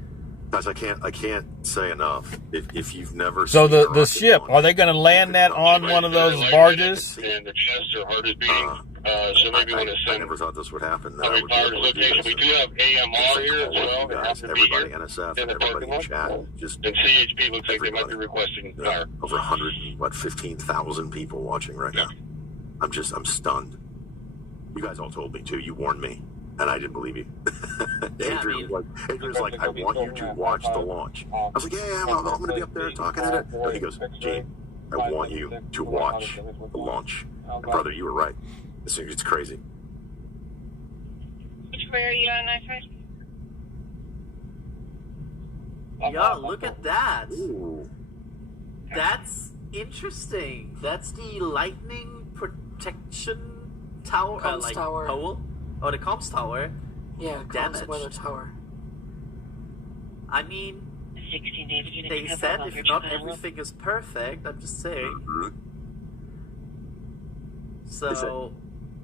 Guys, I can't say enough. If you've never so seen the ship, are they going to land that on one of those barges? And the chest or heart is beating. So maybe when it's I never thought this would happen. We do have AMR here as well. Guys, everybody, NSF, and everybody in chat. Just and CHP looks like they might be requesting fire. Over 15,000 people watching right now. I'm stunned. You guys all told me too. You warned me. And I didn't believe you. Adrian was like, I want you to watch the launch. I was like, yeah, I'm going to be up there talking at it. And he goes, Gene, I want you to watch the launch. And brother, you were right. It's crazy. Where are you on that side? Yeah, look at that. Ooh. That's interesting. That's the lightning protection tower, Comms tower. pole. Oh, the comms tower. Yeah, comms weather tower. I mean, 16 David, they said if not everything is perfect, I'm just saying. So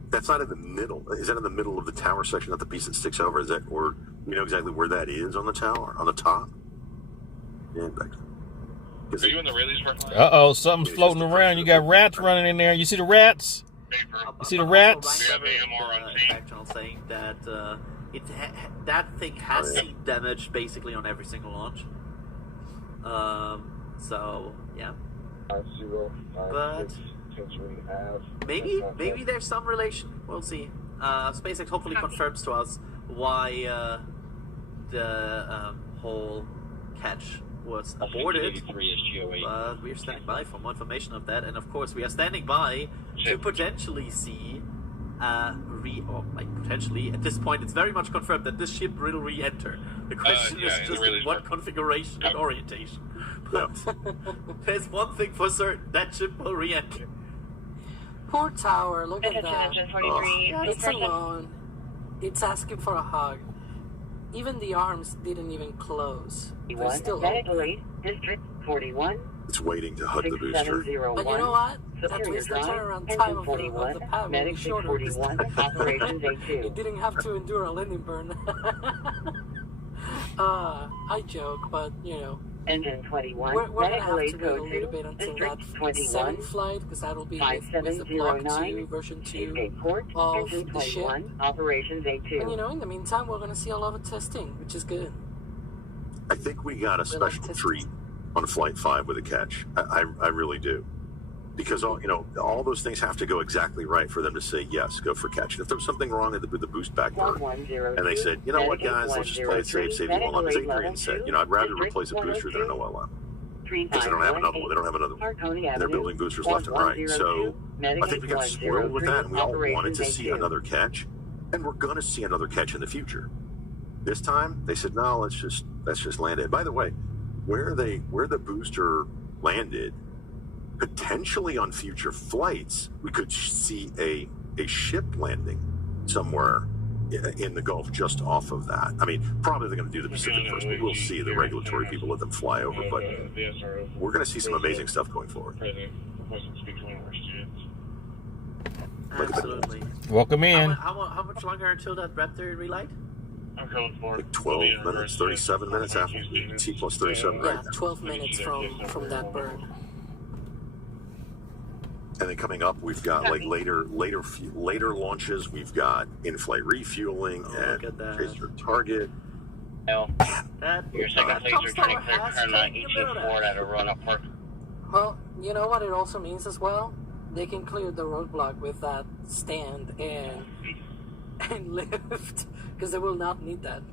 that's not in the middle. Is that in the middle of the tower section, not the piece that sticks over? Is that, or you know exactly where that is on the tower, on the top? Yeah, Are you in the Rayleigh's working? Uh-oh, something's floating around. You got rats running in there. You see the rats? You see the rats? Saying that that thing has seen damage basically on every single launch. So yeah. But maybe there's some relation. We'll see. SpaceX hopefully confirms to us why the whole catch was aborted. But we're standing by for more information of that, and of course we are standing by to potentially see potentially at this point it's very much confirmed that this ship will re-enter. The question is just in what configuration and orientation. But there's one thing for certain, that ship will re-enter. Poor tower, look at that. Oh. It's alone. It's asking for a hug. Even the arms didn't even close. They're still open. District 41. It's waiting to hug the booster. But you know what? At least the turnaround time of the pad will be shorter this time. It didn't have to endure a landing burn. I joke, but you know. Engine 21. We're going to have to wait a little bit until that 7th flight, because that'll be with the Block 2, version 2 of the ship. Operations A2. And you know, in the meantime, we're going to see a lot of testing, which is good. I think we got a special treat on Flight 5 with a catch. I really do. Because all those things have to go exactly right for them to say, yes, go for catch. And if there was something wrong with the boost back burn, and they said, you know what, guys, let's just play it safe, save the OLM. As Adrian said, I'd rather replace a booster than an OLM. Because they don't have another one. They don't have another one. And they're building boosters left and right. So I think we got spoiled with that, and we all wanted to see another catch. And we're going to see another catch in the future. This time, they said, no, let's just land it. By the way, where the booster landed, potentially on future flights, we could see a ship landing somewhere in the Gulf just off of that. I mean, probably they're going to do the Pacific first, but we'll see. The regulatory people let them fly over, but we're going to see some amazing stuff going forward. Absolutely. Welcome in. How much longer until that Raptor relight? I'm going for like 12 minutes, 37 minutes after T plus 37 right now. 12 minutes from that burn. And then coming up, we've got like later launches. We've got in-flight refueling and tracer target. Your second place returning clear turn 18 forward at a run-up park. Well, you know what it also means as well? They can clear the roadblock with that stand and lift, because they will not need that.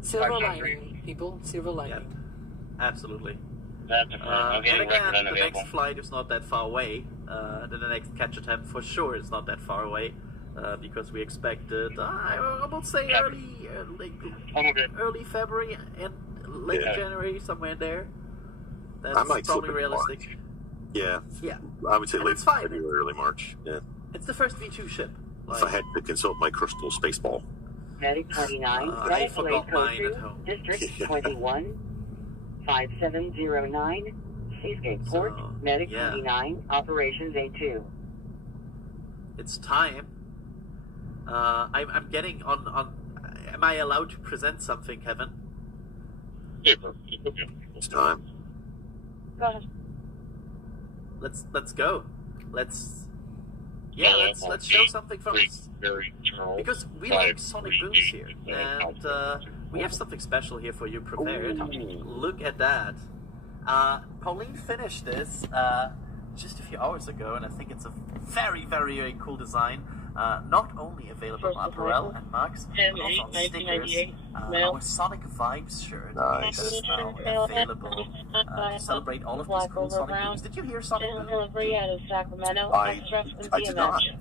Silver lining, people. Silver lining. Yeah, absolutely. And again, the next flight is not that far away. The next catch attempt for sure is not that far away, because we expected, I would say early February and late January, somewhere there. That's probably realistic. March. Yeah. Yeah. I would say late February, early March. Yeah. It's the first V2 ship. If I had to consult my crystal space ball. Medic 29, I forgot mine at home. District 21, 5709, Seascape Port, Medic 29, Operations A2. It's time. I'm getting on. Am I allowed to present something, Kevin? It's time. Go ahead. Let's go. Let's show something from us. Because we like sonic booms here, and we have something special here for you prepared. Ooh. Look at that. Pauline finished this just a few hours ago, and I think it's a very, very, very cool design. not only available on apparel and mugs, but also on stickers. Our Sonic Vibes shirt is now available to celebrate all of these cool Sonic booms. Did you hear Sonic Boom? Delivery out of Sacramento. I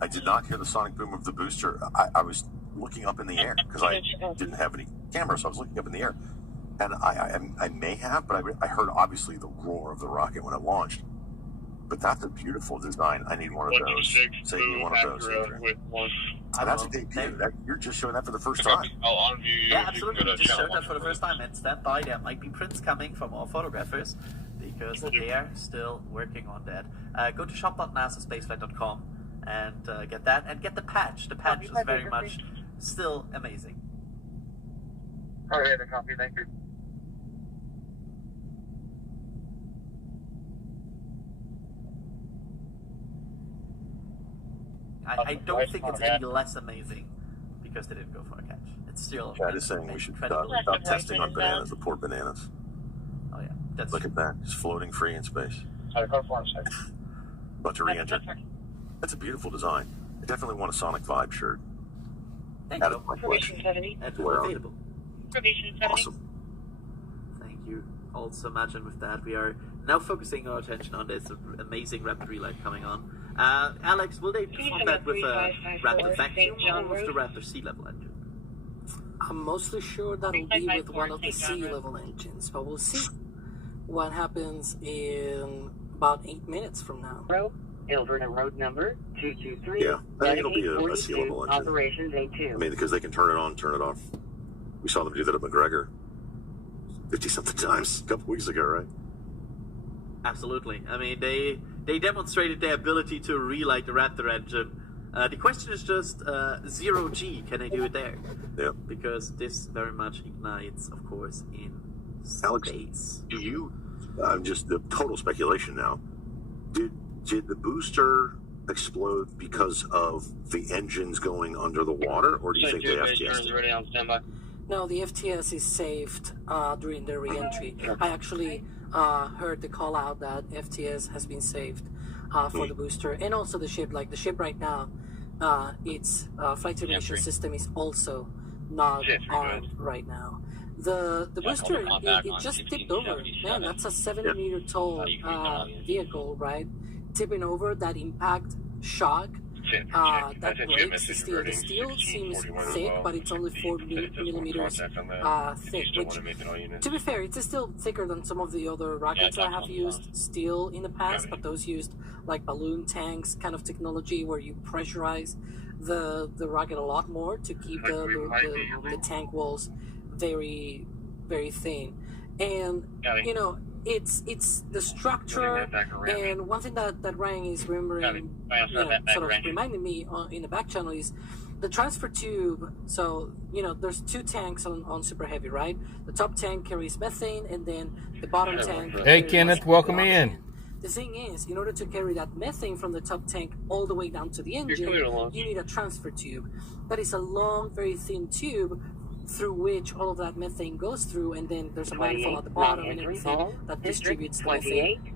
did not hear the sonic boom of the booster. I was looking up in the air because I didn't have any camera, so I was looking up in the air. And I may have, but I heard obviously the roar of the rocket when it launched. But that's a beautiful design. I need one of those. Say you one of those. So that's a debut. You're just showing that for the first time. Yeah, absolutely. Just showed that for the first time. And stand by, there might be prints coming from all photographers because they are still working on that. Go to shop.nasaspaceflight.com and get that. And get the patch. The patch is very much still amazing. All right, a copy. Thank you. I don't think it's any less amazing because they didn't go for a catch. It's still. Chad is saying we should stop testing on bananas, the poor bananas. Oh, yeah. Look at that. Just floating free in space. About to re-enter. That's a beautiful design. I definitely want a Sonic Vibe shirt. Thank you. And we're available. Awesome. Thank you. Also, imagine with that, we are now focusing our attention on this amazing rapid relight coming on. Alex, will they perform that with a Raptor vacuum or with the Raptor sea level engine? I'm mostly sure that will be with one of the sea level engines, but we'll see what happens in about 8 minutes from now. Alberta road number 223. Yeah, I think it'll be a sea level engine. Operations A2. I mean, because they can turn it on, turn it off. We saw them do that at McGregor 50-something times a couple weeks ago, right? Absolutely. I mean, they demonstrated their ability to relight the Raptor engine. The question is just 0G, can they do it there? Yeah. Because this very much ignites, of course, in space. Alex, do you, just the total speculation now, did the booster explode because of the engines going under the water, or do you think the FTS ready on standby? No, the FTS is saved during the re-entry. I actually heard the call out that FTS has been saved for the booster, and also the ship. Like the ship right now, its flight termination system is also not armed right now. The booster, it just tipped over. Man, that's a 70-meter tall vehicle, right? Tipping over, that impact shock. That breaks the steel. The steel seems thick, but it's only 4 millimeters thick, which, to be fair, it's still thicker than some of the other rockets I have used steel in the past, but those used like balloon tanks kind of technology where you pressurize the rocket a lot more to keep the tank walls very, very thin. And, you know, it's the structure, and one thing that Ryan is remembering, sort of reminding me in the back channel is the transfer tube. So, you know, there's two tanks on Super Heavy, right? The top tank carries methane, and then the bottom tank. Hey, Kenneth, welcome in. The thing is, in order to carry that methane from the top tank all the way down to the engine, you need a transfer tube. That is a long, very thin tube through which all of that methane goes through, and then there's a manifold at the bottom and everything that distributes the methane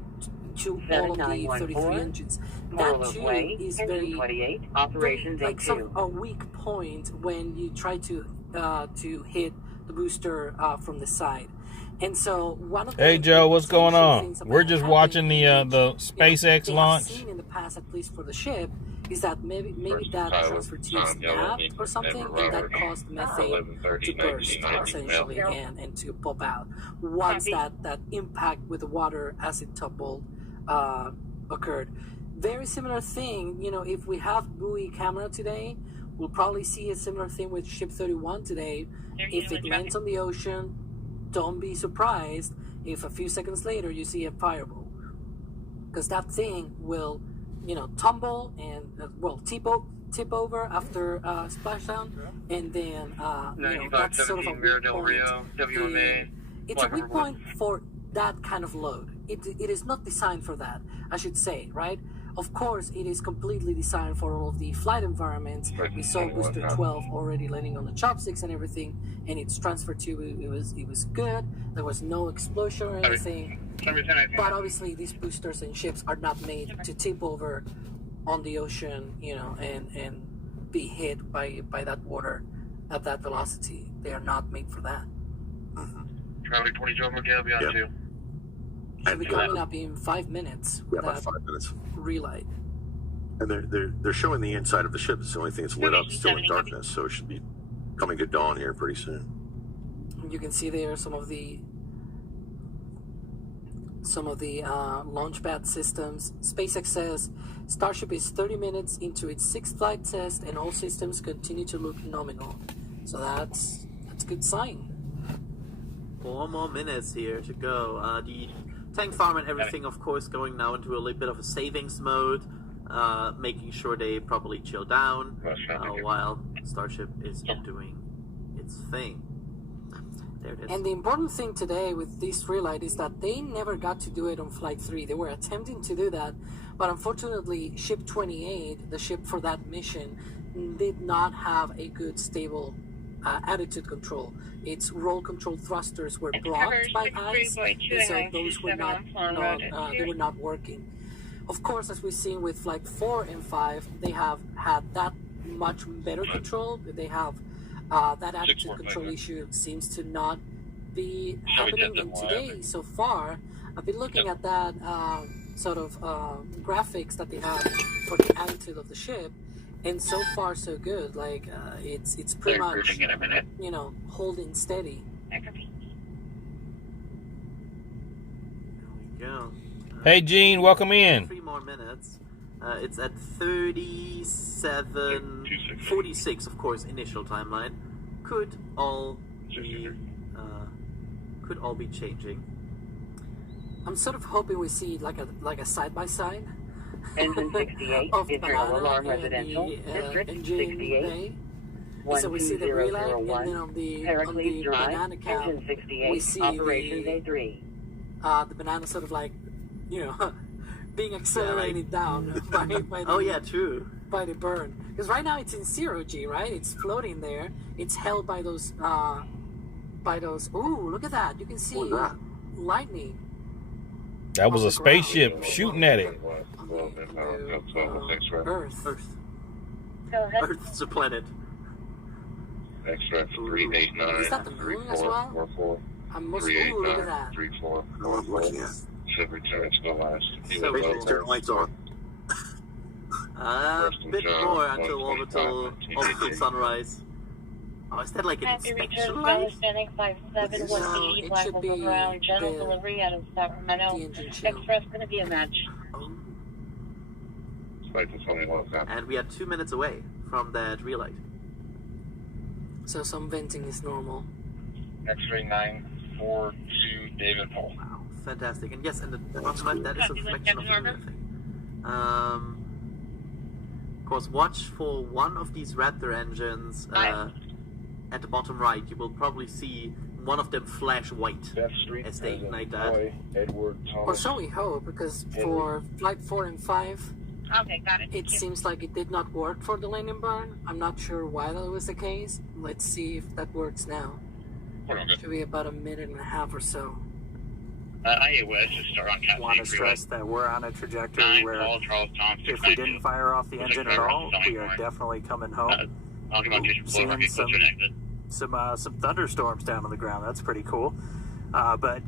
to all of the 33 engines. That tube is very like a weak point when you try to hit the booster from the side. And so one of the Hey Joe, what's going on? We're just watching the SpaceX launch. Seen in the past, at least for the ship, is that maybe that transfer tube snapped or something, and that caused methane to burst essentially and to pop out once that impact with the water as it toppled occurred. Very similar thing, you know, if we have buoy camera today, we'll probably see a similar thing with Ship 31 today. If it lands on the ocean, don't be surprised if a few seconds later you see a fireball, because that thing will, you know, tumble and tip over after splashdown, and then you know, that's sort of a weak point. It's a weak point for that kind of load. It is not designed for that, I should say, right? Of course, it is completely designed for all of the flight environments. We saw Booster 12 already landing on the chopsticks and everything, and its transfer tube, it was good. There was no explosion or anything. But obviously, these boosters and ships are not made to tip over on the ocean, you know, and be hit by that water at that velocity. They are not made for that. Charlie 22, I'm looking at you on 2. Should be coming up in 5 minutes. Yeah, about 5 minutes. Relight. And they're showing the inside of the ship. It's the only thing that's lit up, still in darkness. So it should be coming to dawn here pretty soon. You can see there some of the launch pad systems. SpaceX says Starship is 30 minutes into its 6th flight test, and all systems continue to look nominal. So that's a good sign. 4 more minutes here to go. The tank farm and everything, of course, going now into a little bit of a savings mode, making sure they properly chill down while Starship is doing its thing. There it is. And the important thing today with this relight is that they never got to do it on Flight 3. They were attempting to do that, but unfortunately, Ship 28, the ship for that mission, did not have a good, stable attitude control. Its roll control thrusters were blocked by ice, and so those were they were not working. Of course, as we've seen with Flight 4 and 5, they have had that much better control. They have that attitude control issue seems to not be happening. And today, so far, I've been looking at that sort of graphics that they have for the attitude of the ship, and so far so good. Like it's pretty much, you know, holding steady. There we go. Hey Gene, welcome in. 3 more minutes. It's at 37:46, of course, initial timeline. Could all be changing. I'm sort of hoping we see like a side by side. Engine 68, internal alarm residential, district 68. So we see the relight, and then on the banana cap, engine 68, we see operations A3. The banana sort of like, you know, being accelerated down by the, oh yeah, true, by the burn. Because right now it's in 0G, right? It's floating there. It's held by those ooh, look at that. You can see lightning. That was a spaceship shooting at it. Earth. Go ahead. Earth's a planet. Extra 389. Is that the moon as well? I'm most, ooh, look at that. 34. I'm looking at. Should return to the last. Turn lights on. A bit more until orbital sunrise. Oh, is that like an inspection light? Standing 5718, flag over ground, general delivery out of Sacramento. Express going to be a match. And we are 2 minutes away from that relight. So some venting is normal. X-ray 942, David Paul. Wow, fantastic. And yes, and the bottom left, that is a reflection of the moon, I think. Of course, watch for one of these Raptor engines at the bottom right. You will probably see one of them flash white as they ignite that. Or so we hope, because for Flight 4 and 5, okay, got it. It seems like it did not work for the landing burn. I'm not sure why that was the case. Let's see if that works now. Should be about a minute and a half or so. I want to stress that we're on a trajectory where if we didn't fire off the engine at all, we are definitely coming home. Seeing some thunderstorms down on the ground. That's pretty cool. But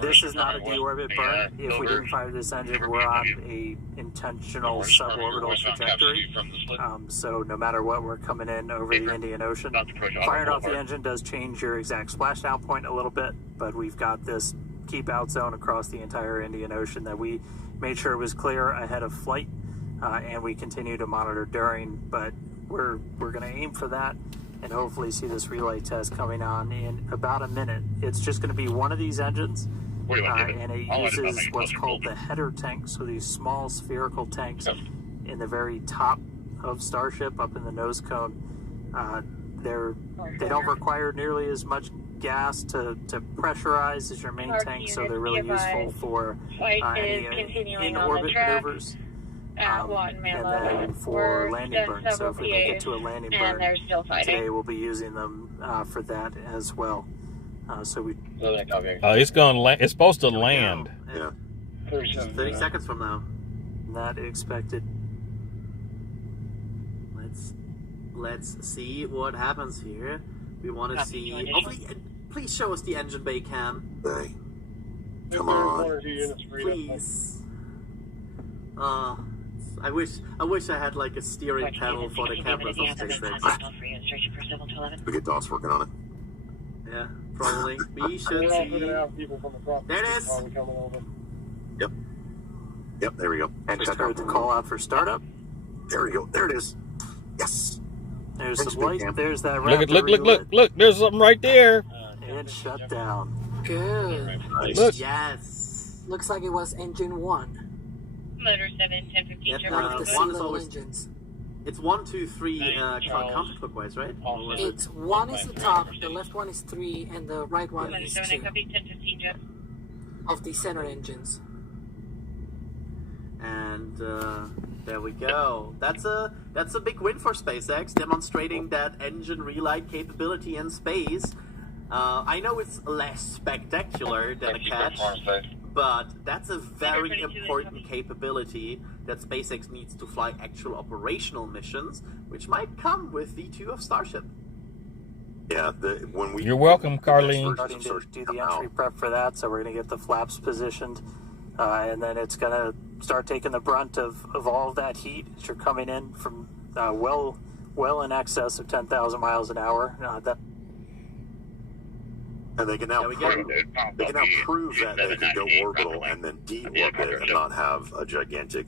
this is not a deorbit burn. If we didn't fire this engine, we're on a intentional suborbital trajectory. So no matter what, we're coming in over the Indian Ocean. Firing off the engine does change your exact splashdown point a little bit, but we've got this keep out zone across the entire Indian Ocean that we made sure was clear ahead of flight, and we continue to monitor during. But we're going to aim for that and hopefully see this relay test coming on in about a minute. It's just going to be one of these engines, and it uses what's called the header tank, so these small spherical tanks in the very top of Starship, up in the nose cone. They don't require nearly as much gas to pressurize as your main tank, so they're really useful for any in-orbit maneuvers. And then for landing burn. So if we make it to a landing burn today, we'll be using them for that as well. So we. It's going. It's supposed to land. Yeah. 30 seconds from now. Not expected. let's see what happens here. We want to see. Hopefully, please show us the engine bay cam. Hey, come on, please. I wish I had like a steering panel for the cameras on SpaceX. We get DOS working on it. Yeah, probably. We should see. There it is. Yep, there we go. And just heard the call out for startup. There we go. There it is. Yes. There's the light. There's that raptor. Look. There's something right there. And shut down. Good. Nice. Look. Yes. Looks like it was engine 1. Motor 7, 1015. Yep, the one is always. engines. It's 1, 2, 3 counterclockwise, right? It's 1 is the top, the left one is 3, and the right one is 2 of the center engines. And there we go. That's a big win for SpaceX, demonstrating that engine relight capability in space. I know it's less spectacular than a catch, but that's a very important capability that SpaceX needs to fly actual operational missions, which might come with V2 of Starship. Yeah, You're welcome, Carlene. Starting to do the entry prep for that, so we're going to get the flaps positioned, and then it's going to start taking the brunt of all of that heat as you're coming in from well in excess of 10,000 miles an hour. And they can now prove that they can go orbital and then deorbit and not have a gigantic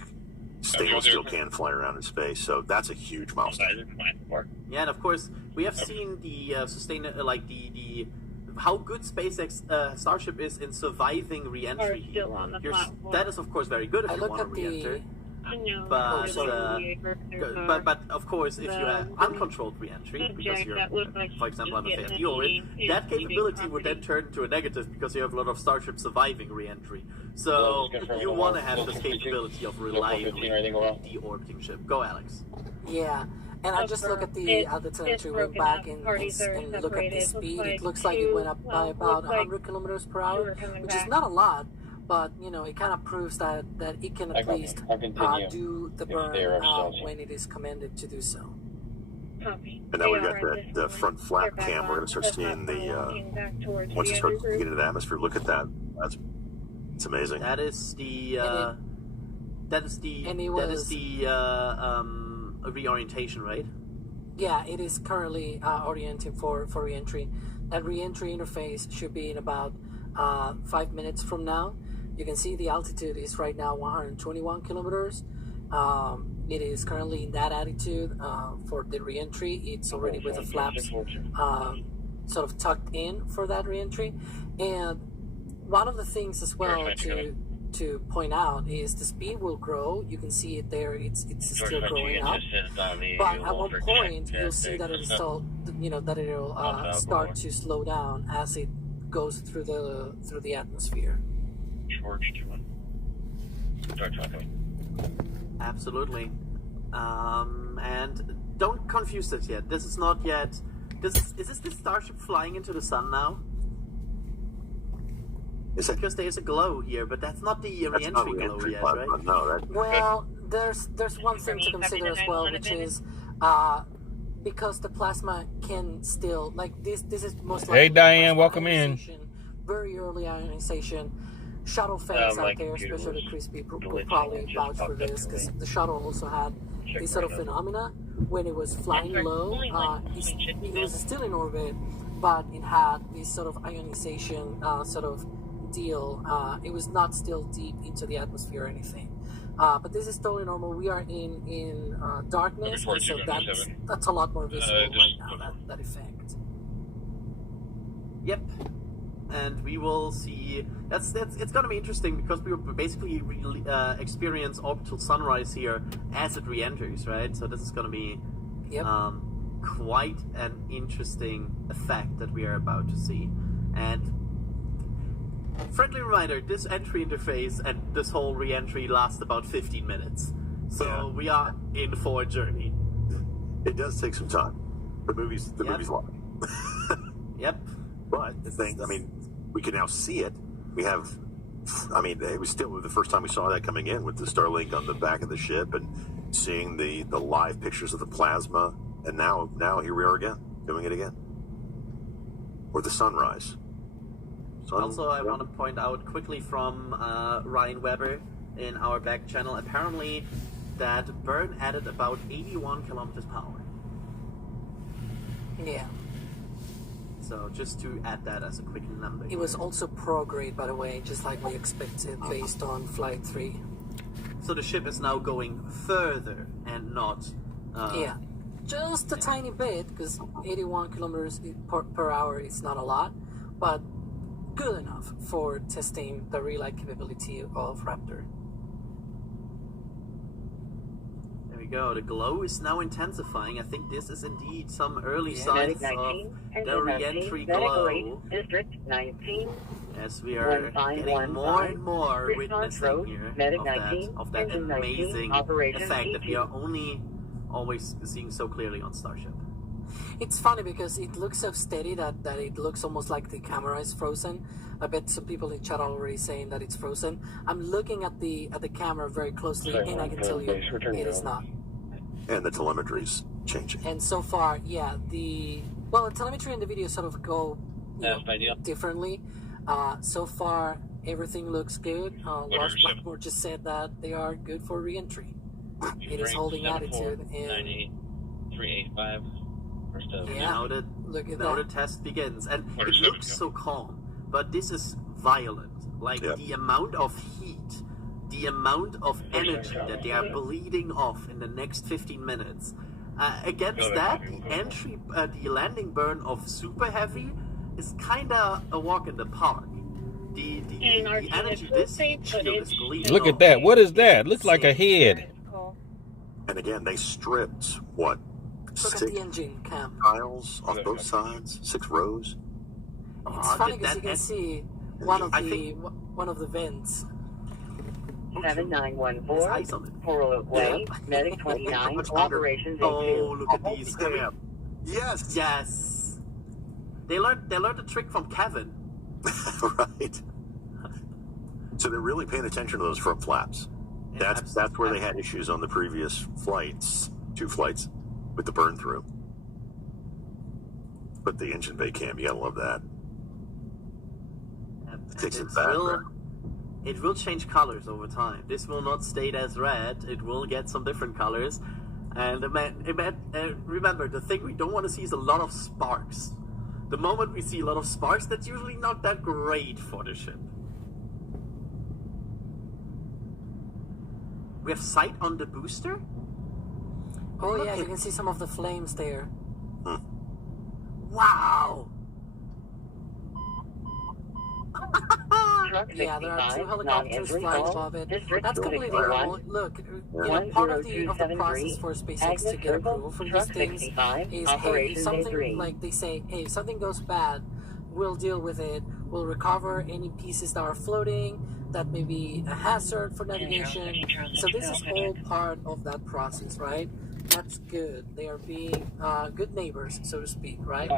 stainless steel can fly around in space. So that's a huge milestone. Yeah, and of course we have seen the how good SpaceX Starship is in surviving re-entry. That is of course very good if you want to re-enter. But of course, if you have uncontrolled re-entry, because you're, for example, I'm a FAFD orbit, that capability would then turn to a negative because you have a lot of Starship surviving re-entry. So you want to have this capability of reliably deorbiting ship. Go, Alex. Yeah. And I just look at the telemetry, went back and look at the speed. It looks like it went up by about 100 kilometers per hour, which is not a lot. But, you know, it kind of proves that it can at least do the burn when it is commanded to do so. And now we've got the front flap cam. We're going to start seeing once you start getting into the atmosphere, look at that. It's amazing. That is the reorientation, right? Yeah, it is currently orienting for re-entry. That re-entry interface should be in about 5 minutes from now. You can see the altitude is right now 121 kilometers. It is currently in that attitude for the re-entry. It's already with the flaps sort of tucked in for that re-entry. And one of the things as well to point out is the speed will grow. You can see it there. It's still growing up. But at one point, you'll see that it'll start to slow down as it goes through the atmosphere. Absolutely. And don't confuse this yet. This is not yet. Is this the Starship flying into the sun now? Because there's a glow here, but that's not the re-entry glow yet, right? No, well, there's one thing to consider as well, which is because the plasma can still, like this is most likely. Hey Diane, welcome in. Very early ionization. Shuttle fans out there, especially Crispy, will probably vouch for this because the shuttle also had this sort of phenomena when it was flying low. It was still in orbit, but it had this sort of ionization sort of deal. It was not still deep into the atmosphere or anything. But this is totally normal. We are in darkness, so that's a lot more visible right now, that effect. Yep. And we will see. It's going to be interesting because we will basically experience orbital sunrise here as it re-enters, right? So this is going to be quite an interesting effect that we are about to see. And friendly reminder: this entry interface and this whole re-entry lasts about 15 minutes. So we are in for a journey. It does take some time. The movie's long. Yep. But the thing, I mean, we can now see it. We have, I mean, it was still the first time we saw that coming in with the Starlink on the back of the ship and seeing the live pictures of the plasma And now here we are again, doing it again. Or the sunrise. Also, I want to point out quickly from Ryan Weber in our back channel, apparently that burn added about 81 kilometers per hour. Yeah. So just to add that as a quick number. It was also prograde, by the way, just like we expected based on Flight 3. So the ship is now going further and not... yeah. Just a tiny bit, because 81 kilometers per hour is not a lot, but good enough for testing the relight capability of Raptor. There we go. The glow is now intensifying. I think this is indeed some early signs of the re-entry glow. District 19. As we are getting more and more witnessing here of that amazing effect that we are always seeing so clearly on Starship. It's funny because it looks so steady that it looks almost like the camera is frozen. I bet some people in chat are already saying that it's frozen. I'm looking at the camera very closely, and I can tell you it is not. And the telemetry's changing. And so far, yeah, the telemetry and the video sort of go differently. So far, everything looks good. Lars Blackmore just said that they are good for re-entry. It is holding attitude. 9385. Now the test begins, and it looks so calm, but this is violent. Like the amount of heat, the amount of energy that they are bleeding off in the next 15 minutes. Against that, the landing burn of Super Heavy is kind of a walk in the park. The energy this shield is bleeding. Look at that! What is that? Looks like a head. And again, they stripped what? Look at the engine cam. Tiles off both sides, 6 rows. It's funny because you can see one of the vents. 7914, Coral Oak Way, Medic 29, Operations A2. Oh, look at these. Yes. They learned the trick from Kevin. Right. So they're really paying attention to those front flaps. That's where they had issues on the previous flights, 2 flights, with the burn through. But the engine bay cam, you gotta love that. It will change colors over time. This will not stay as red. It will get some different colors. And remember, the thing we don't want to see is a lot of sparks. The moment we see a lot of sparks, that's usually not that great for the ship. We have sight on the booster? Oh yeah, you can see some of the flames there. Wow! Yeah, there are 2 helicopters flying above it. That's completely normal. Look, part of the process for SpaceX to get approval for these things is, hey, if something, like they say, hey, if something goes bad, we'll deal with it. We'll recover any pieces that are floating, that may be a hazard for navigation. So this is all part of that process, right? That's good. They are being good neighbors, so to speak, right?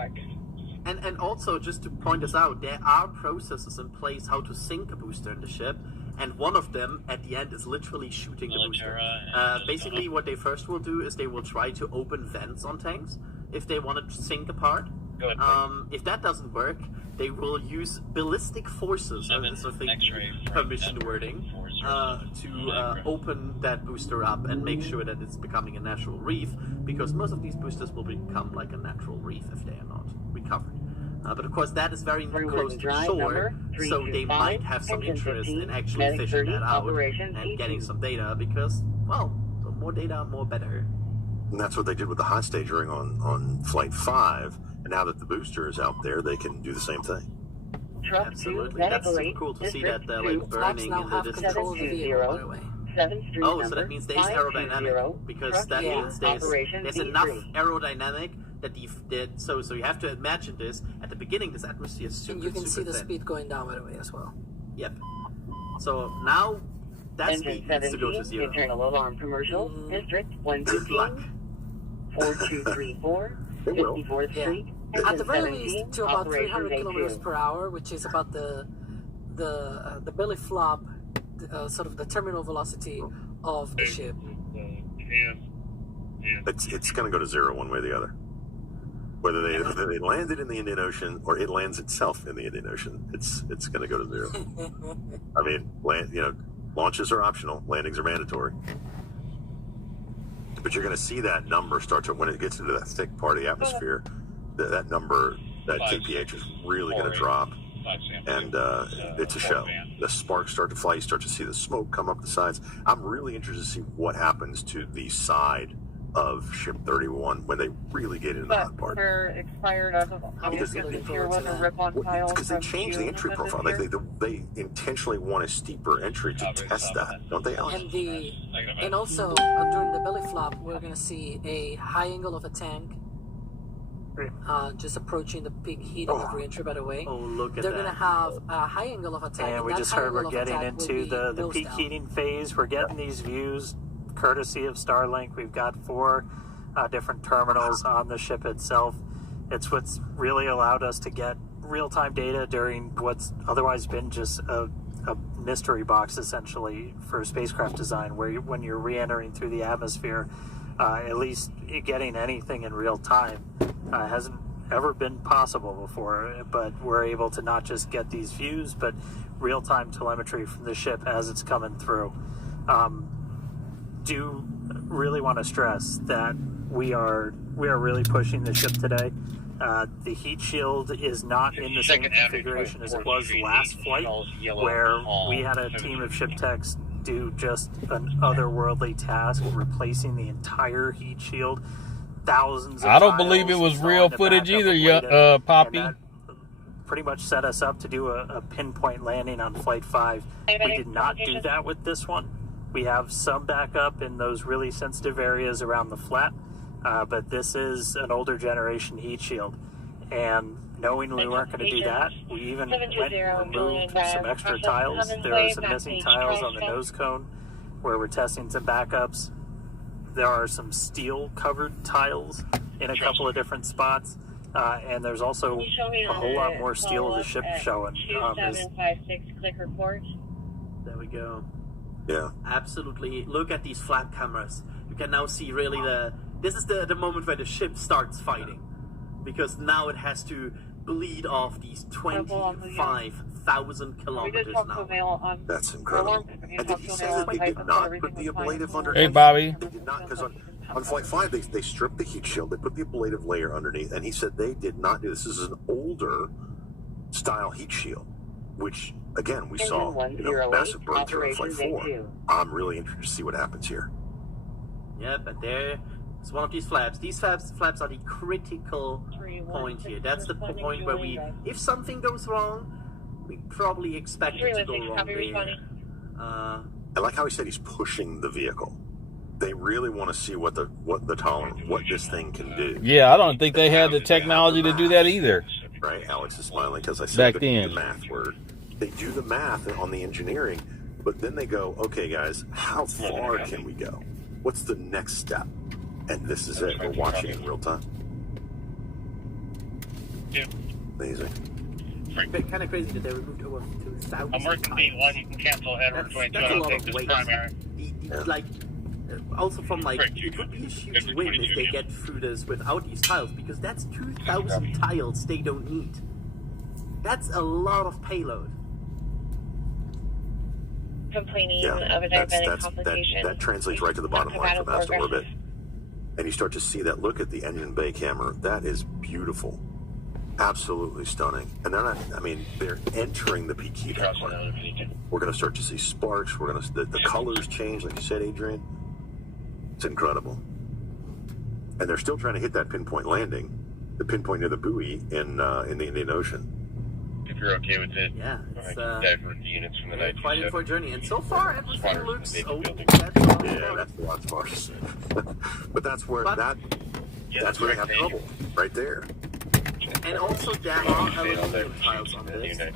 And also, just to point this out, there are processes in place how to sink a booster in the ship, and one of them, at the end, is literally shooting the booster. Basically, what they first will do is they will try to open vents on tanks if they want to sink a part. If that doesn't work, they will use ballistic forces, this I think permission wording, to open that booster up and make sure that it's becoming a natural reef, because most of these boosters will become like a natural reef if they are not recovered. But of course that is very close to shore, so they might have some interest in actually fishing that out and getting some data, because, well, the more data, more better. And that's what they did with the hot stage ring on Flight 5, and now that the booster is out there, they can do the same thing. Absolutely, that's super cool to see that like burning in the distance. Oh, so that means there's aerodynamic, because that means there's enough aerodynamic that so you have to imagine this at the beginning. This atmosphere is super. And you can see the thin. speed going down by the way as well. Yep. So now that Engine speed needs to go to 0. Internal alarm commercial. District 115, 4234, 54th Street. At the very least, to about 300 kilometers per hour, which is about the belly flop, sort of the terminal velocity of the ship. It's going to go to zero one way or the other. Whether they landed in the Indian Ocean or it lands itself in the Indian Ocean, it's going to go to zero. I mean, launches are optional, landings are mandatory. But you're going to see that number start to, when it gets into that thick part of the atmosphere, that number, that kph is really going to drop. And it's a show. The sparks start to fly. You start to see the smoke come up the sides. I'm really interested to see what happens to the side of Ship 31 when they really get into the hot part. They're expired as of August this year with a rip-on tile. Because they changed the entry profile. They intentionally want a steeper entry to test that, don't they, Alex? And also, during the belly flop, we're going to see a high angle of a tank. Just approaching the peak heat of the re-entry, by the way. Oh, look at They're that. going to have a high angle of attack. And we just heard we're getting into the peak heating phase. We're getting these views courtesy of Starlink. We've got 4 different terminals on the ship itself. It's what's really allowed us to get real-time data during what's otherwise been just a mystery box, essentially, for spacecraft design, where when you're re-entering through the atmosphere, at least getting anything in real time hasn't ever been possible before. But we're able to not just get these views, but real-time telemetry from the ship as it's coming through. Do really want to stress that we are really pushing the ship today. The heat shield is not in the same configuration as it was last flight, where we had a team of ship techs do just an otherworldly task, replacing the entire heat shield. Thousands of I don't believe it was real footage either, Poppy. Pretty much set us up to do a pinpoint landing on Flight 5. We did not do that with this one. We have some backup in those really sensitive areas around the flat, but this is an older generation heat shield. And knowing we weren't going to do that, we even went and removed some extra tiles. There are some missing tiles on the nose cone where we're testing some backups. There are some steel-covered tiles in a couple of different spots, and there's also a whole lot more steel of the ship showing. 2756 click report. There we go. Yeah. Absolutely. Look at these flat cameras. You can now see really this is the moment where the ship starts fighting. Because now it has to bleed off these 25,000 kilometers now. That's incredible. And did he say that they did not put the ablative underneath? Hey, Bobby. They did not, because on Flight 5, they stripped the heat shield, they put the ablative layer underneath, and he said they did not do this. This is an older style heat shield, which, again, we saw massive burn through on Flight 4. I'm really interested to see what happens here. Yeah, but it's one of these flaps. These flaps are the critical point here. That's the point where if something goes wrong, we probably expect it to go wrong there. I like how he said he's pushing the vehicle. They really want to see what this thing can do. Yeah, I don't think they had the technology to do that either. Right, Alex is smiling because I said the math word. They do the math on the engineering, but then they go, okay, guys, how far can we go? What's the next step? And this is it. We're watching in real time. Yeah. Amazing. Kind of crazy that they removed over 2,000. I'm working B1. You can cancel Edward 22. That's a lot Take of this weight. primary. Also from it would be a huge win if they get through this without these tiles, because that's 2,000 tiles they don't need. That's a lot of payload. Complaining of a diabetic complication. That translates right to the bottom line from master orbit. And you start to see that look at the engine bay camera. That is beautiful. Absolutely stunning. And they're entering the peak heat. We're going to start to see sparks. The colors change, like you said, Adrian. It's incredible. And they're still trying to hit that pinpoint landing, the pinpoint near the buoy in the Indian Ocean. If you're okay with it, yeah, it's divert the units from the night. Quite in for a journey, and so far everything looks yeah, that's a lot sparse. But that's where that's where they have trouble, right there. And also there are aluminum tiles on this that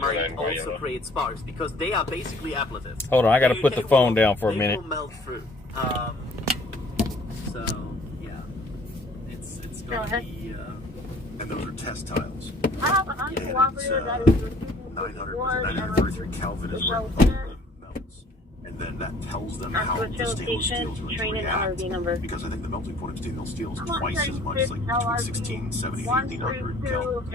might also create sparks, because they are basically ablative. Hold on, I got to put the phone down for a minute. They will melt through. So yeah, it's going to be. And those are test tiles. I have an uncooperative that is 933 Kelvin is where it melts. And and then that tells them how the stainless steel is going to react. Because I think the melting point of stainless steel is twice as much, like between 16, 70, 1800 Kelvin.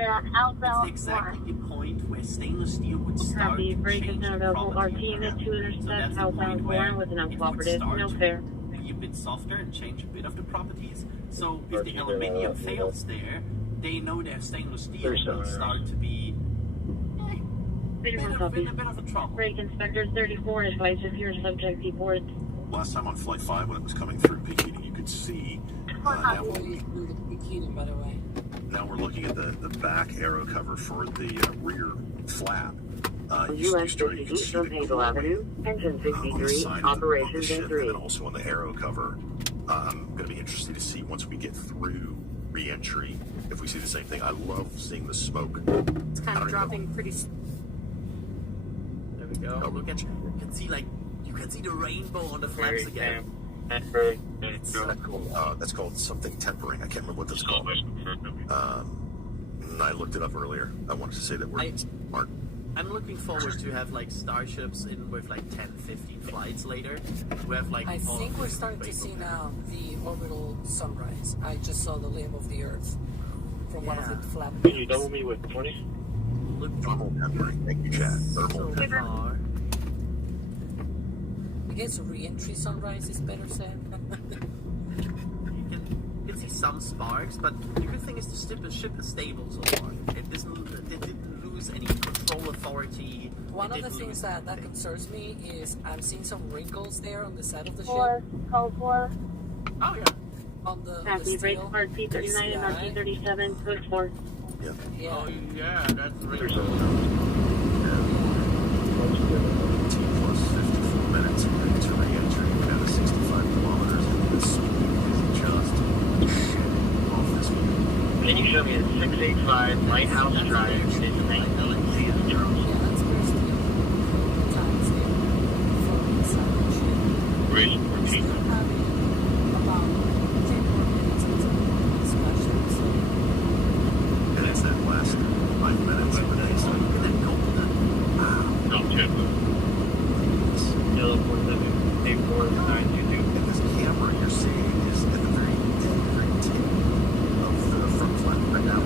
That's exactly the point where stainless steel would start to change the property of it. So that's the point where it would start to be a bit softer and change a bit of the properties. So if the aluminium fails there, they know their stainless steel will start to be in a bit of a trouble. Brake Inspector 34 advised if your subject deported. Last time on Flight 5 when it was coming through peak heating, you could see now we're looking at the back aero cover for the rear flap. U.S. 50 from Hazel Avenue, engine 63, operations A3. And then also on the aero cover, I'm going to be interested to see once we get through re-entry if we see the same thing. I love seeing the smoke. It's kind of dropping pretty. There we go. Oh, look at you. You can see the rainbow on the flaps again. That's called something tempering. I can't remember what that's called. I looked it up earlier. I wanted to say that we're smart. I'm looking forward to have like Starships in with like 10, 15 flights later. We have like. I think we're starting to see now the orbital sunrise. I just saw the limb of the Earth from one of the flap. Can you double me with 20? Thermal tempering. Thank you, Chad. Thermal tempering. I guess re-entry sunrise is better said. You can see some sparks, but the good thing is the ship is stable so far. It didn't lose any control authority. One of the things that concerns me is I'm seeing some wrinkles there on the side of the ship. Code 4. Oh yeah. On the Happy brake part P39 and RP37, code 4. Yeah. Oh yeah, that's really cool. plus 54 minutes to re-entry at 65 kilometers. The speed is just shit off this view. Can you show me a 685 Lighthouse Drive in St. Charles? Great. And it's that last 5 minutes of the day. So look at that golden. Wow. Yellow 47, 84922. And this camera you're seeing is at the very tip of the front flap right now.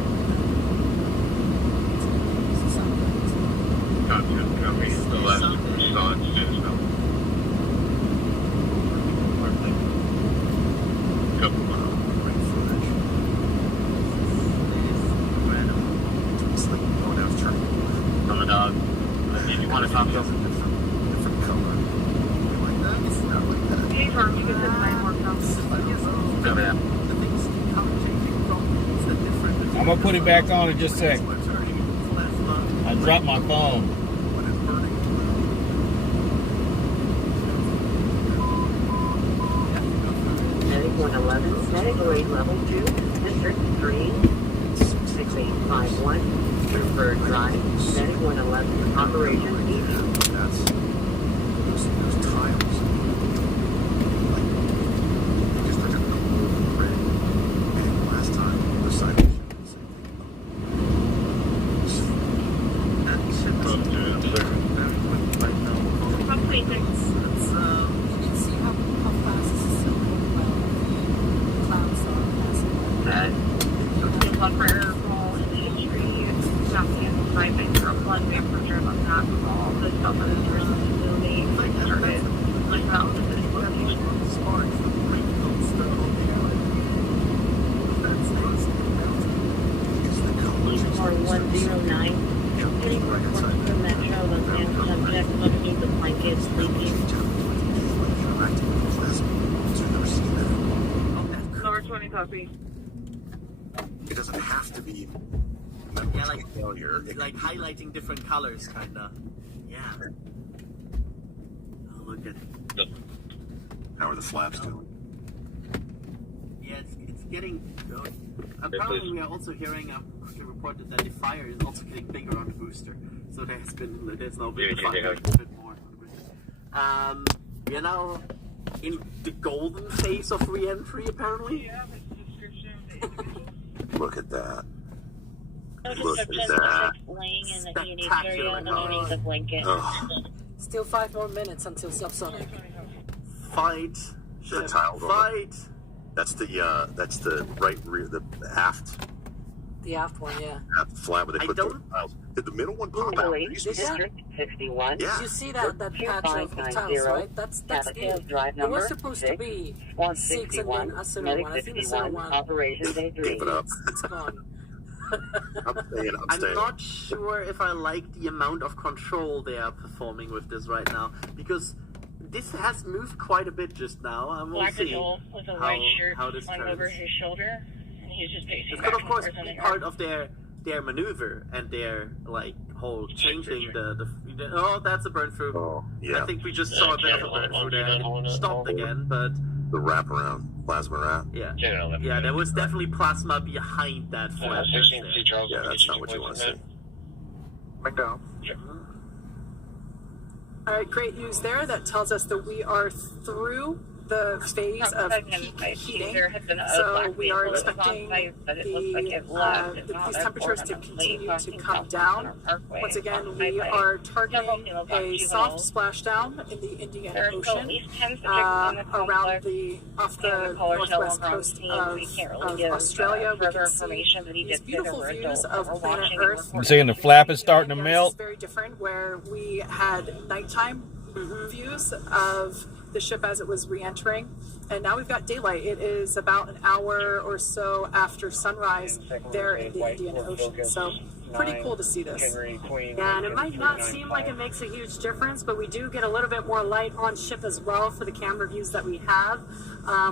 Copy. The last response is couple great footage. It's like going out turning. On the dog. If you want to talk to us. Different color. Like that. It's not like that. Hey, Tom, you can send 9 more pounds. I'm gonna put it back on in just a sec. I dropped my phone. Medic 111, medical aid level 2, District 3, 6851, River Drive, Medic 111, Operation Easy. That's those tiles. Like, just like a red. And last time, the side of the ship was the same thing. That ship is very quick right now. Probably thanks. You can see how fast this is still going well. The clouds are passing. Good luck for air roll in the entry. Southeast 5 and for blood temperature on that all the stuff that is really facility started. Like that was a sparks from wrinkles still. That's nice. Or 109. Getting reports from Metro of subject underneath the blanket sleeping. Lower 20 copy. It doesn't have to be like failure. Like highlighting different colors, kinda. Yeah. Oh, look at it. How are the flaps doing? Yeah, it's getting going. Apparently, we are also hearing reported that the fire is also getting bigger on the booster. So there's now big fire a bit more. We are now in the golden phase of re-entry, apparently. Look at that. No description, laying in the teenage area underneath the blanket. Still 5 more minutes until subsonic. Fight. The tile Fight. That's the right rear, the aft. The aft one, yeah. Aft flap where they put the tiles. Did the middle one pop out? District 61. Yeah. You see that patch of tiles, right? That's new. It was supposed to be 6 and then a center one. I think the center one. Operations A3. Give it up. It's gone. I'm not sure if I like the amount of control they are performing with this right now, because this has moved quite a bit just now. We'll see with a white shirt how this slung turns. over his shoulder, and he's just pacing This back could of and course forth on be the part yard. of their maneuver and their like whole changing the oh, that's a burn through. Oh, yeah. I think we just saw a bit of a burn through there. It stopped again, but the wraparound plasma wrap. yeah, there was definitely plasma behind that flap. Yeah, that's not what you want to see. Bingo. All right, great news there. That tells us that we are through the phase of peak heating. So we are expecting these temperatures to continue to come down. Once again, we are targeting a soft splashdown in the Indian Ocean off the northwest coast of Australia. We can see these beautiful views of planet Earth. You're saying the flap is starting to melt? It's very different where we had nighttime views of the ship as it was re-entering, and now we've got daylight. It is about an hour or so after sunrise there in the Indian Ocean, so pretty cool to see this. Yeah, and it might not seem like it makes a huge difference, but we do get a little bit more light on ship as well for the camera views that we have,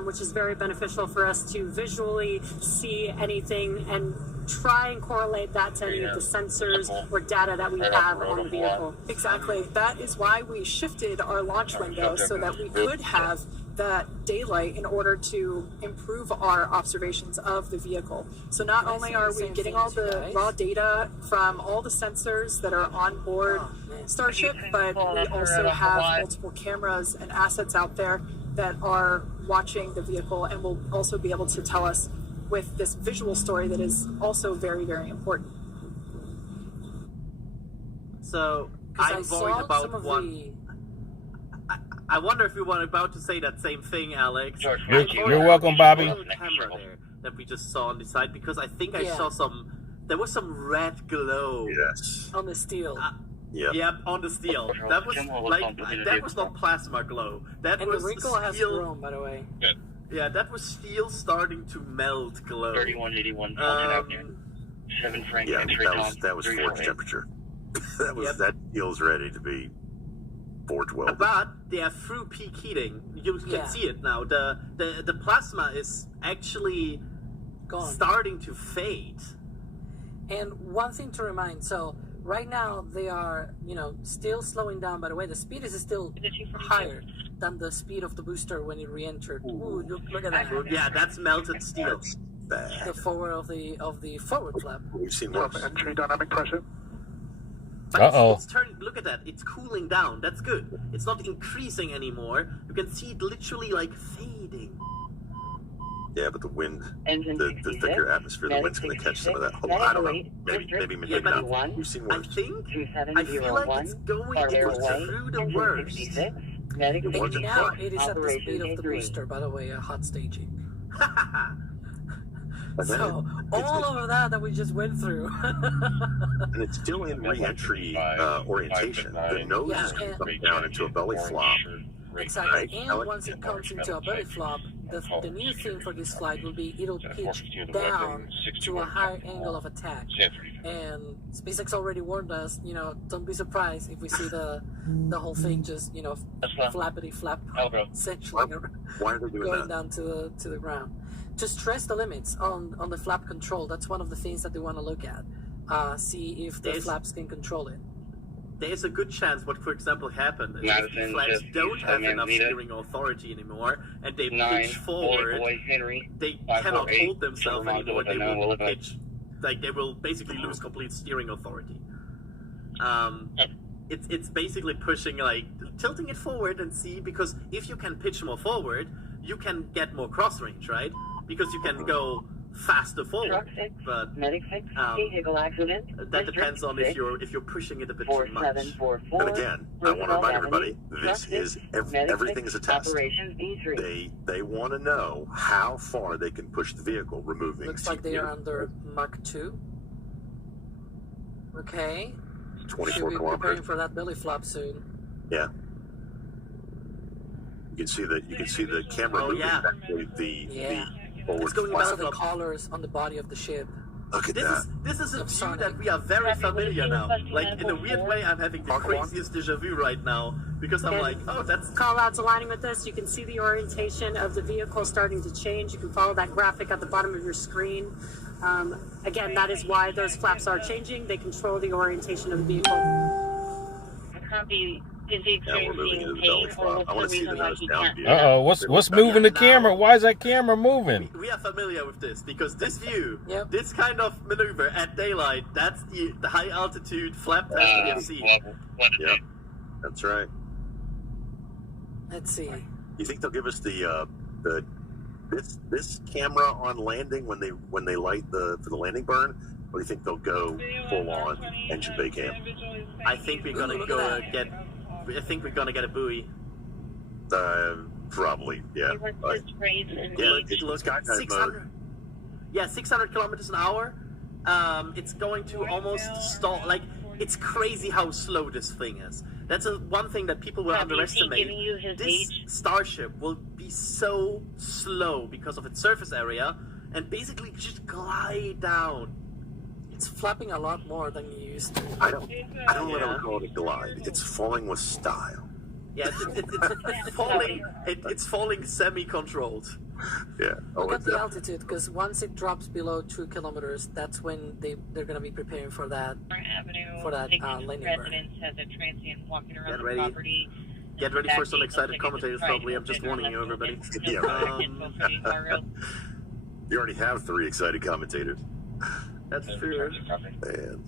which is very beneficial for us to visually see anything and try and correlate that to any of the sensors or data that we have on the vehicle. Exactly. That is why we shifted our launch window so that we could have that daylight in order to improve our observations of the vehicle. So not only are we getting all the raw data from all the sensors that are on board Starship, but we also have multiple cameras and assets out there that are watching the vehicle and will also be able to tell us with this visual story that is also very, very important. So I'm worried about one. I wonder if you were about to say that same thing, Alex. You're welcome, Bobby. Camera there that we just saw on the side, because I think I saw there was some red glow. Yes. On the steel. Yep, on the steel. That was that was not plasma glow. That was the wrinkle has steel. grown, by the way. Good. Yeah, that was steel starting to melt glow. 3181 Avenue. 7 Frank. Yeah, that was forge temperature. That steel's ready to be forge welded. But they are through peak heating. You can see it now. The plasma is actually starting to fade. And one thing to remind, so right now they are, still slowing down. By the way, the speed is still higher than the speed of the booster when it re-entered. Ooh, look at that. Yeah, that's melted steel. The forward of the forward flap. We've seen more entry dynamic pressure. It's turning. Look at that. It's cooling down. That's good. It's not increasing anymore. You can see it literally like fading. Yeah, but the wind, the thicker atmosphere, the wind's going to catch some of that. I don't know. Maybe not. We've seen worse. I feel like it's going through the worst. And now it is at the speed of the booster, by the way, a hot staging. So, all of that we just went through. And it's still in re-entry orientation. The nose is going to come down into a belly flop. Exactly, and once it comes into a belly flop, the new thing for this flight will be it'll pitch down to a higher angle of attack. And SpaceX already warned us, don't be surprised if we see the whole thing just, flappity flap, essentially Why are they doing going down to the ground. To stress the limits on the flap control, that's one of the things that they want to look at. See if the flaps can control it. There's a good chance what, for example, happened is if the flaps don't have enough steering authority anymore and they pitch forward, they cannot hold themselves anymore. They will pitch, they will basically lose complete steering authority. It's basically pushing, tilting it forward and see, because if you can pitch more forward, you can get more cross range, right? Because you can go faster forward. Truck 6, But medic 6, vehicle accident. that depends on if you're pushing it a bit too much. 4744. And again, I want to remind everybody, this is everything is a test. Operations B3. They want to know how far they can push the vehicle, removing. Looks like they are under Mach 2. Okay. 24 Should be kilometers. preparing for that belly flop soon. Yeah. You can see the camera moving back to the forward. It's going about the colors on the body of the ship. Look at that. This is a view that we are very familiar now. Like, in a weird way, I'm having the craziest deja vu right now. Because I'm like, oh, that's... Call outs aligning with this. You can see the orientation of the vehicle starting to change. You can follow that graphic at the bottom of your screen. Again, that is why those flaps are changing. They control the orientation of the vehicle. Copy. Is he experiencing pain, or what's the reason why he can't? Uh-oh, what's moving the camera? Why is that camera moving? We are familiar with this, because this view, this kind of maneuver at daylight, that's the high altitude flap test we have seen. Yep, that's right. Let's see. You think they'll give us this camera on landing when they light for the landing burn, or do you think they'll go full on engine bay cam? I think we're gonna get a buoy. Probably, yeah. It looks 600. Yeah, 600 kilometers an hour. It's going to almost stall. Like, it's crazy how slow this thing is. That's one thing that people will underestimate. This Starship will be so slow because of its surface area, and basically just glide down. It's flapping a lot more than you used to. I don't want to call it a glide. It's falling with style. Yeah, it's falling. It's falling semi-controlled. Yeah. Look at the altitude, because once it drops below 2 kilometers, that's when they're going to be preparing for that landing burn. Residence has a transient walking around the property. Get ready for some excited commentators, probably. I'm just warning you, everybody. Yeah, you already have 3 excited commentators. That's true. Man.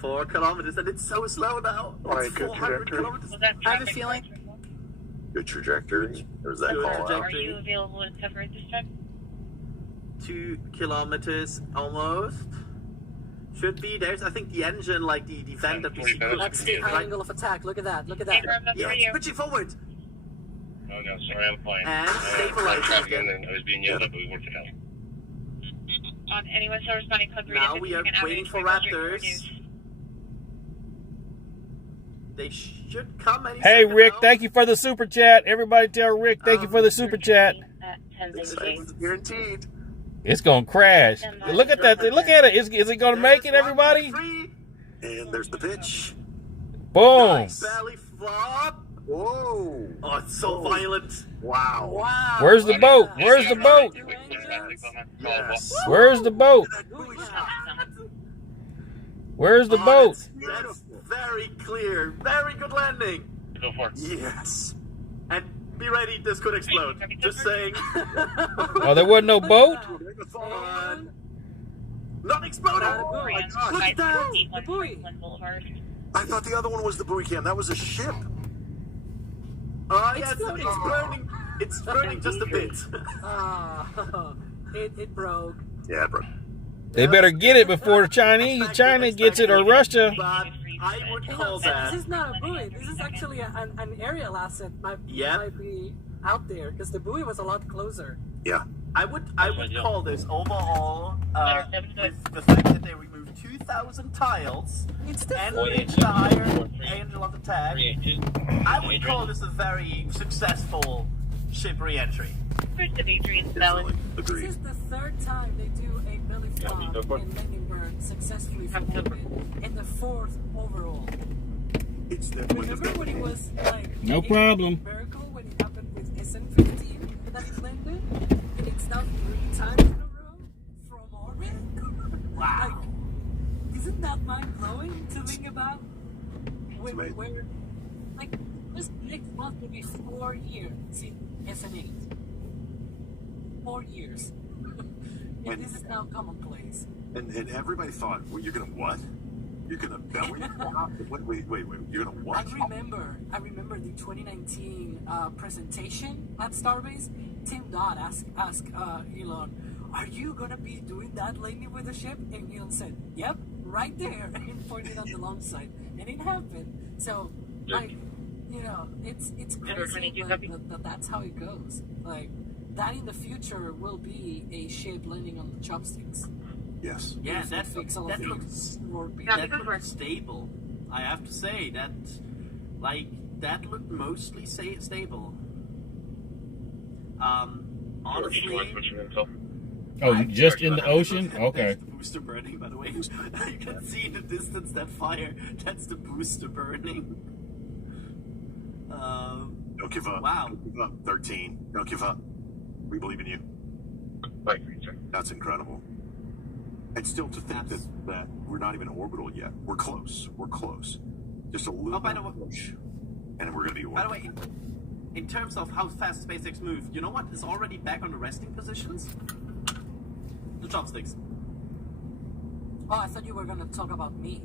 4 kilometers, and it's so slow now. It's 400 kilometers. I have a feeling. Good trajectory. There's that call out. Are you available to cover at this time? 2 kilometers almost. Should be. There's, I think, the engine, like the vent that we see. That's the angle of attack. Look at that. Look at that. Yeah, it's switching forward. Oh no, sorry, I'm flying. And stabilizing again. I was being yelled at, but we worked it out. On anyone still responding code 3 Now we are waiting for Raptors. They should come any Hey, second Rick, now. thank you for the super chat. Everybody tell Rick, thank you for the super chat. Guaranteed. It's going to crash. Look at that. Look at it. Is it going to make it, everybody? And there's the pitch. Boom. Nice belly flop. Whoa. Oh, it's so violent. Wow. Wow. Where's the boat? Where's the boat? Yes. Where's the boat? Where's the boat? That's very clear. Very good landing. Go for it. Yes. And be ready, this could explode. Just saying. Oh, there wasn't no boat? Not exploding. Look at that. The buoy. I thought the other one was the buoy cam. That was a ship. Oh, yeah, it's burning. It's burning just a bit. It broke. Yeah, bro. They better get it before China gets it, or Russia. But I would call that. This is not a buoy. This is actually an aerial asset. Might be out there, because the buoy was a lot closer. Yeah. I would call this overall with the fact that they removed 2,000 tiles and the entire angel of attack. I would call this a very successful ship re-entry. This is the 3rd time they do a belly flop and landing burn successfully from orbit, and the 4th overall. Remember when it was like no problem. Miracle when it happened with SN15 that it landed, and it's now 3 times in a row from orbit. Wow! Like, isn't that mind blowing to think about? Where like this next month will be 4 years in SN8. 4 years. And this is now commonplace. And everybody thought, well, you're gonna what? You're gonna belly flop? Wait, you're gonna what? I remember the 2019 presentation at Starbase. Tim Dodd asked Elon, are you gonna be doing that lately with the ship? And Elon said, yep, right there, and pointed on the long side, and it happened. So, like, you know, it's crazy, but that's how it goes. Like, that in the future will be a ship landing on the chopsticks. Yes. Yeah, that looks stable. I have to say that, like, that looked mostly stable. Honestly. Oh, just in the ocean? Okay. The booster burning, by the way. You can see in the distance that fire. That's the booster burning. Don't give up. Wow. Don't give up. 13. Don't give up. We believe in you. That's incredible. And still to think that we're not even orbital yet. We're close. We're close. Just a little push, and we're going to be orbital. By the way, in terms of how fast SpaceX move, you know what is already back on the resting positions? The chopsticks. Oh, I thought you were going to talk about me.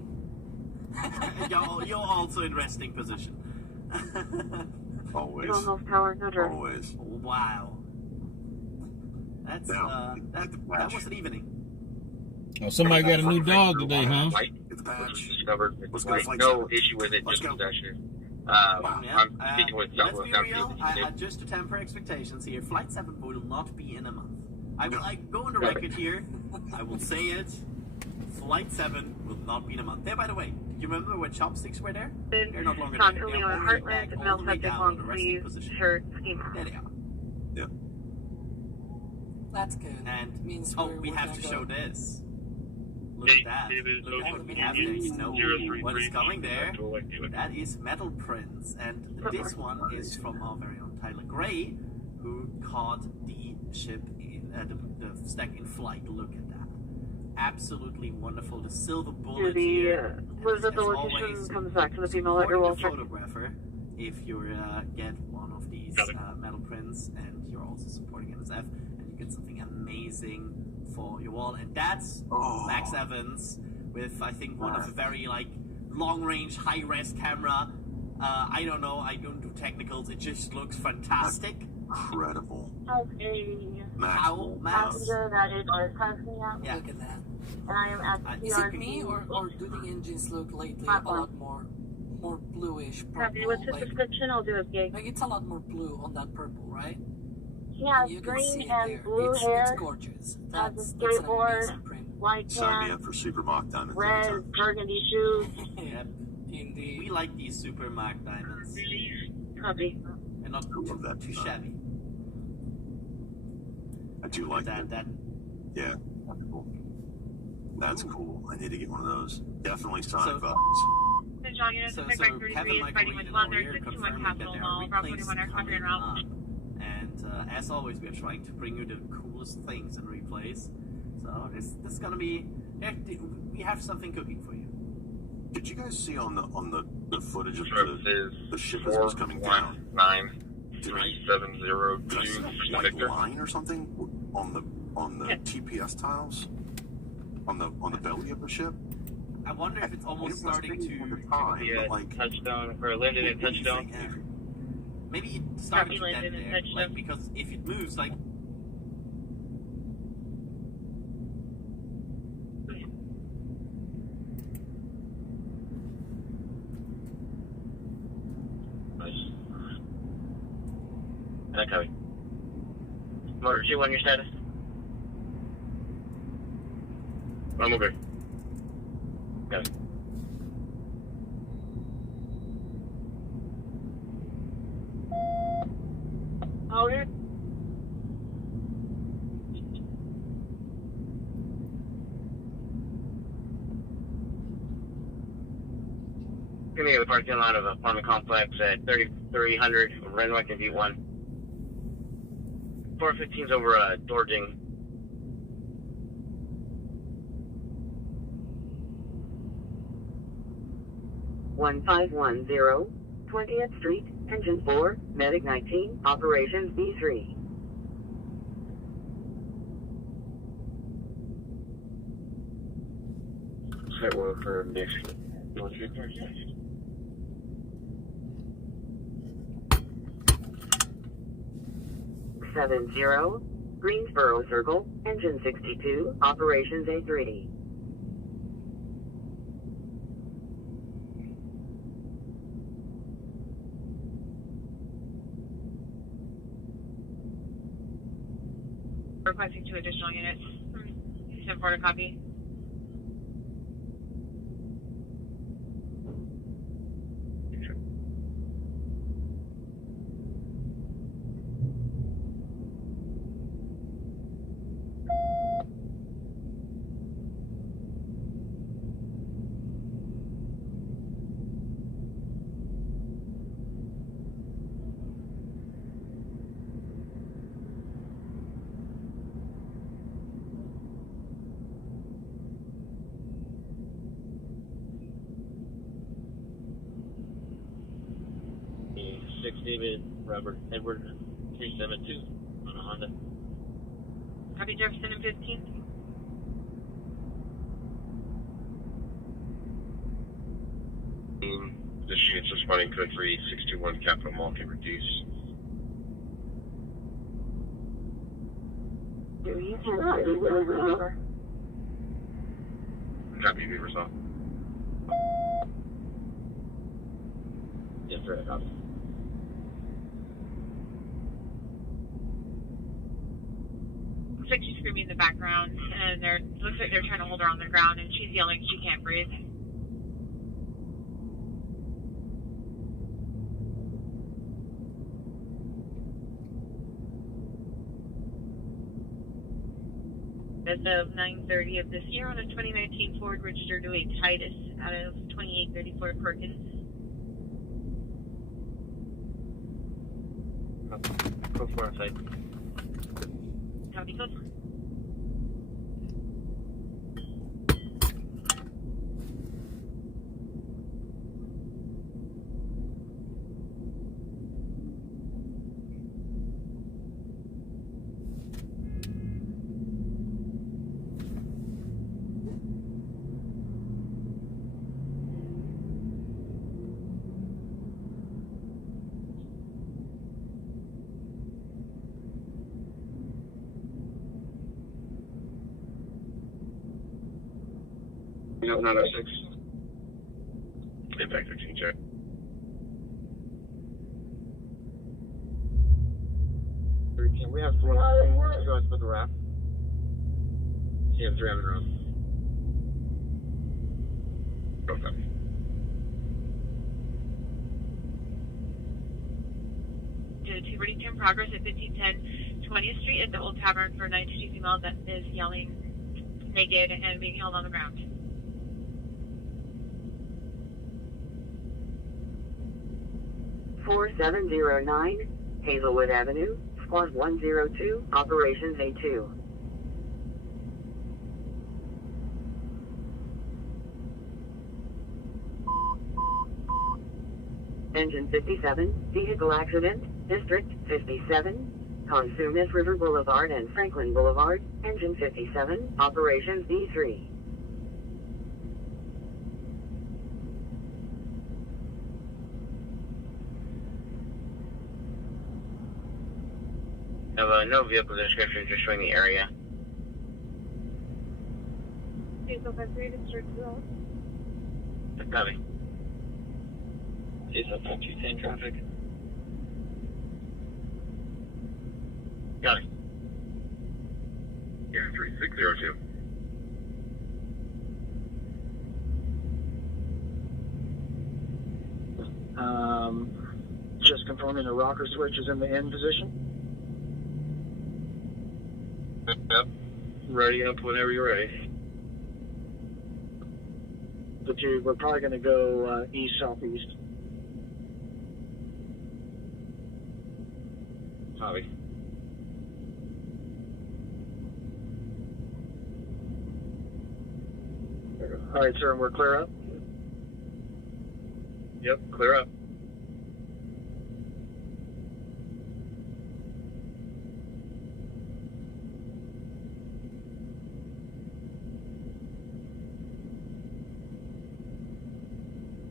You're also in resting position. Always. Always. Wow. That's that was an evening. Oh, somebody got a new dog today, huh? Get the patch. Discovered. No issue with it. Just possession. I'm speaking with let's be real. Just to temper expectations here, Flight 7 will not be in a month. I go on the record here. I will say it. Flight 7 will not be in a month. There, by the way, do you remember when chopsticks were there? They're not longer there. They're already back all the way down on the resting position. There they are. Yeah. That's good. And means we have to show this. Look at that. Look at what we have there. You know what is coming there. That is metal prints. And this one is from our very own Tyler Gray, who caught the ship in the stack in flight. Look at that. Absolutely wonderful. The silver bullet here. Was it the location comes back to the female at your wall check? Photographer, if you get one of these metal prints and you're also supporting NSF, and you get something amazing for your wall, and that's Max Evans with, I think, one of the very long-range, high-res camera. I don't know. I don't do technicals. It just looks fantastic. Incredible. Okay. How, Max? That is our country out. Yeah. Look at that. And I am at Is it me, or do the engines look lately a lot more bluish, purple? What's the description? I'll do a gig. Like, it's a lot more blue on that purple, right? Yeah, you green can see and it there. blue It's hair. gorgeous. That's a an skateboard, amazing print. white Sign me pants, up for Super Mock Diamonds. red burgundy shoes. Yep. Indeed. We like these super marked diamonds. Copy. And not too shabby. I do like that. Yeah. That's cool. I need to get one of those. Definitely sign up. So Kevin Michael Reed and I are confirming that they are replays coming up. And as always, we are trying to bring you the coolest things and replays. So this is gonna be. We have something cooking for you. Did you guys see on the footage of the ship as it was coming down? 93702. Did I see a white line or something on the TPS tiles on the belly of the ship? I wonder if it's almost starting to touchdown or landed in touchdown. Maybe it's starting to get there, because if it moves like. Okay. Motor 2 on your status? I'm okay. Got it. Audit. Give me the parking lot of apartment complex at 3300 Renwick and V1. 415's over Dorjing. One 510 20th Street, Engine 4, Medic 19, Operations B3. Set well for next. 70 Greensboro Circle, Engine 62, Operations A3. Requesting 2 additional units. 10-4 to copy. David Robert Edward 372 on a Honda. Copy Jefferson and 15th. This unit's responding code 3621 Capital Mall can reduce. Copy, be resolved. Yes, sir, copy. Looks like she's screaming in the background, and looks like they're trying to hold her on the ground, and she's yelling she can't breathe. As of 9:30 of this year on a 2019 Ford registered to a Titus out of 2834 Perkins. Go for our site. Copy code. Nope, 906. Impact 13 check. Can we have someone else go with the wrap? CM3 having room. Go copy. To 242 in progress at 1510 20th Street at the Old Tavern for 92 female that is yelling naked and being held on the ground. $4709 Hazelwood Avenue, Squad 102, Operations A2. Engine 57, vehicle accident, District 57, Consumas River Boulevard and Franklin Boulevard, Engine 57, Operations D3. Have no vehicle description, just showing the area. Vehicle 53 to Church Road. Copy. Is up 210 traffic. Got it. Yeah, 3602. Just confirming the rocker switch is in the end position. Yep. Ready up whenever you're ready. We're probably going to go east-southeast. Copy. All right, sir, and we're clear up? Yep, clear up.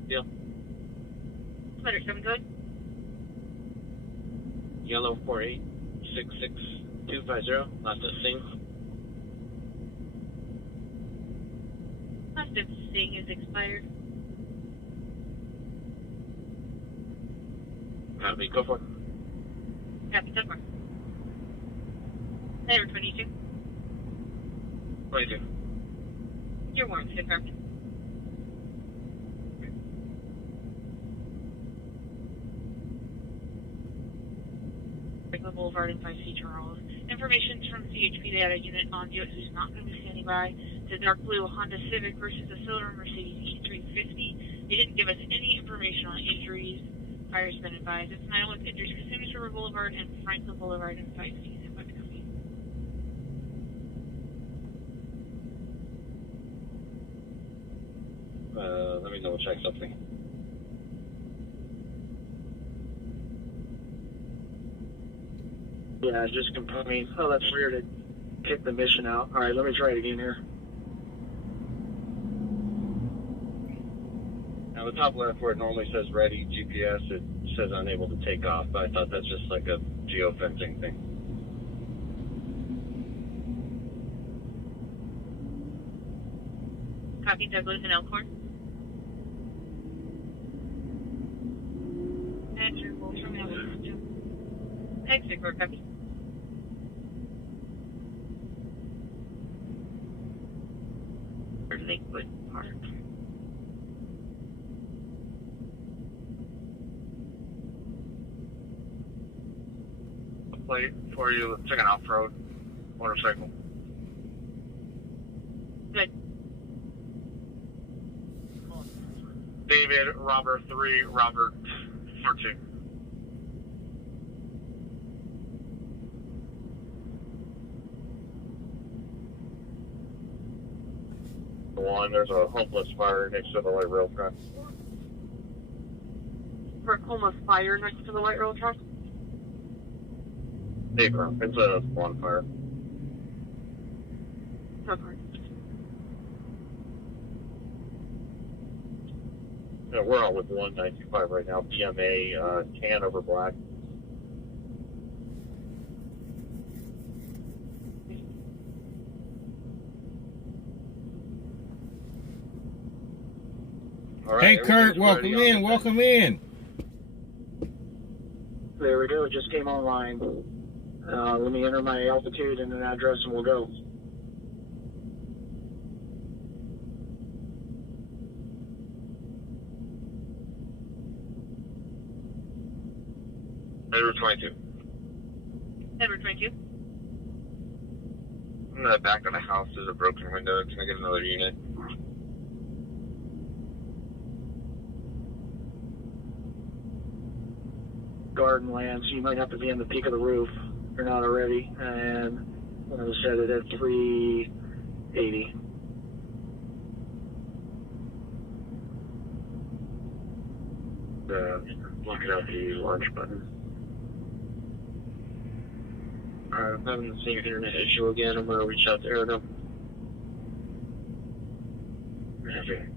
Deal. Letter 7 code. Yellow 4866 250, last at Sing. Last at Sing is expired. Copy, go for it. Copy, so far. Edward 22. 22. You're warm, confirmed. Boulevard and 5C Charles. Information from CHP data unit on unit who's not going to be standing by. It's a dark blue Honda Civic versus a silver Mercedes E350. They didn't give us any information on injuries. Fire's been advised. It's 901 injuries Casinos River Boulevard and Franklin Boulevard and 5C. Let me double check something. Yeah, just confirming. Oh, that's weird. It kicked the mission out. All right, let me try it again here. Now, the top left where it normally says ready GPS, it says unable to take off, but I thought that's just like a geofencing thing. Copy, Douglas and Elkhorn. Andrew Wolf from Elkhorn. Exit, copy. Lakewood Park. Plate for you, check an Offroad motorcycle. Good. David, Robert 3, Robert 42. One, there's a hopeless fire next to the light rail track. Tacoma fire next to the light rail track? April, it's a bonfire. Okay. Yeah, we're out with 195 right now. PMA, tan over black. All right, hey, Kurt, welcome in, welcome in. There we go, it just came online. Let me enter my altitude and an address and we'll go. Edward 22. Edward 22. In the back of the house, there's a broken window. Can I get another unit? Garden land, so you might have to be in the peak of the roof if you're not already. And I'm going to set it at 380. Look out the launch button. Alright, I'm having the same internet issue again. I'm going to reach out to Aerodome. Okay.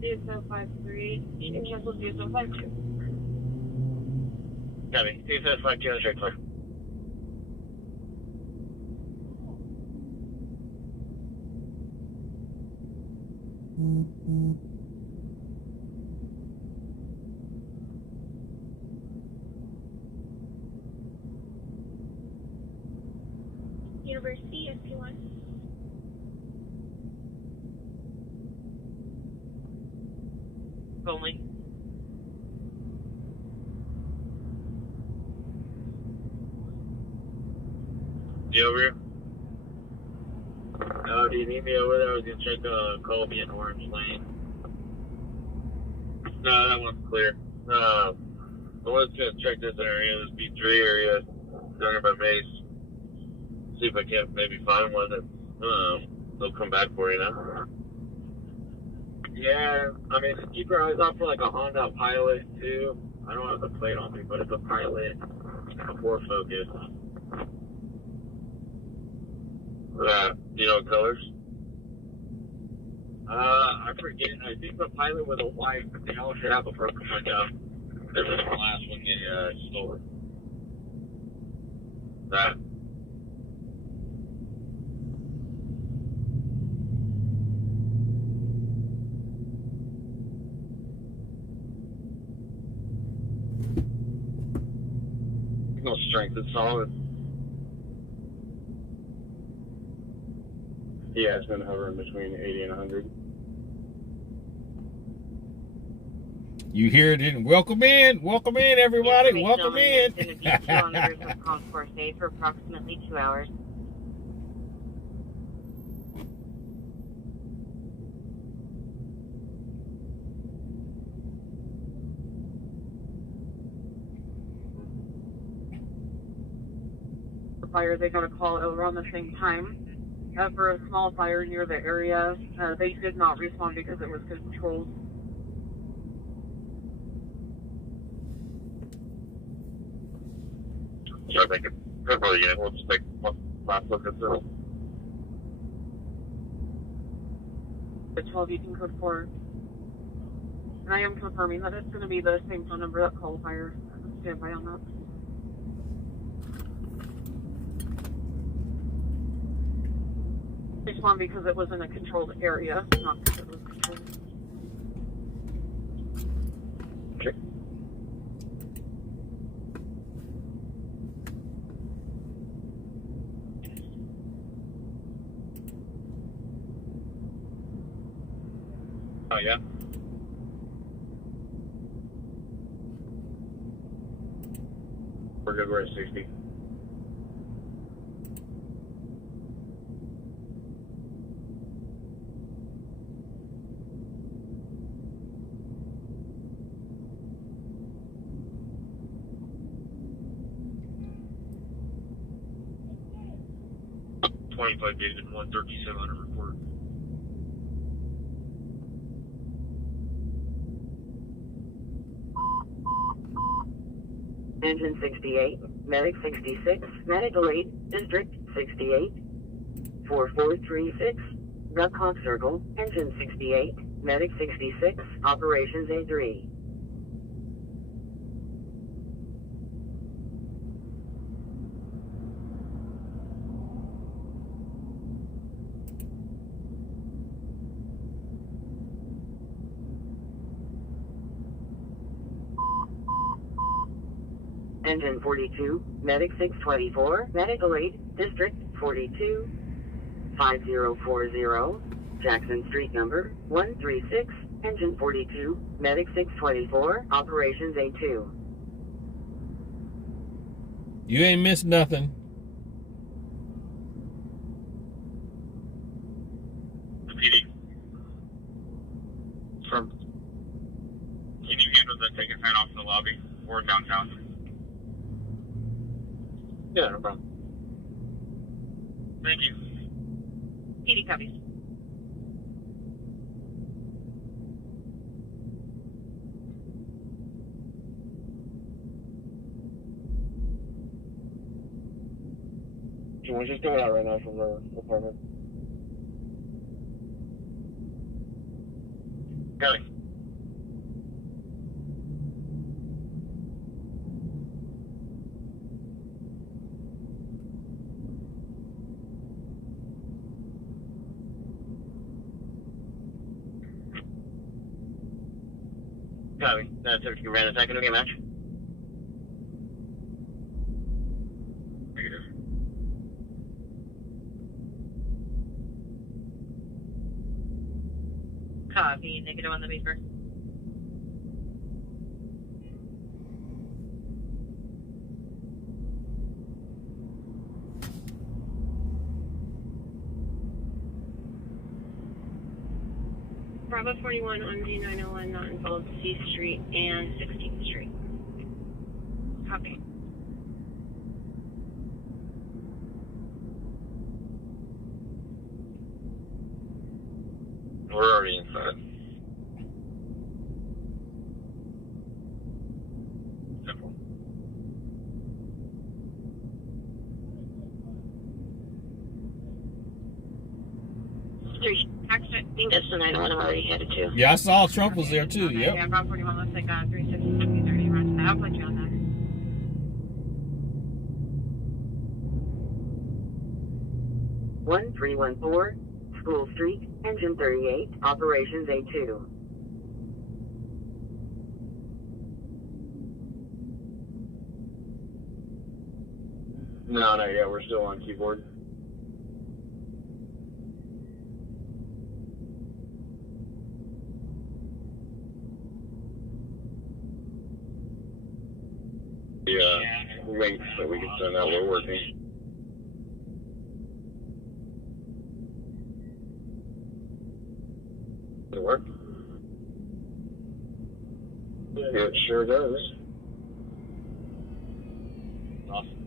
DSO53, you can cancel DSO52. Copy. DSO52, straight clear. University, SP1. Only. You over here? Do you need me over there? I was going to check Colby and Orange Lane. No, that one's clear. I was going to check this area, this B3 area, down here by Mace. See if I can't maybe find one that they'll come back for you now. Yeah, I mean, keep your eyes out for like a Honda Pilot too. I don't have the plate on me, but it's a Pilot 4 Focus. Do you know colors? I forget. I think the Pilot with a white, but they all should have a broken window. This is the last one they stole. That. No strength, it's solid. Yeah, it's been hovering between 80 and 100. You hear it? Welcome in, everybody. Welcome in. It's going to be 2 on the roof of Concourse A for approximately 2 hours. Fire, they got a call around the same time for a small fire near the area. They did not respond because it was controlled. So I think it's probably we'll just take one last look at this. The 12 you can code 4. And I am confirming that it's going to be the same phone number that called fire. Stand by on that. Respond because it was in a controlled area, not because it was controlled. Okay. Oh, yeah? We're good, we're at 60. David 137 on a report. Engine 68, Medic 66, Medical 8, District 68, 4436, Ruckcock Circle, Engine 68, Medic 66, Operations A3. Engine 42, Medic 624, Medical 8, District 42, 5040, Jackson Street number 136, Engine 42, Medic 624, Operations A2. You ain't missed nothing. PD. From. Can you handle the taking fan off in the lobby or downtown? Yeah, no problem. Thank you. PD copies. We're just going out right now from the apartment. Got it. Copy. That's if you ran a second again, match. Negative. Copy. Negative on the beeper. Bravo 41 on G901, not involved, C Street and 16th Street. Copy. We're already inside. 3 accident. I think that's the 911 I'm already headed to. Yeah, I saw Trump was there too. Yep. Yeah, Route 41 looks like 360 runs. I'll put you on that. One 314, School Street, Engine 38, Operations A2. No, not yet. We're still on keyboard. The links that we can send out were working. Does it work? It sure does. Awesome.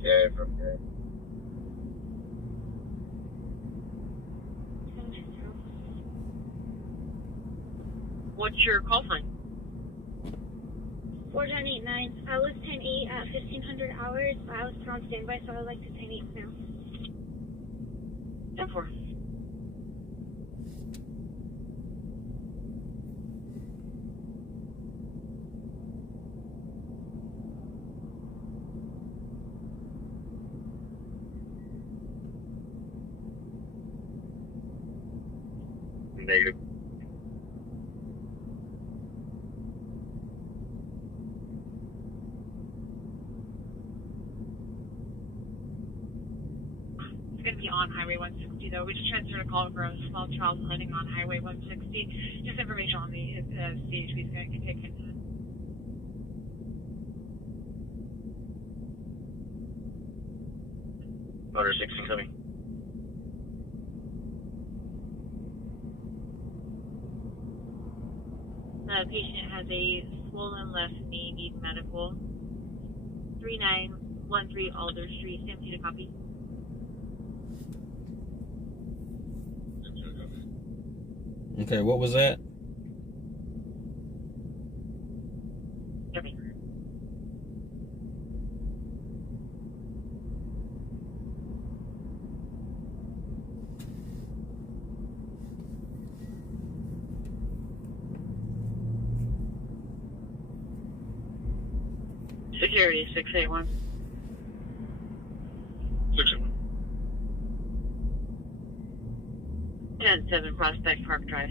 Yeah, from here. What's your call sign? 4989. I was 10-8 at 1500 hours. I was still on standby, so I would like to 10-8 now. 10-4. Negative. It's going to be on Highway 160, though. We just transferred a call for a small child landing on Highway 160. Just information on the CHP's going to take into it. Motor 16 coming. The patient has a swollen left knee, needs medical. 3913 Alder Street, Stampede to copy. Okay, what was that? Copy. Security 681. 681. 10-7 Prospect Park Drive.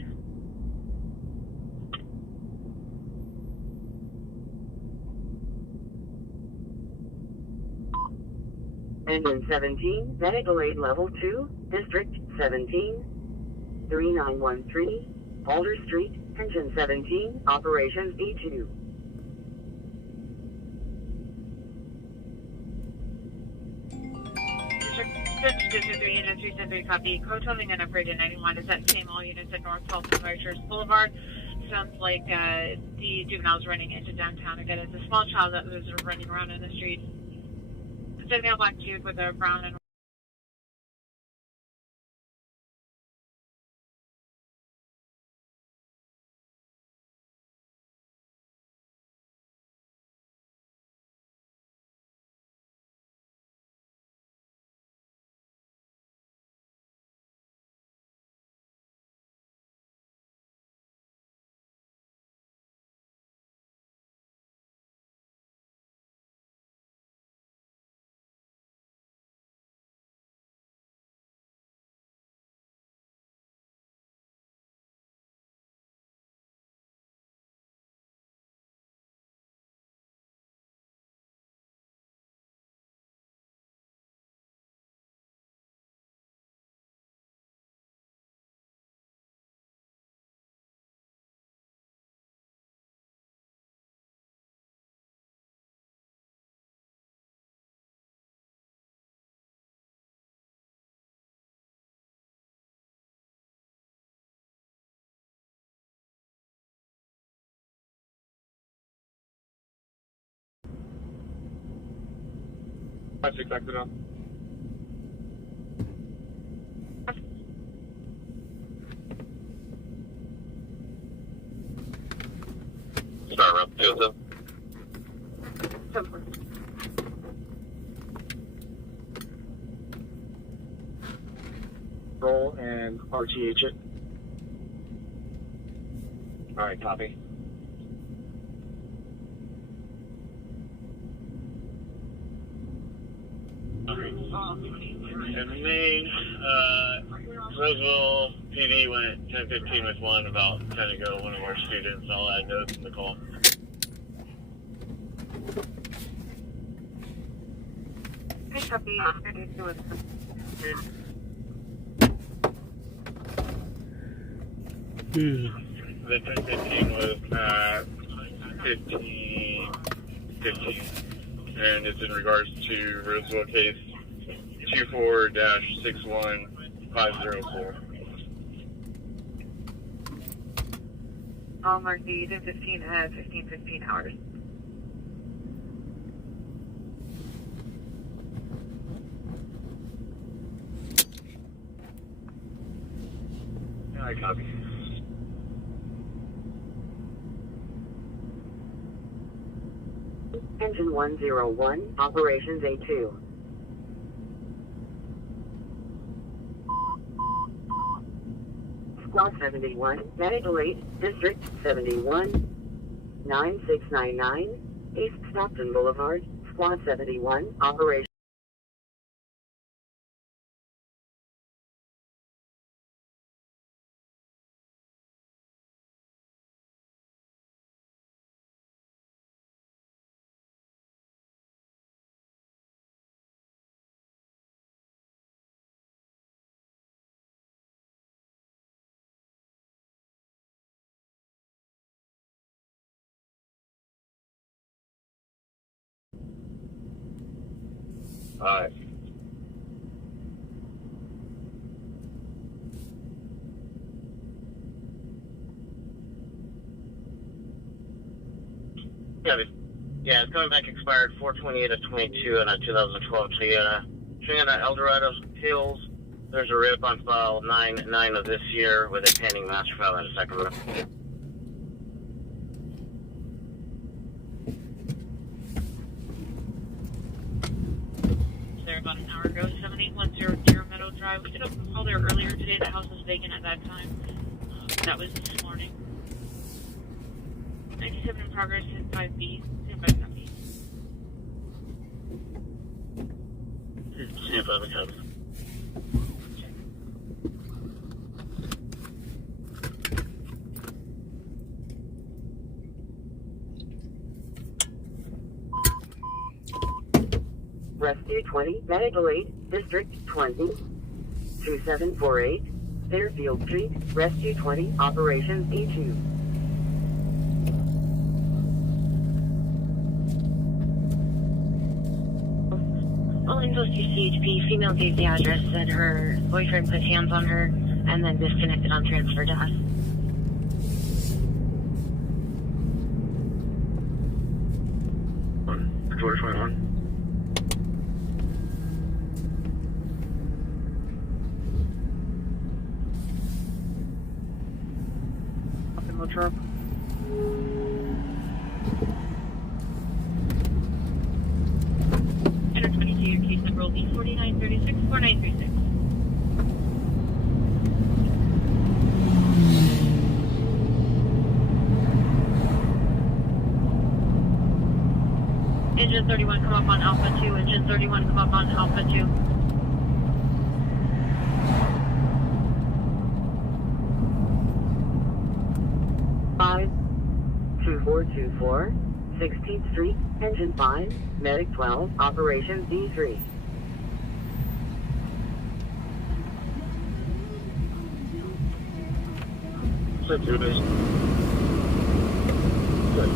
Engine 17, Medical Aid Level 2, District 17, 3913, Alder Street, Engine 17, Operations E2. District 3 Unit 373 copy. Code holding an upgrade to 91. Is that same all units at North Fulton Rogers Boulevard? Sounds like the juvenile's running into downtown again. It's a small child that was running around in the street. Sitting on black tube with a brown and That's exactly now. Start route 2. and RTH it. Alright, copy. And the main, Roseville PD went 10:15 with one about 10 ago, one of our students. I'll add notes in the call. Hey, copy. The 10:15 was 15:15, and it's in regards to Roseville case 24-61504. I'll mark the 10:15 at 15:15 hours. I copy. Engine 101, operations A2. Squad 71, Medical 8, District 71, 9699, East Stockton Boulevard, Squad 71, operation. Alright. Yeah, it's coming back expired 4/28 of 22 and a 2012 Toyota. Toyota Eldorado Hills. There's a rip on file 9/9 of this year with a pending master file in Sacramento. There about an hour ago, 78100 Meadow Drive. We did a call there earlier today. The house was vacant at that time. That was this morning. 97 in progress, hit 5B. Stand by copy. Stand by copy. Rescue 20, Medical 8, District 20, 2748, Fairfield Street, Rescue 20, Operations E2. All info to CHP, female gave the address, said her boyfriend put hands on her and then disconnected on transfer to us. Patrol 21. Truck. Enter 22, case number will be 4936-4936. Engine 31, come up on Alpha 2. Engine 31, come up on Alpha 2. Five, 2424, 16th Street, Engine 5, Medic 12, Operations D3. Let's do this. Good.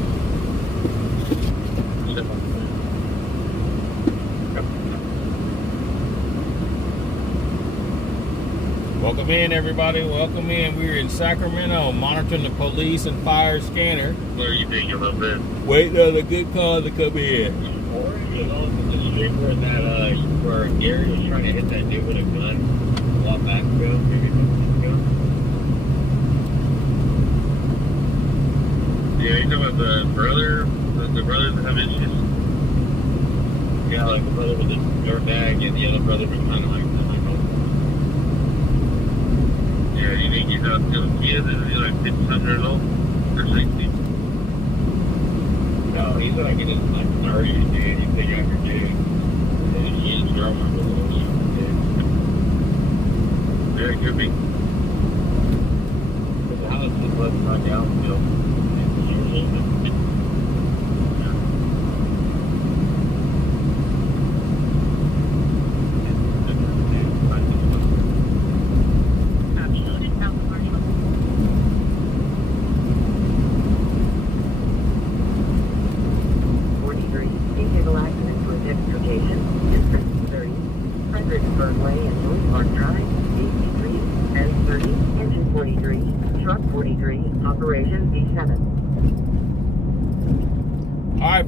Welcome in, everybody. Welcome in. We're in Sacramento, monitoring the police and fire scanner. Where are you being a little bit? Waiting on a good car to come in. Or you know, the street where that where Gary was trying to hit that dude with a gun a while back ago, maybe a couple months ago. Yeah, you know about the brothers that have issues. Yeah, like the brother with the dirt bag and the other brother was kind of like Yeah, you think he's out still kids? Is he like 15 years old? Or 16? No, he's like in his like 30s, dude. He's a younger dude. And he and his girlfriend was a little younger, dude. Very could be. The house just wasn't on the outfield.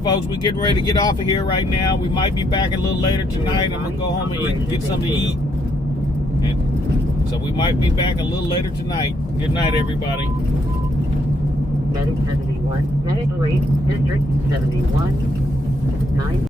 Folks, we're getting ready to get off of here right now. We might be back a little later tonight. I'm gonna go home and eat, get something to eat, and so we might be back a little later tonight. Good night, everybody. Medic 71, Medic 8, District 71, 9.